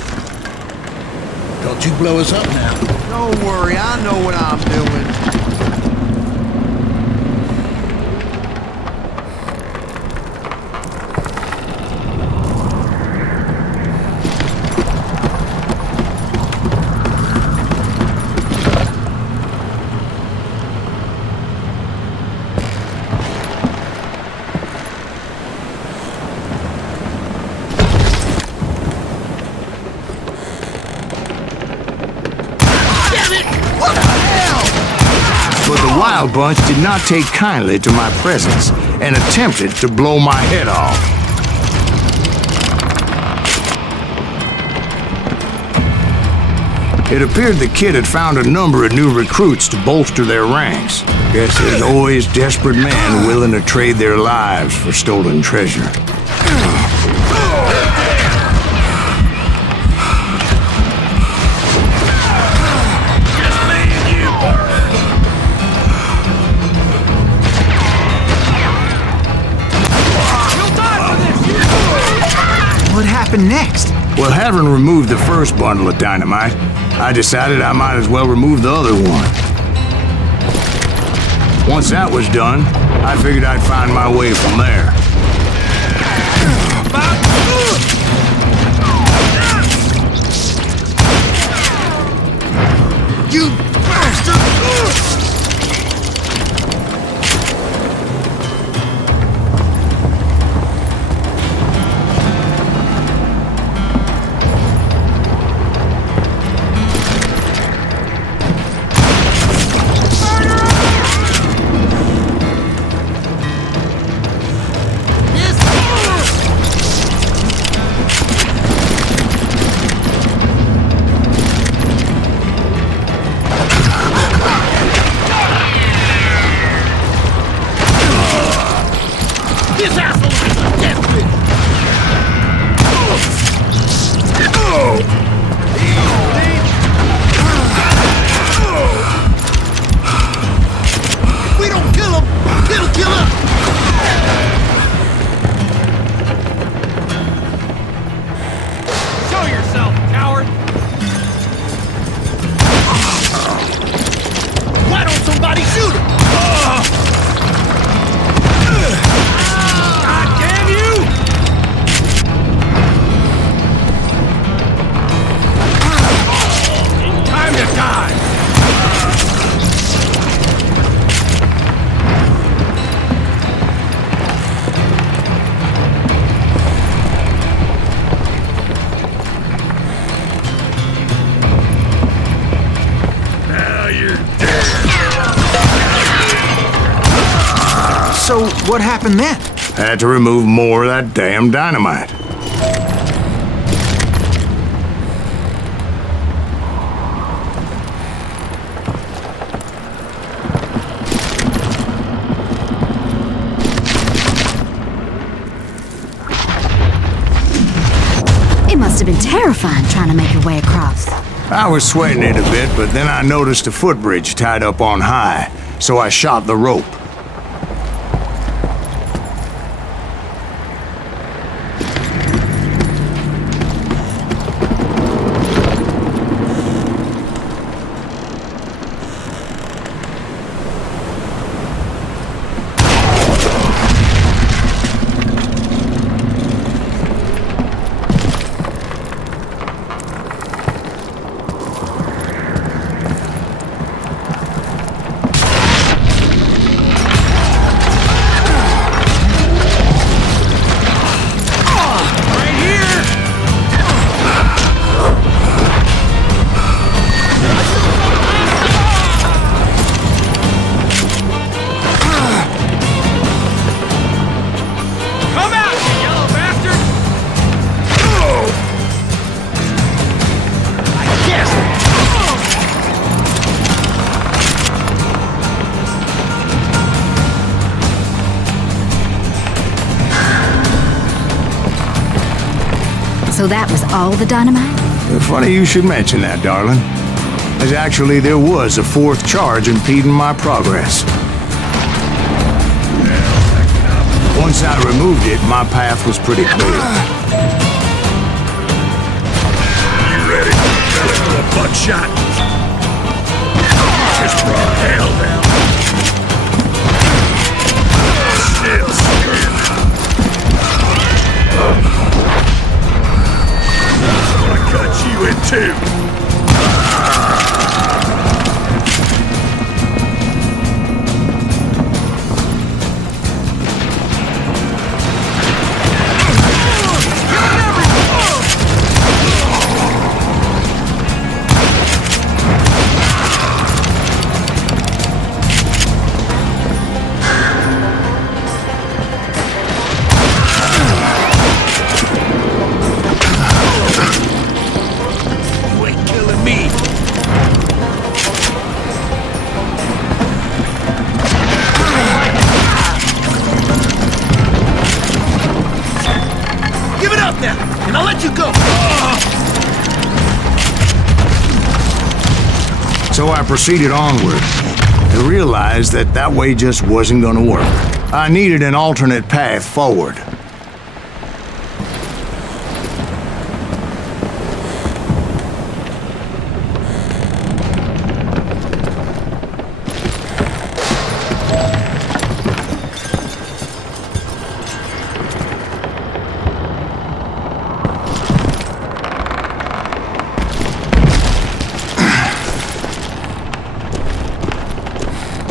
Don't you blow us up now. Don't worry, I know what I'm doing. But the Wild Bunch did not take kindly to my presence and attempted to blow my head off. It appeared the kid had found a number of new recruits to bolster their ranks. Guess there's always desperate men willing to trade their lives for stolen treasure. What happened next? Well, having removed the first bundle of dynamite, I decided I might as well remove the other one. Once that was done, I figured I'd find my way from there. You bastard! So, what happened then? Had to remove more of that damn dynamite. It must have been terrifying trying to make your way across. I was sweating it a bit, but then I noticed a footbridge tied up on high, so I shot the rope. So that was all the dynamite? Funny you should mention that, darling. As actually, there was a fourth charge impeding my progress. Once I removed it, my path was pretty clear. You ready? Ready for a buckshot? Just brought hell down. Still scared. I'm gonna cut you in two. And I'll let you go. So I proceeded onward and realized that that way just wasn't gonna work. I needed an alternate path forward.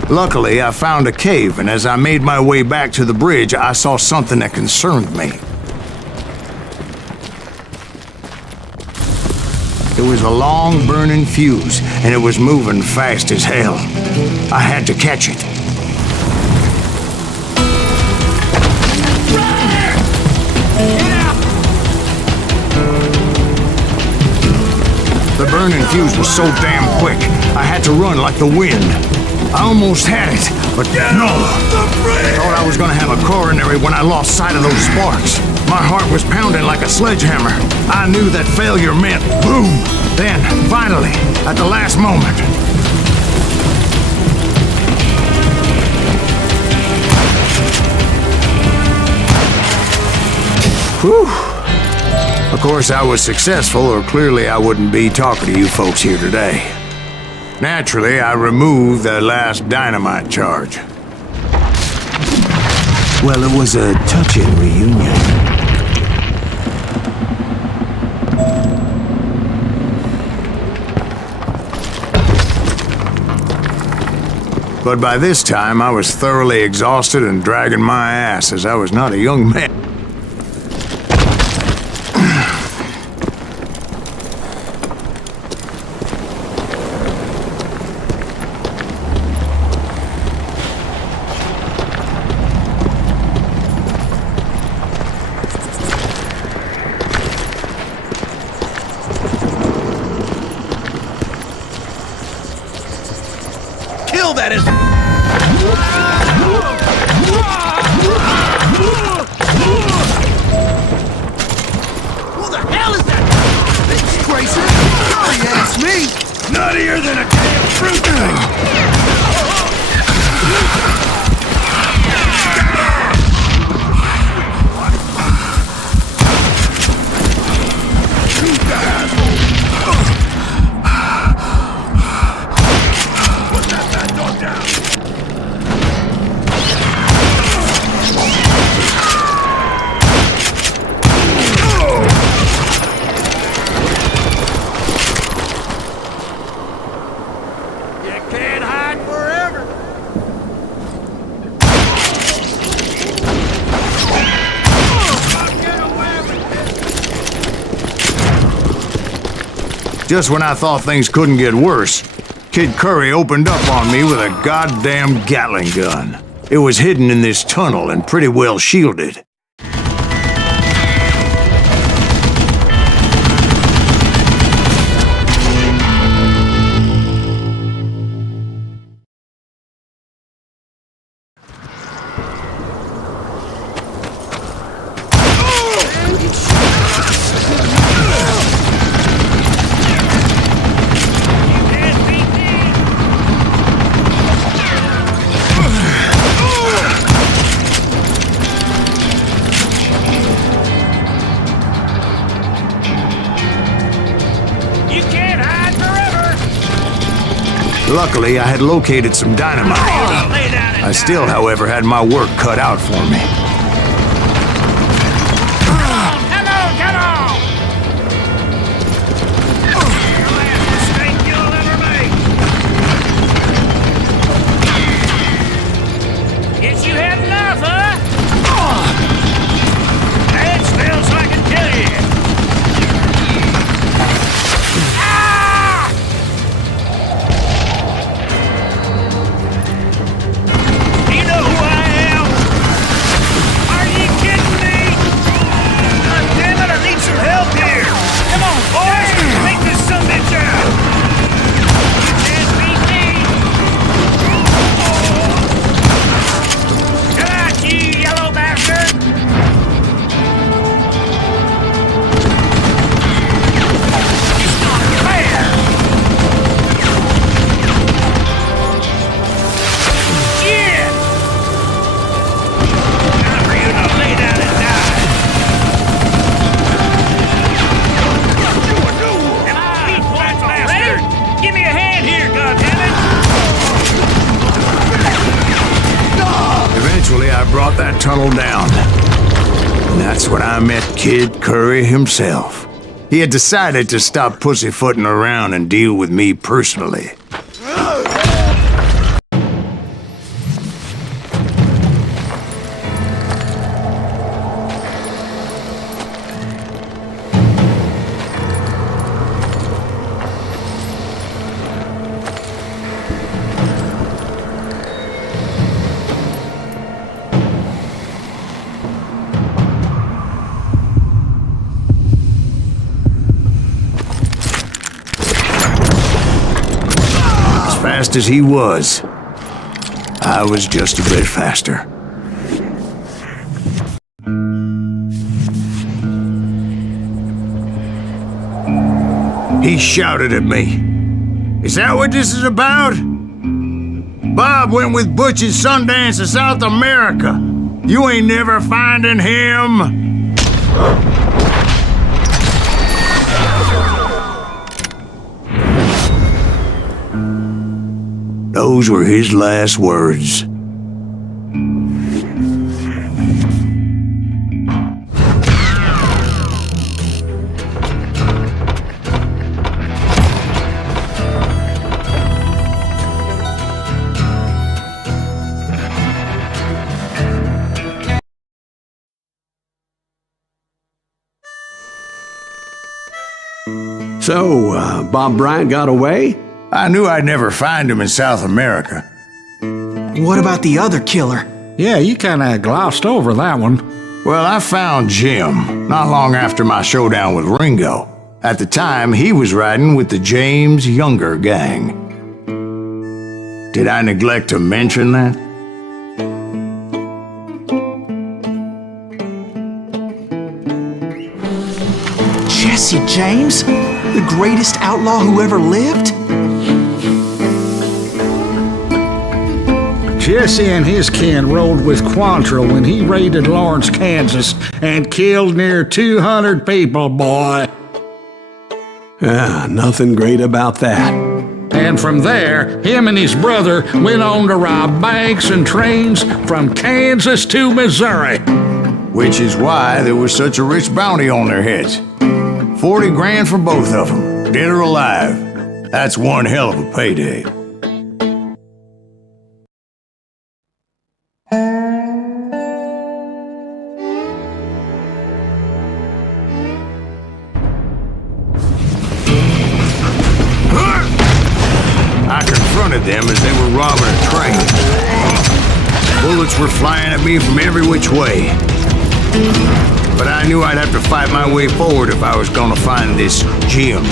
Luckily, I found a cave, and as I made my way back to the bridge, I saw something that concerned me. It was a long burning fuse, and it was moving fast as hell. I had to catch it. The burning fuse was so damn quick, I had to run like the wind. I almost had it, but no. I thought I was gonna have a coronary when I lost sight of those sparks. My heart was pounding like a sledgehammer. I knew that failure meant boom. Then, finally, at the last moment. Whew. Of course, I was successful, or clearly I wouldn't be talking to you folks here today. Naturally, I removed the last dynamite charge. Well, it was a touching reunion. But by this time, I was thoroughly exhausted and dragging my ass, as I was not a young man. That is. Who the hell is that? It's Grayson. Sorry, ass me. Nuttier than a damn fruit thing. Just when I thought things couldn't get worse, Kid Curry opened up on me with a goddamn Gatling gun. It was hidden in this tunnel and pretty well shielded. Luckily, I had located some dynamite. I still, however, had my work cut out for me. Tunnel down. And that's when I met Kid Curry himself. He had decided to stop pussyfooting around and deal with me personally. Fast as he was, I was just a bit faster. He shouted at me. Is that what this is about? Bob went with Butch and Sundance to South America. You ain't never finding him. Those were his last words. So, Bob Bryant got away? I knew I'd never find him in South America. What about the other killer? Yeah, you kinda glossed over that one. Well, I found Jim not long after my showdown with Ringo. At the time, he was riding with the James Younger gang. Did I neglect to mention that? Jesse James? The greatest outlaw who ever lived? Jesse and his kin rode with Quantrill when he raided Lawrence, Kansas, and killed near 200 people, boy. Nothing great about that. And from there, him and his brother went on to rob banks and trains from Kansas to Missouri. Which is why there was such a rich bounty on their heads. 40 grand for both of them, dead or alive. That's one hell of a payday. I confronted them as they were robbing a train. Bullets were flying at me from every which way. But I knew I'd have to fight my way forward if I was gonna find this Jim.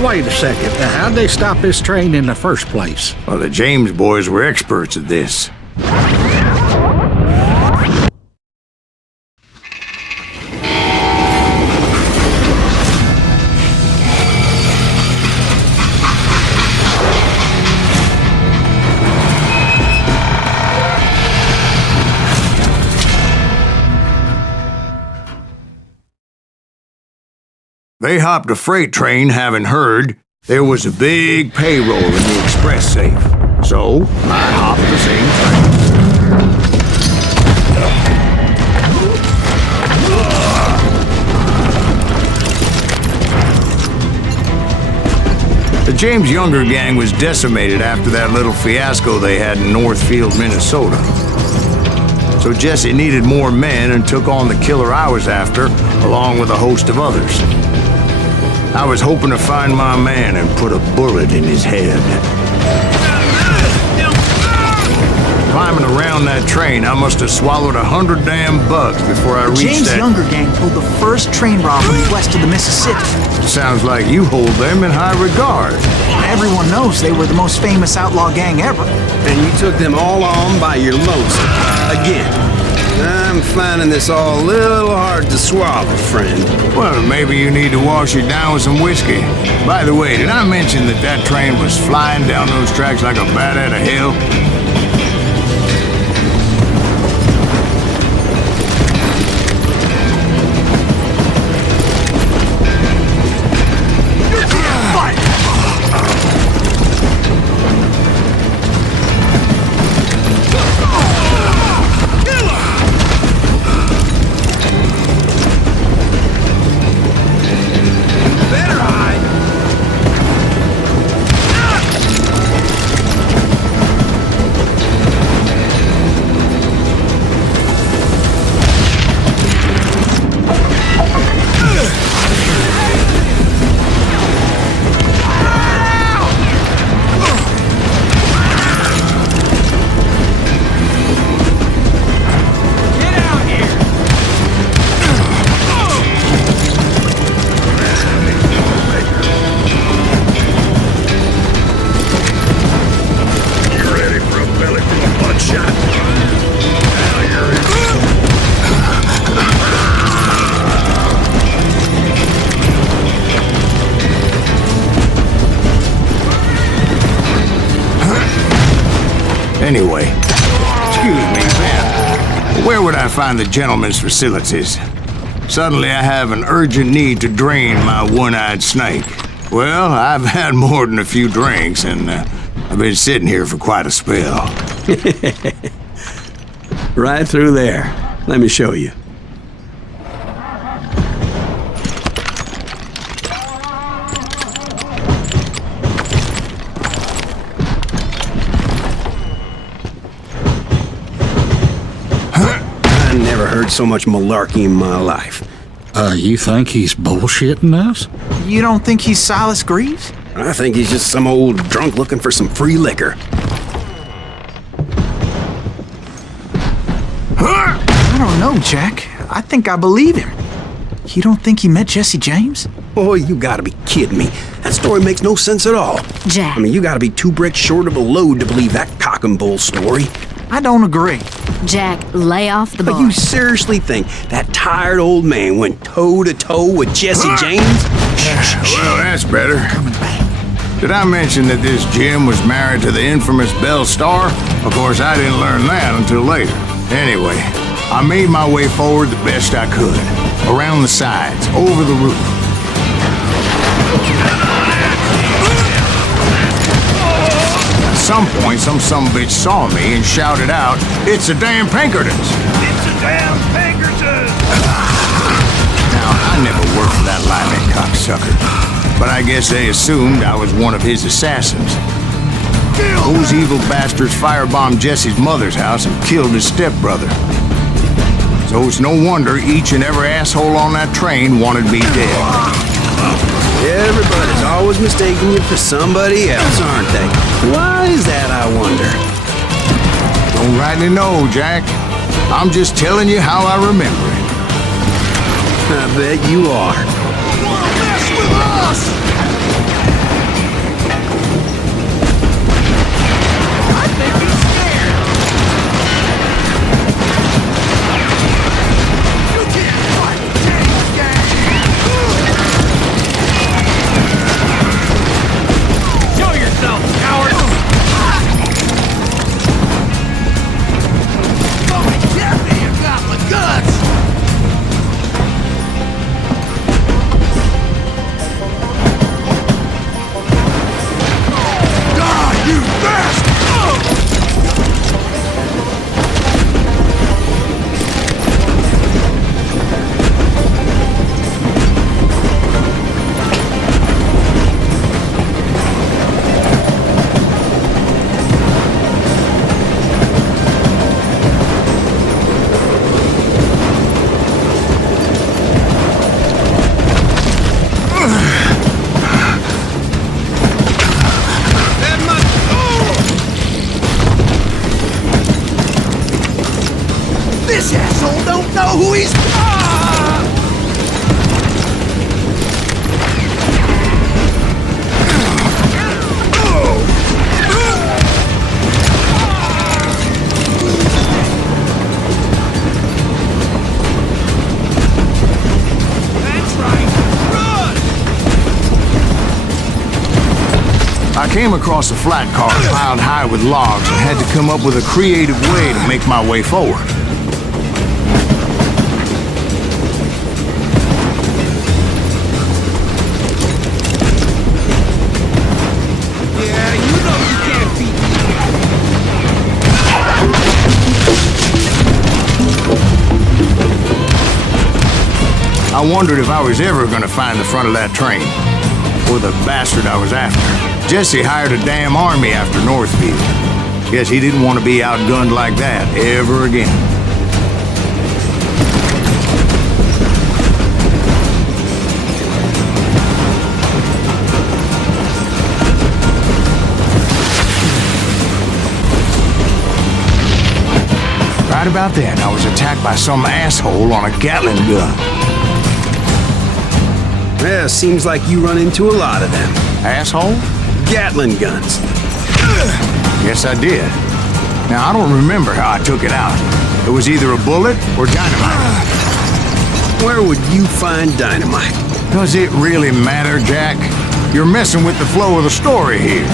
Now, wait a second. How'd they stop this train in the first place? Well, the James boys were experts at this. They hopped a freight train having heard there was a big payroll in the express safe. So, I hopped the same train. The James Younger gang was decimated after that little fiasco they had in Northfield, Minnesota. So Jesse needed more men and took on the killer I was after, along with a host of others. I was hoping to find my man and put a bullet in his head. Climbing around that train, I must have swallowed 100 damn bugs before I reached James that... Younger gang pulled the first train robbery west of the Mississippi. Sounds like you hold them in high regard. Everyone knows they were the most famous outlaw gang ever. And you took them all on by your lonesome. Again. I'm finding this all a little hard to swallow, friend. Well, maybe you need to wash it down with some whiskey. By the way, did I mention that that train was flying down those tracks like a bat out of hell? Anyway, excuse me, man. Where would I find the gentleman's facilities? Suddenly I have an urgent need to drain my one-eyed snake. Well, I've had more than a few drinks, and I've been sitting here for quite a spell. Right through there. Let me show you. I never heard so much malarkey in my life. You think he's bullshitting us? You don't think he's Silas Greaves? I think he's just some old drunk looking for some free liquor. I don't know, Jack. I think I believe him. You don't think he met Jesse James? Oh, you gotta be kidding me. That story makes no sense at all. Jack. I mean, you gotta be 2 bricks short of a load to believe that cock and bull story. I don't agree. Jack, lay off the But bar. you seriously think that tired old man went toe-to-toe with Jesse James? Well, that's better. Did I mention that this Jim was married to the infamous Belle Starr? Of course, I didn't learn that until later. Anyway, I made my way forward the best I could. Around the sides, over the roof. At some point, some sumbitch saw me and shouted out, "It's a damn Pinkertons!" It's a damn Pinkerton! Now, I never worked for that lyman cocksucker, but I guess they assumed I was one of his assassins. Those evil bastards firebombed Jesse's mother's house and killed his stepbrother. So it's no wonder each and every asshole on that train wanted me dead. Everybody's always mistaking you for somebody else, aren't they? Why is that, I wonder? Don't rightly know, Jack. I'm just telling you how I remember it. I bet you are. Wanna mess with us? I came across a flat car piled high with logs and had to come up with a creative way to make my way forward. Yeah, you know you can't beat me. I wondered if I was ever gonna find the front of that train, or the bastard I was after. Jesse hired a damn army after Northfield. Guess he didn't want to be outgunned like that ever again. Right about then, I was attacked by some asshole on a Gatling gun. Yeah, seems like you run into a lot of them. Asshole? Gatling guns. Yes, I did. Now, I don't remember how I took it out. It was either a bullet or dynamite. Where would you find dynamite? Does it really matter, Jack? You're messing with the flow of the story here.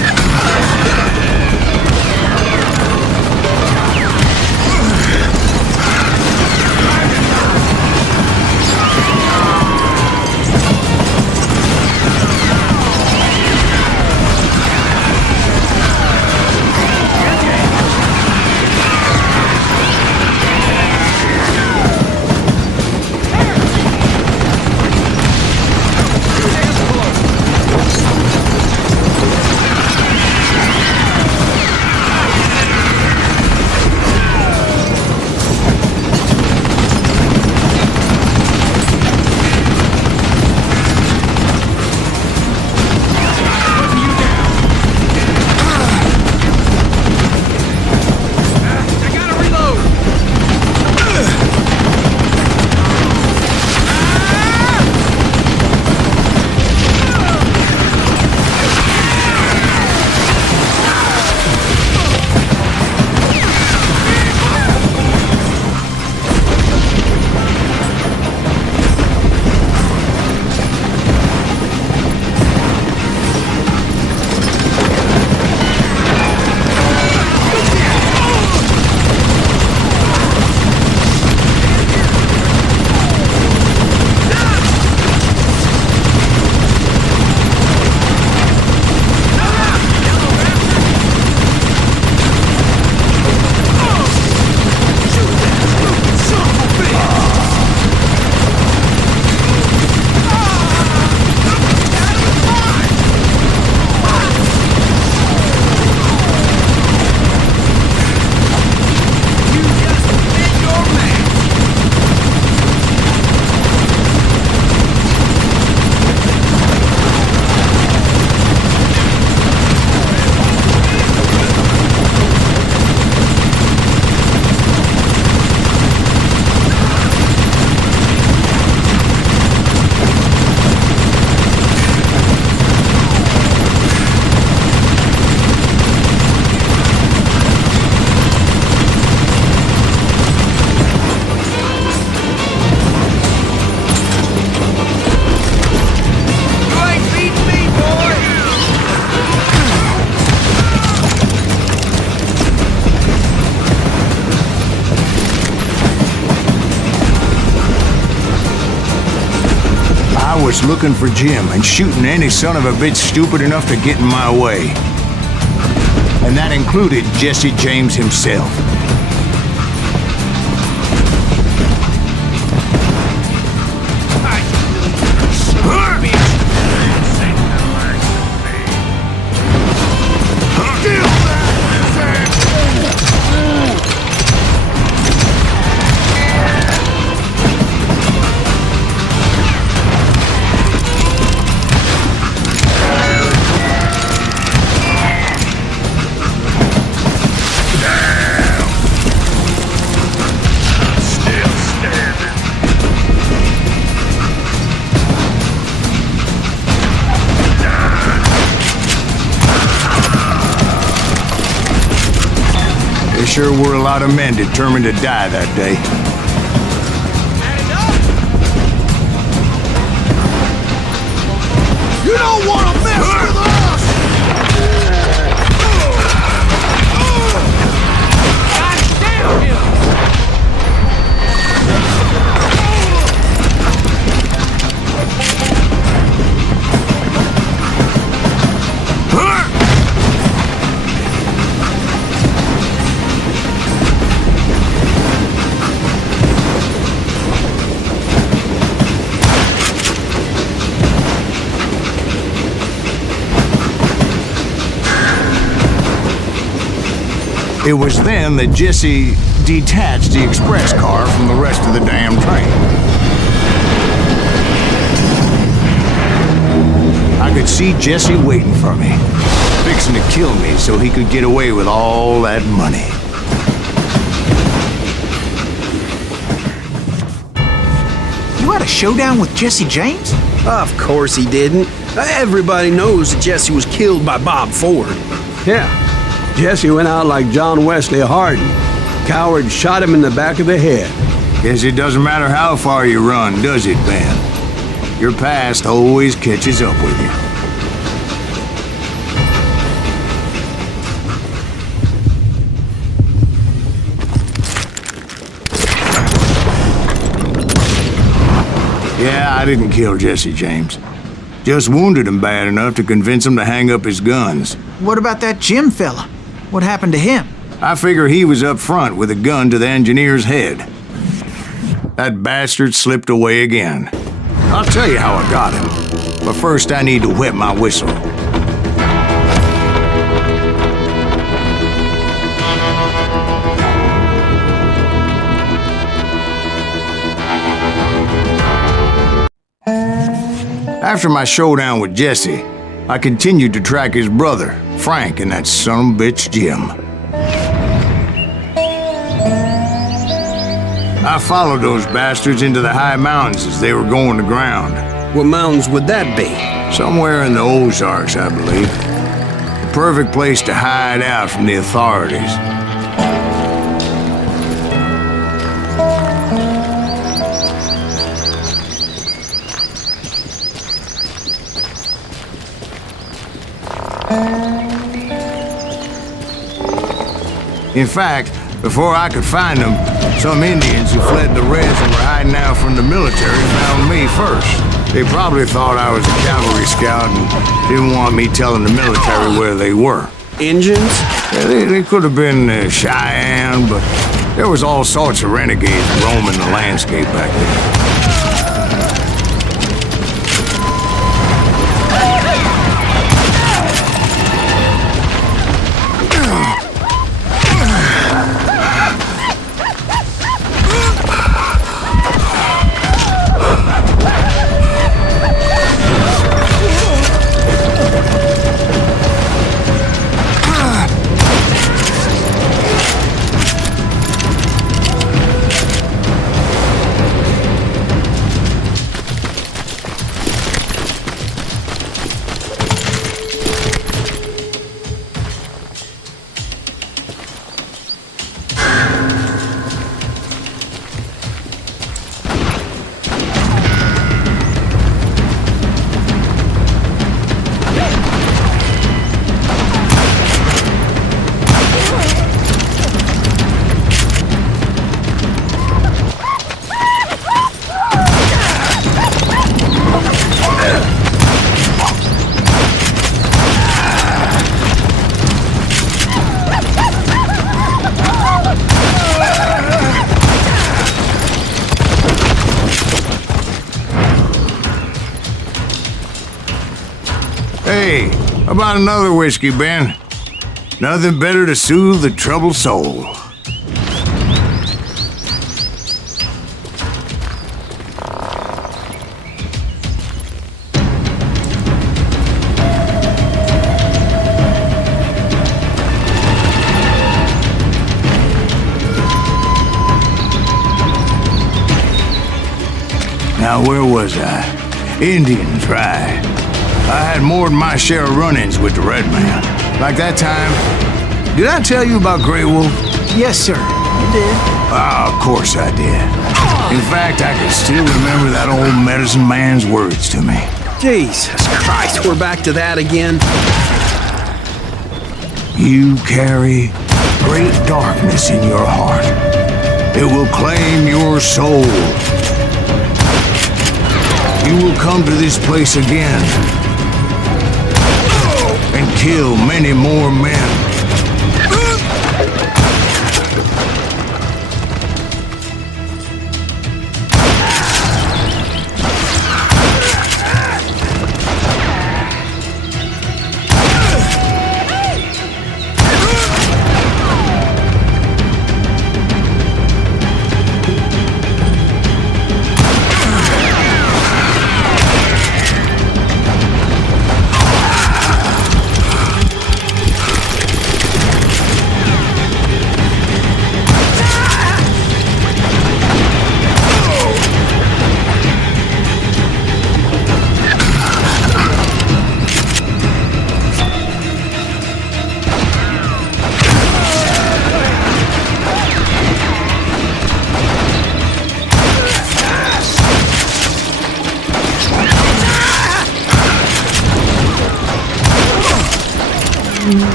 I was looking for Jim and shooting any son of a bitch stupid enough to get in my way. And that included Jesse James himself. Sure were a lot of men determined to die that day. You don't want to mess with us! It was then that Jesse detached the express car from the rest of the damn train. I could see Jesse waiting for me, fixing to kill me so he could get away with all that money. You had a showdown with Jesse James? Of course he didn't. Everybody knows that Jesse was killed by Bob Ford. Yeah, Jesse went out like John Wesley Hardin. Coward shot him in the back of the head. Guess it doesn't matter how far you run, does it, Ben? Your past always catches up with you. Yeah, I didn't kill Jesse James. Just wounded him bad enough to convince him to hang up his guns. What about that Jim fella? What happened to him? I figure he was up front with a gun to the engineer's head. That bastard slipped away again. I'll tell you how I got him. But first I need to wet my whistle. After my showdown with Jesse, I continued to track his brother, Frank, and that sumbitch Jim. I followed those bastards into the high mountains as they were going to ground. What mountains would that be? Somewhere in the Ozarks, I believe. The perfect place to hide out from the authorities. In fact, before I could find them, some Indians who fled the Reds and were hiding out from the military found me first. They probably thought I was a cavalry scout and didn't want me telling the military where they were. Indians? Yeah, they could have been Cheyenne, but there was all sorts of renegades roaming the landscape back then. Hey, how about another whiskey, Ben? Nothing better to soothe the troubled soul. Now, where was I? Indians, right. I had more than my share of run-ins with the Red Man. Like that time. Did I tell you about Grey Wolf? Yes, sir. You did. Ah, of course I did. In fact, I can still remember that old medicine man's words to me. Jesus Christ, we're back to that again. You carry great darkness in your heart. It will claim your soul. You will come to this place again and kill many more men.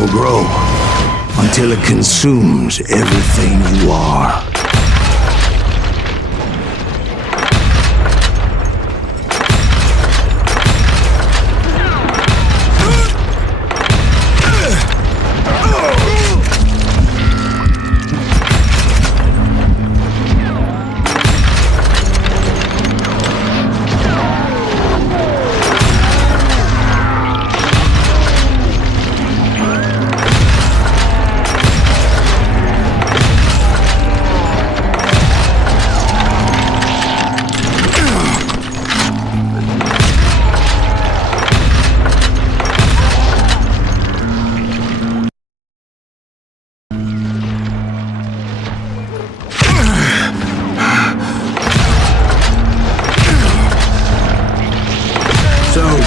will grow until it consumes everything you are.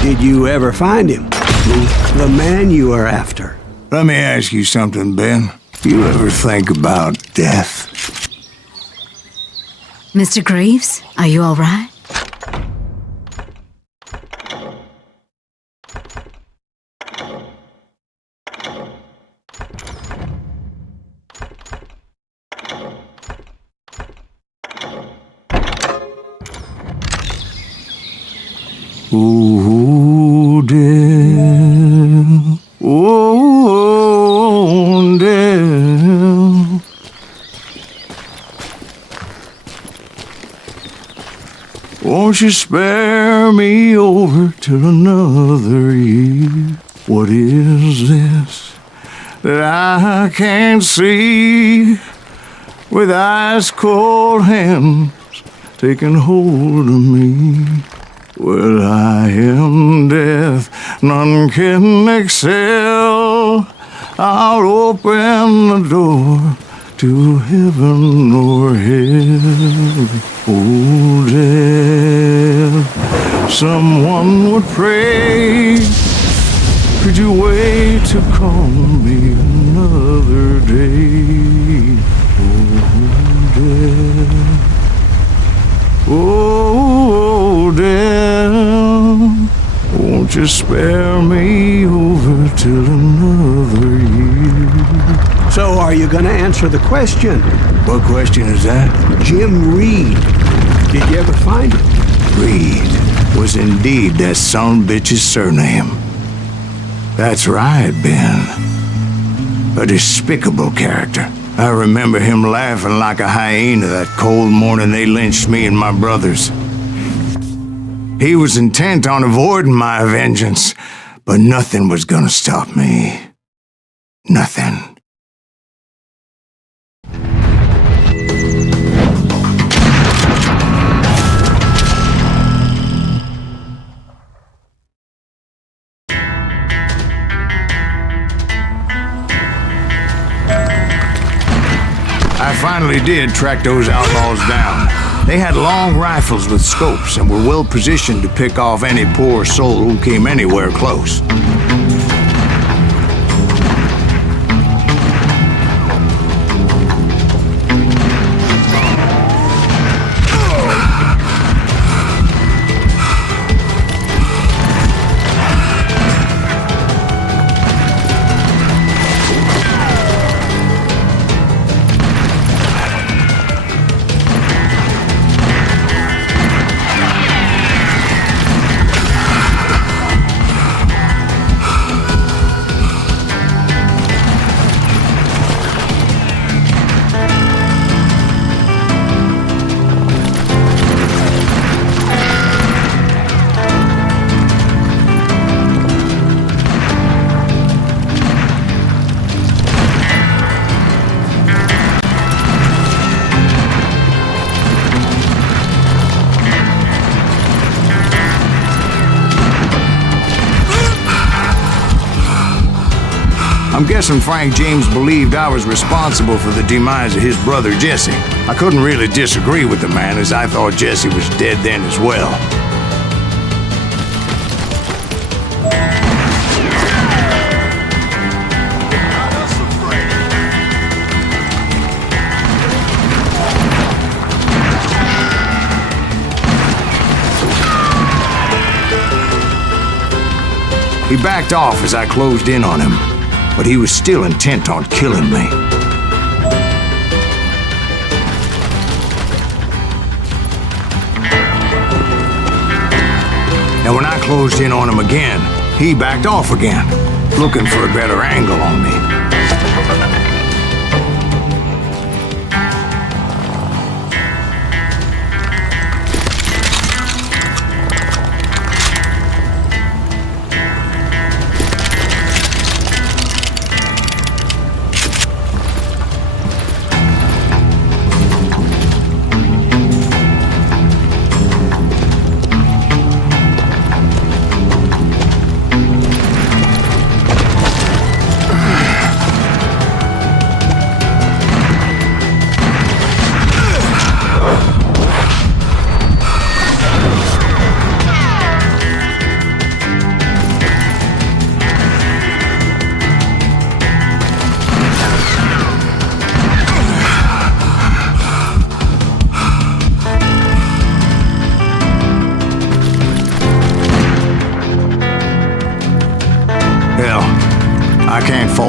Did you ever find him? The man you are after? Let me ask you something, Ben. You ever think about death? Mr. Greaves, are you all right? Ooh, dear. Ooh, dear. Won't you spare me over till another year? What is this that I can't see with ice cold hands taking hold of me? Well, I am death, none can excel. I'll open the door to heaven or hell. Oh, death, someone would pray. Could you wait to call me another day? Oh, death. Oh, death, won't you spare me over till another year? So are you gonna answer the question? What question is that? Jim Reed. Did you ever find him? Reed was indeed that son-of-a-bitch's surname. That's right, Ben. A despicable character. I remember him laughing like a hyena that cold morning they lynched me and my brothers. He was intent on avoiding my vengeance, but nothing was gonna stop me. Nothing. I finally did track those outlaws down. They had long rifles with scopes and were well positioned to pick off any poor soul who came anywhere close. I'm guessing Frank James believed I was responsible for the demise of his brother Jesse. I couldn't really disagree with the man, as I thought Jesse was dead then as well. He backed off as I closed in on him. but he was still intent on killing me. And when I closed in on him again, he backed off again, looking for a better angle on me.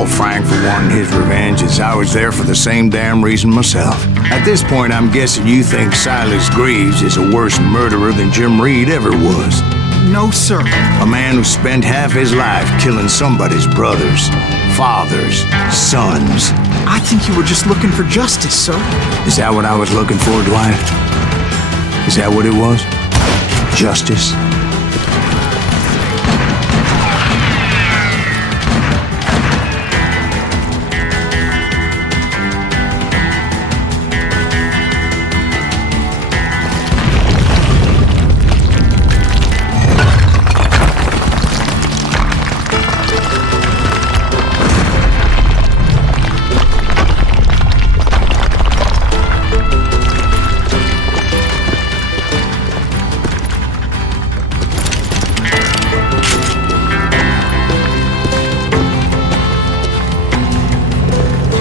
Frank for wanting his revenge, as I was there for the same damn reason myself. At this point, I'm guessing you think Silas Greaves is a worse murderer than Jim Reed ever was. No, sir. A man who spent half his life killing somebody's brothers, fathers, sons. I think you were just looking for justice, sir. Is that what I was looking for, Dwight? Is that what it was? Justice?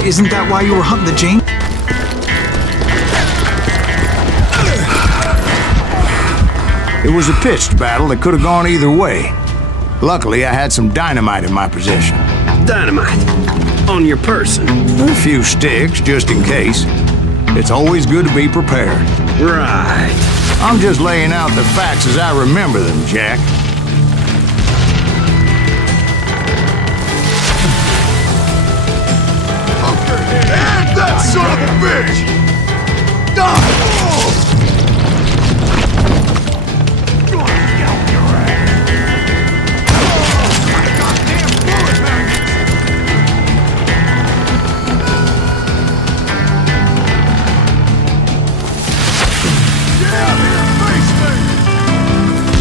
Isn't that why you were hunting the James? It was a pitched battle that could have gone either way. Luckily, I had some dynamite in my possession. Dynamite? On your person? A few sticks, just in case. It's always good to be prepared. Right. I'm just laying out the facts as I remember them, Jack. And that son of a bitch!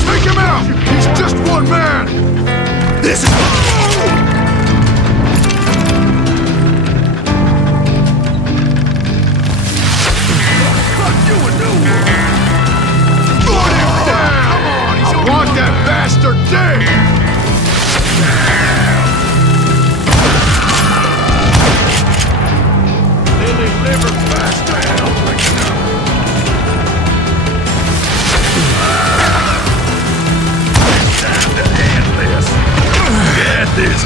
Take him out! He's just one man! This is... Bastard dead! Lily liver bastard! It's time to end this. Get this.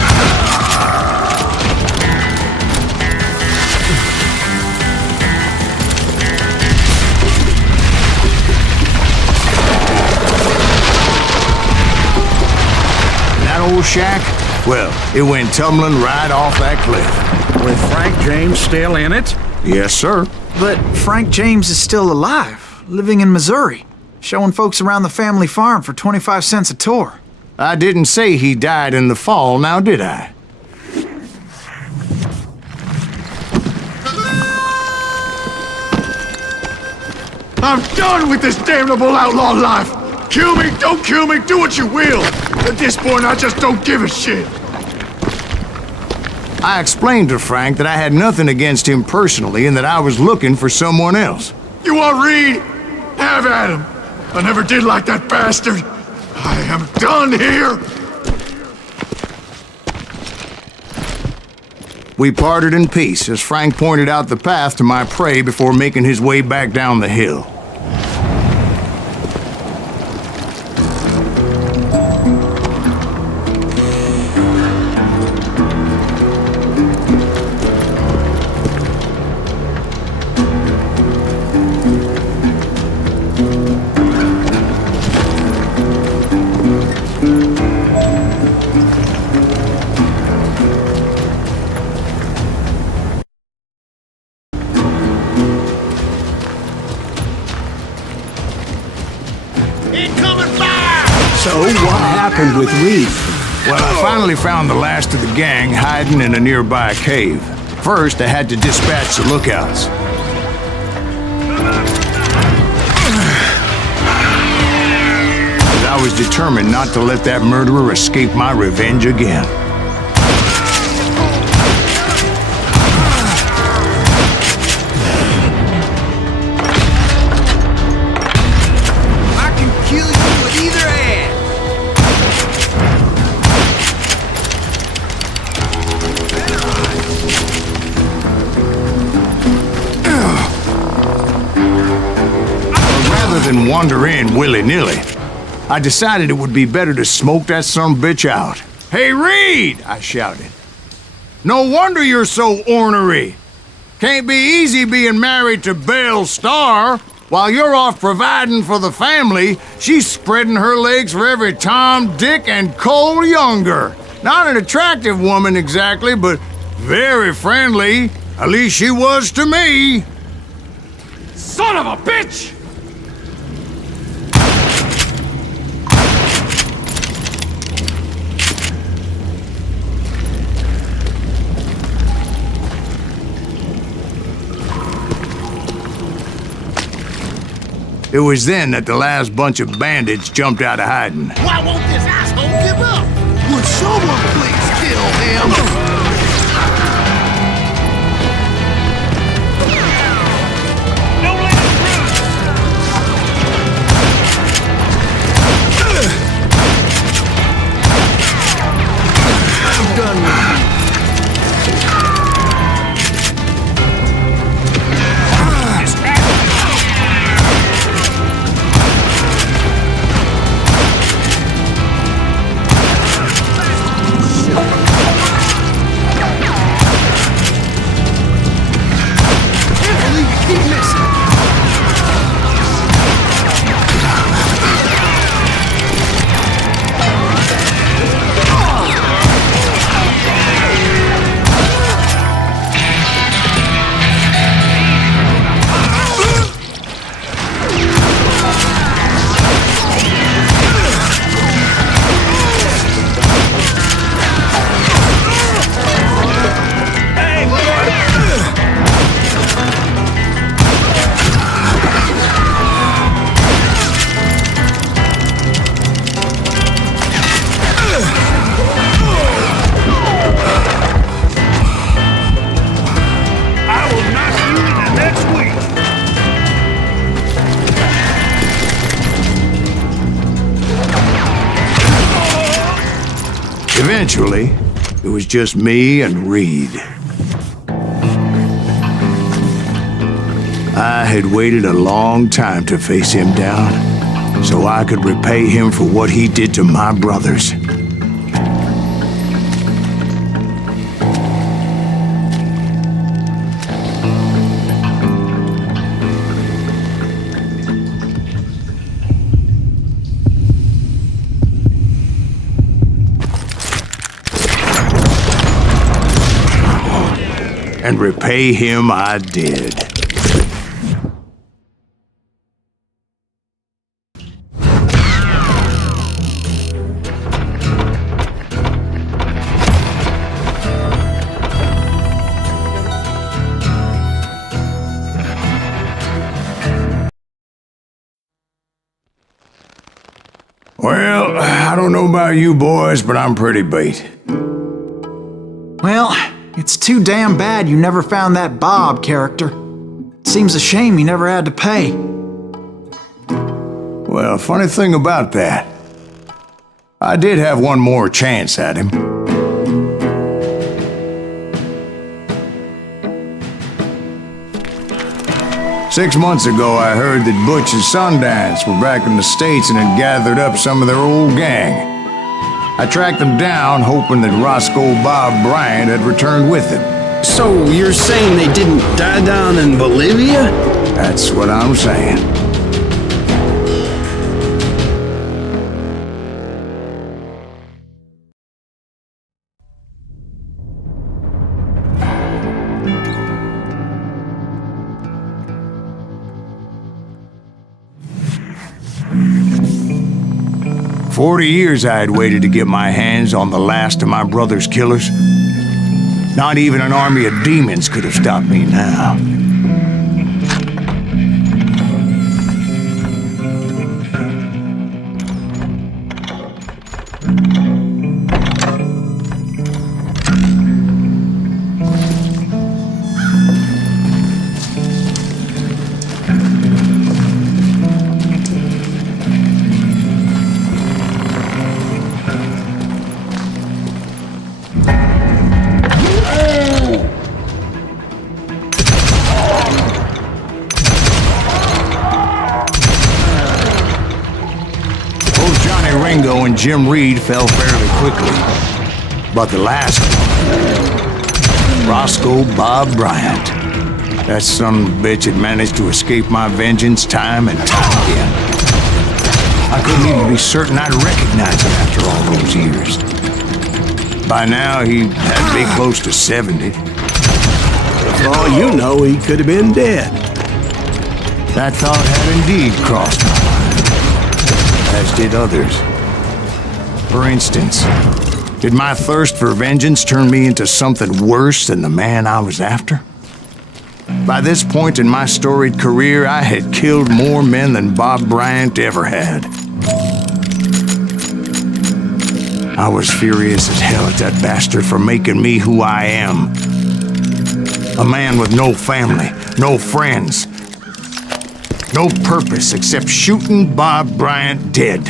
Old shack? Well, it went tumbling right off that cliff. With Frank James still in it? Yes, sir. But Frank James is still alive, living in Missouri, showing folks around the family farm for 25 cents a tour. I didn't say he died in the fall, now did I? I'm done with this damnable outlaw life! Kill me, don't kill me, do what you will! At this point, I just don't give a shit! I explained to Frank that I had nothing against him personally and that I was looking for someone else. You want Reed? Have at him! I never did like that bastard! I am done here! We parted in peace as Frank pointed out the path to my prey before making his way back down the hill. So what happened with Reed? Well, I finally found the last of the gang hiding in a nearby cave. First, I had to dispatch the lookouts. But I was determined not to let that murderer escape my revenge again. I can kill you with either hand. Rather than wander in willy-nilly, I decided it would be better to smoke that sumbitch out. "Hey, Reed!" I shouted. "No wonder you're so ornery. Can't be easy being married to Belle Starr. While you're off providing for the family, she's spreading her legs for every Tom, Dick, and Cole Younger. Not an attractive woman exactly, but very friendly. At least she was to me." Son of a bitch! It was then that the last bunch of bandits jumped out of hiding. Why won't this asshole give up? Would someone please kill him? Don't let him through! I'm done with you. Eventually, it was just me and Reed. I had waited a long time to face him down, so I could repay him for what he did to my brothers. And repay him I did. Well, I don't know about you boys, but I'm pretty beat. Well, it's too damn bad you never found that Bob character. Seems a shame you never had to pay. Well, funny thing about that, I did have one more chance at him. Six months ago, I heard that Butch and Sundance were back in the States and had gathered up some of their old gang. I tracked them down, hoping that Roscoe Bob Bryant had returned with them. So you're saying they didn't die down in Bolivia? That's what I'm saying. 40 years I had waited to get my hands on the last of my brother's killers. Not even an army of demons could have stopped me now. And Jim Reed fell fairly quickly. But the last one, Roscoe Bob Bryant, that son of a bitch had managed to escape my vengeance time and time again. I couldn't even be certain I'd recognize him after all those years. By now, he had to be close to 70. For all you know, he could have been dead. That thought had indeed crossed my mind, as did others. For instance, did my thirst for vengeance turn me into something worse than the man I was after? By this point in my storied career, I had killed more men than Bob Bryant ever had. I was furious as hell at that bastard for making me who I am. A man with no family, no friends, no purpose except shooting Bob Bryant dead.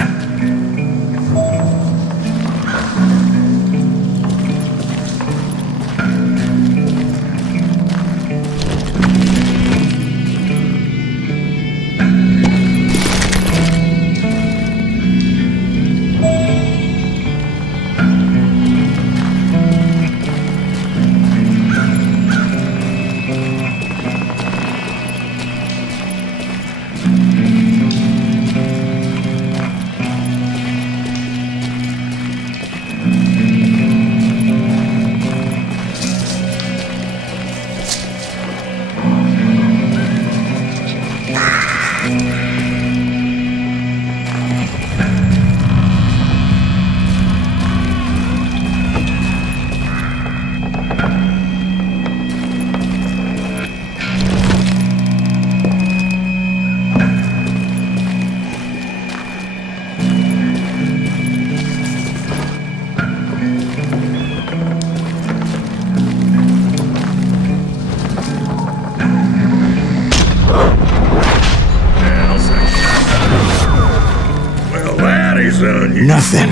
Nothing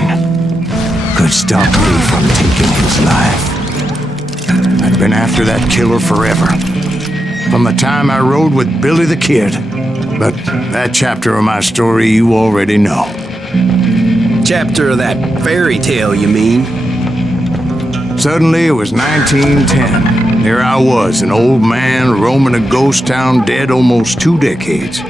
could stop me from taking his life. I'd been after that killer forever, from the time I rode with Billy the Kid. But that chapter of my story you already know. Chapter of that fairy tale, you mean? Suddenly it was 1910. There I was, an old man roaming a ghost town dead almost 2 decades.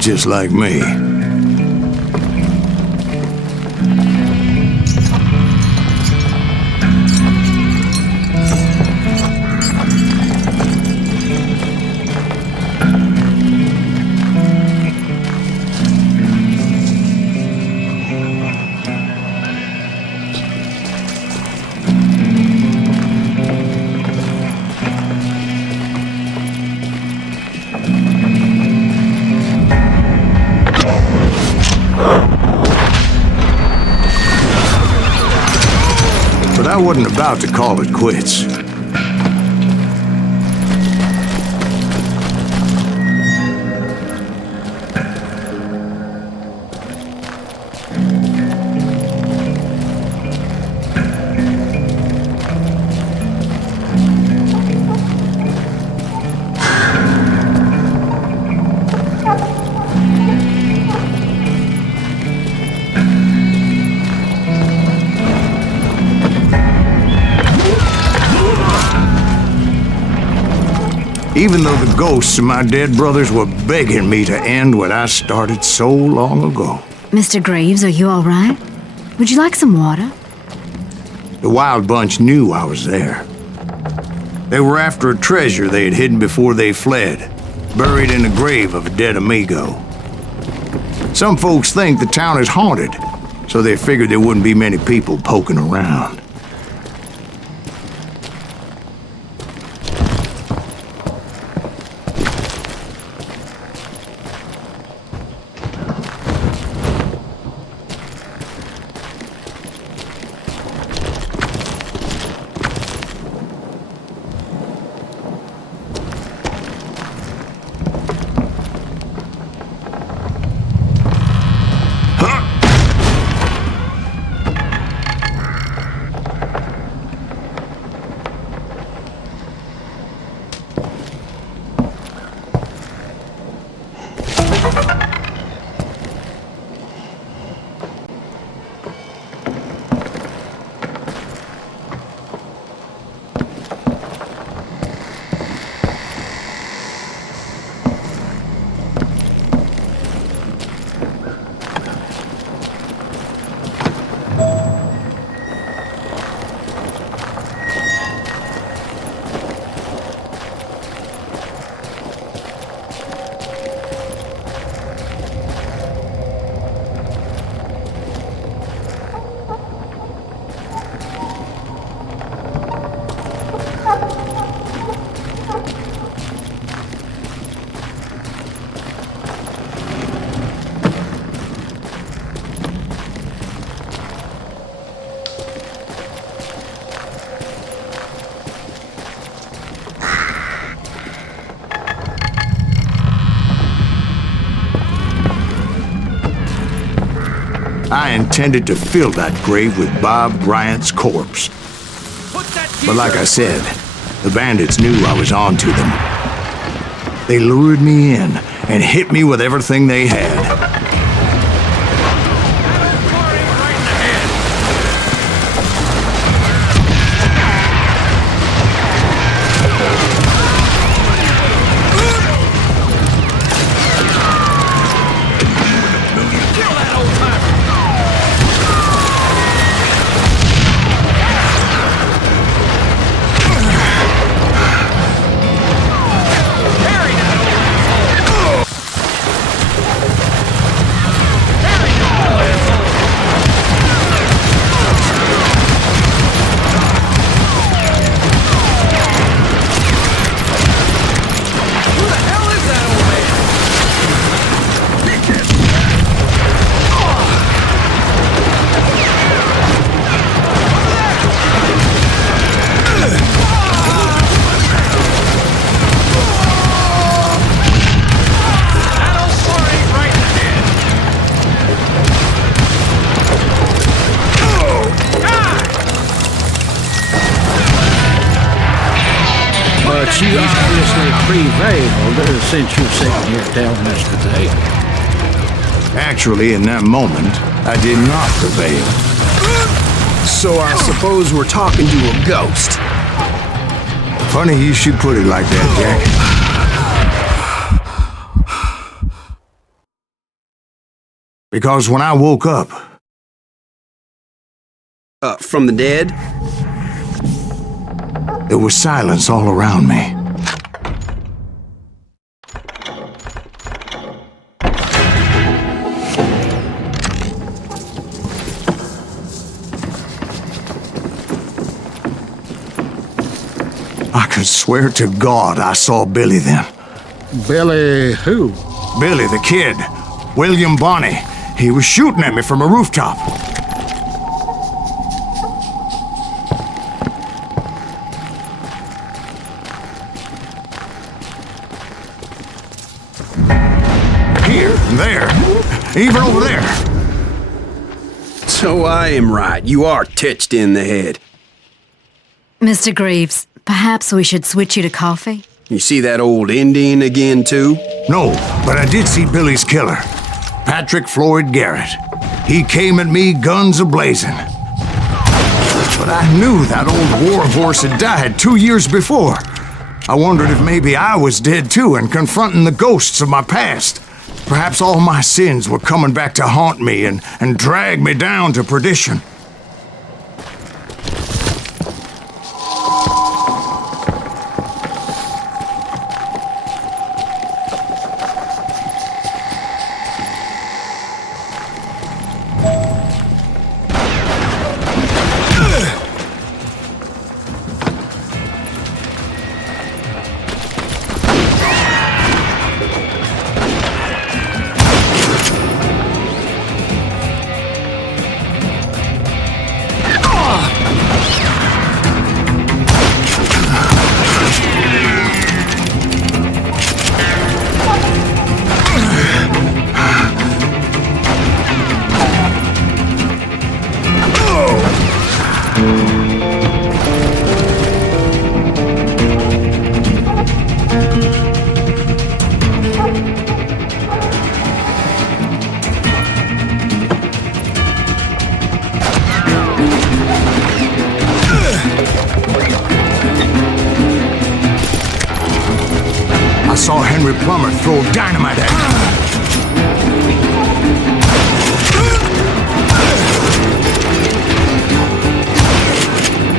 Just like me. I wasn't about to call it quits. Even though the ghosts of my dead brothers were begging me to end what I started so long ago. Mr. Greaves, are you all right? Would you like some water? The Wild Bunch knew I was there. They were after a treasure they had hidden before they fled, buried in the grave of a dead amigo. Some folks think the town is haunted, so they figured there wouldn't be many people poking around. I intended to fill that grave with Bob Bryant's corpse. But like I said, the bandits knew I was on to them. They lured me in and hit me with everything they had. You obviously prevailed since you're sitting here telling us today. Actually, in that moment, I did not prevail. So I suppose we're talking to a ghost. Funny you should put it like that, Jack. Because when I woke up... From the dead? There was silence all around me. I could swear to God I saw Billy then. Billy who? Billy the kid. William Bonney. He was shooting at me from a rooftop. Here and there. Even over there. So I am right. You are touched in the head. Mr. Greaves, perhaps we should switch you to coffee? You see that old Indian again, too? No, but I did see Billy's killer, Patrick Floyd Garrett. He came at me guns a-blazing. But I knew that old war horse had died 2 years before. I wondered if maybe I was dead too and confronting the ghosts of my past. Perhaps all my sins were coming back to haunt me and drag me down to perdition. I saw Henry Plummer throw dynamite at me.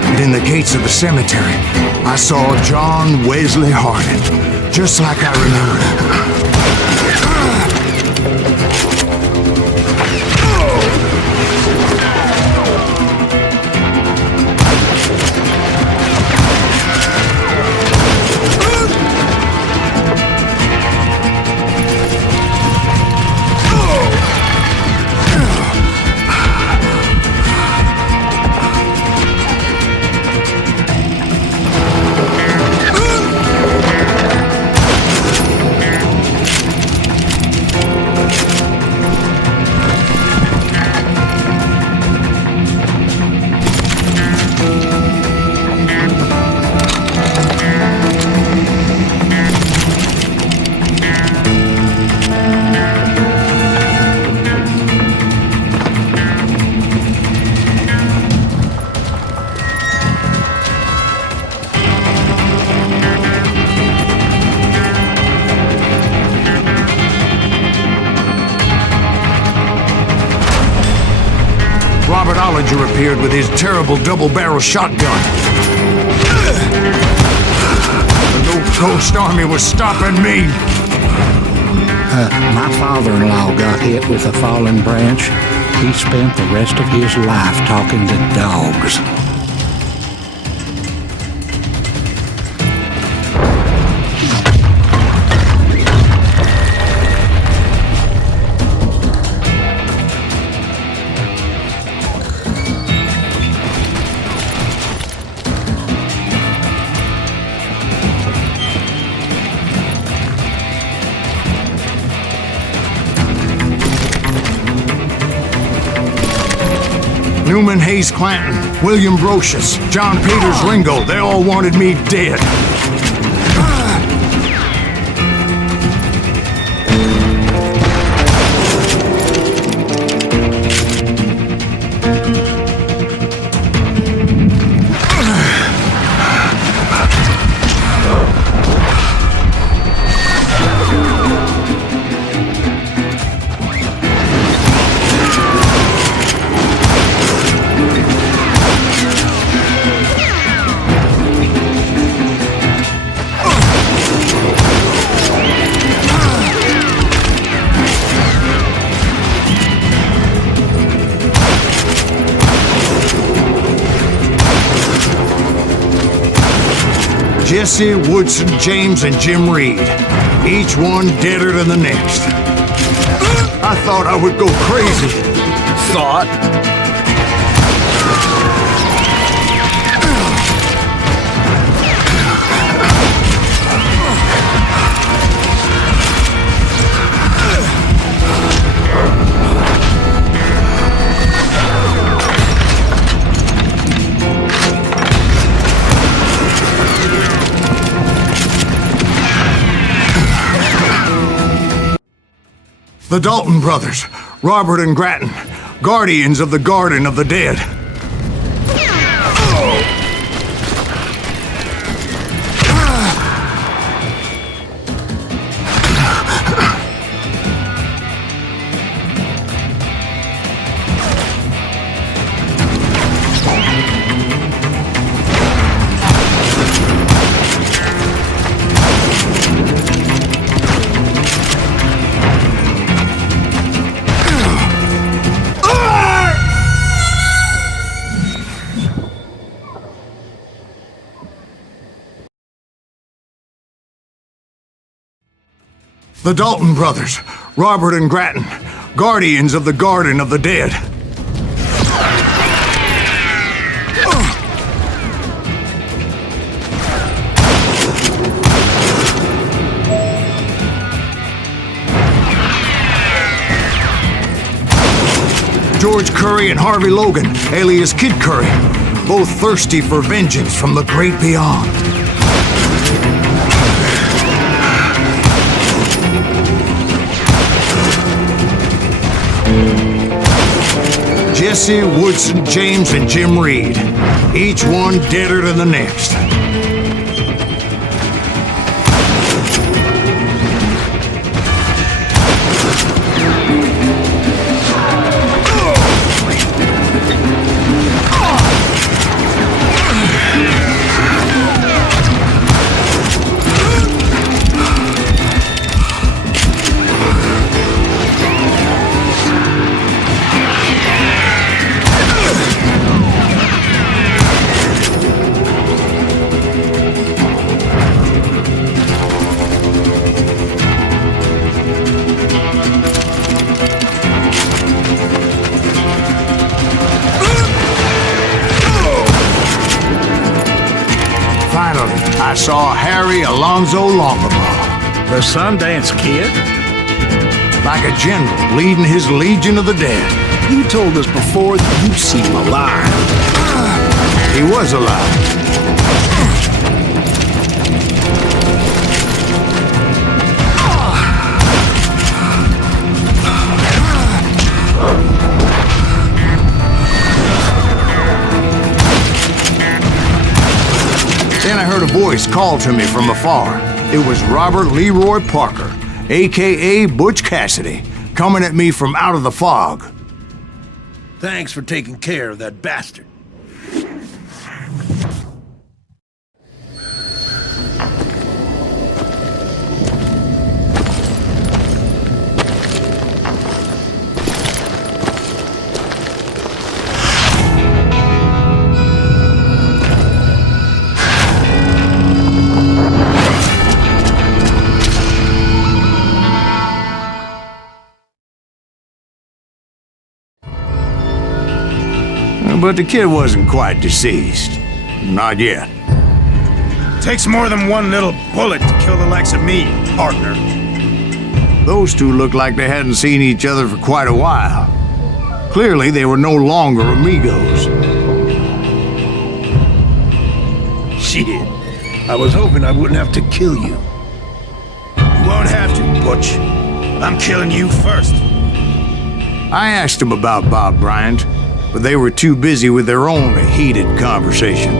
And in the gates of the cemetery, I saw John Wesley Hardin, just like I remembered him. Robert Ollinger appeared with his terrible double-barrel shotgun. The no ghost army was stopping me. My father-in-law got hit with a fallen branch. He spent the rest of his life talking to dogs. Newman Hayes Clanton, William Brocious, John Peters Ringo, they all wanted me dead. Jesse, Woodson, James, and Jim Reed. Each one deader than the next. I thought I would go crazy. Thought? The Dalton brothers, Robert and Grattan, guardians of the Garden of the Dead. The Dalton brothers, Robert and Grattan, guardians of the Garden of the Dead. George Curry and Harvey Logan, alias Kid Curry, both thirsty for vengeance from the great beyond. Jesse, Woodson, James, and Jim Reed, each one deader than the next. I saw Harry Alonzo Longabaugh. The Sundance Kid? Like a general leading his legion of the dead. You told us before that you've seen him alive. He was alive. Then I heard a voice call to me from afar. It was Robert Leroy Parker, a.k.a. Butch Cassidy, coming at me from out of the fog. Thanks for taking care of that bastard. But the kid wasn't quite deceased. Not yet. Takes more than one little bullet to kill the likes of me, partner. Those two looked like they hadn't seen each other for quite a while. Clearly, they were no longer amigos. Shit. I was hoping I wouldn't have to kill you. You won't have to, Butch. I'm killing you first. I asked them about Bob Bryant, but they were too busy with their own heated conversation.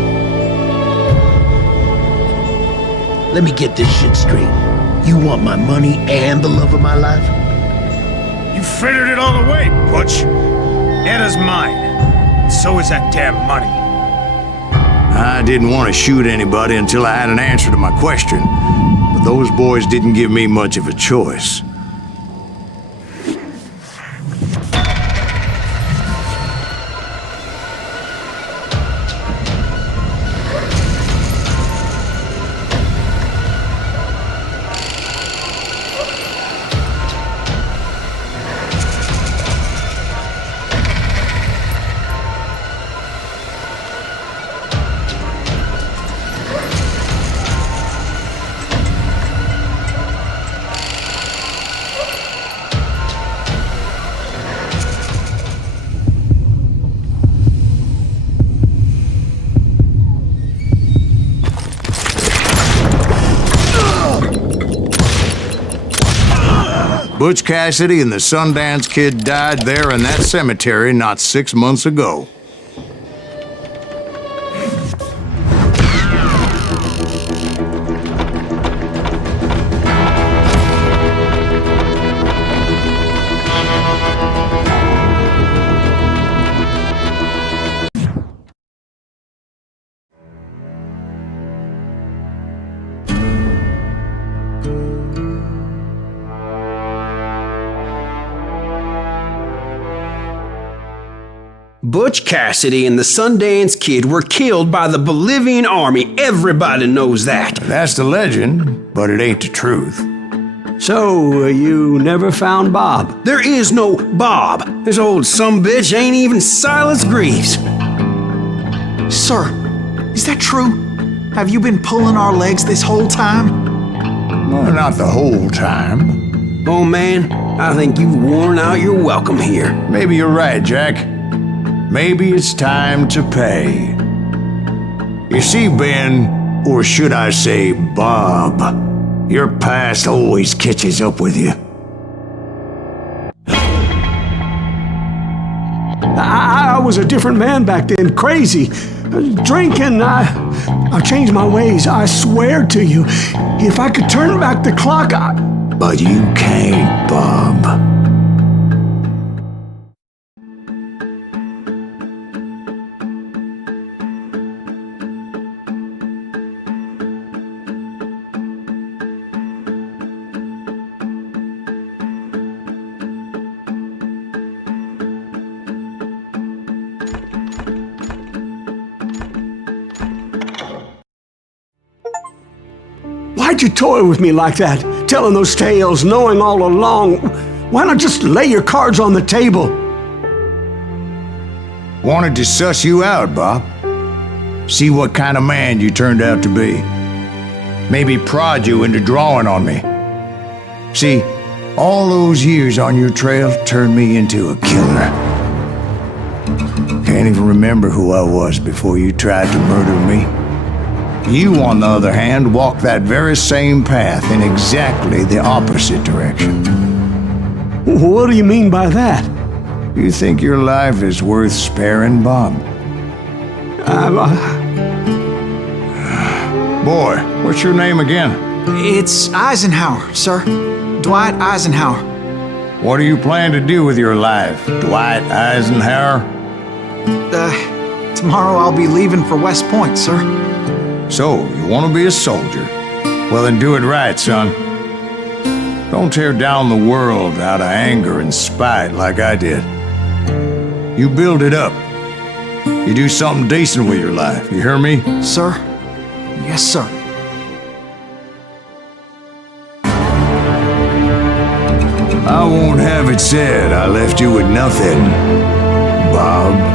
Let me get this shit straight. You want my money and the love of my life? You frittered it all away, Butch. Etta's mine. So is that damn money. I didn't want to shoot anybody until I had an answer to my question, but those boys didn't give me much of a choice. Butch Cassidy and the Sundance Kid died there in that cemetery not 6 months ago. Butch Cassidy and the Sundance Kid were killed by the Bolivian army. Everybody knows that. That's the legend, but it ain't the truth. So, you never found Bob? There is no Bob. This old sumbitch ain't even Silas Greaves. Sir, is that true? Have you been pulling our legs this whole time? Well, not the whole time. Oh man, I think you've worn out your welcome here. Maybe you're right, Jack. Maybe it's time to pay. You see, Ben, or should I say Bob, your past always catches up with you. I was a different man back then, crazy. Drinking, I changed my ways, I swear to you. If I could turn back the clock, But you can't, Bob. Why'd you toy with me like that? Telling those tales, knowing all along. Why not just lay your cards on the table? Wanted to suss you out, Bob. See what kind of man you turned out to be. Maybe prod you into drawing on me. See, all those years on your trail turned me into a killer. Can't even remember who I was before you tried to murder me. You, on the other hand, walked that very same path in exactly the opposite direction. What do you mean by that? You think your life is worth sparing, Bob? Boy, what's your name again? It's Eisenhower, sir. Dwight Eisenhower. What do you plan to do with your life, Dwight Eisenhower? Tomorrow I'll be leaving for West Point, sir. So, you want to be a soldier? Well, then do it right, son. Don't tear down the world out of anger and spite like I did. You build it up. You do something decent with your life, you hear me? Sir? Yes, sir. I won't have it said I left you with nothing, Bob.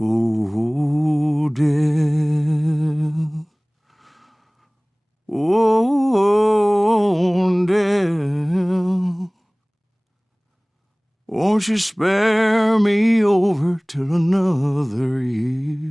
Oh, dear. Oh, dear. Won't you spare me over till another year?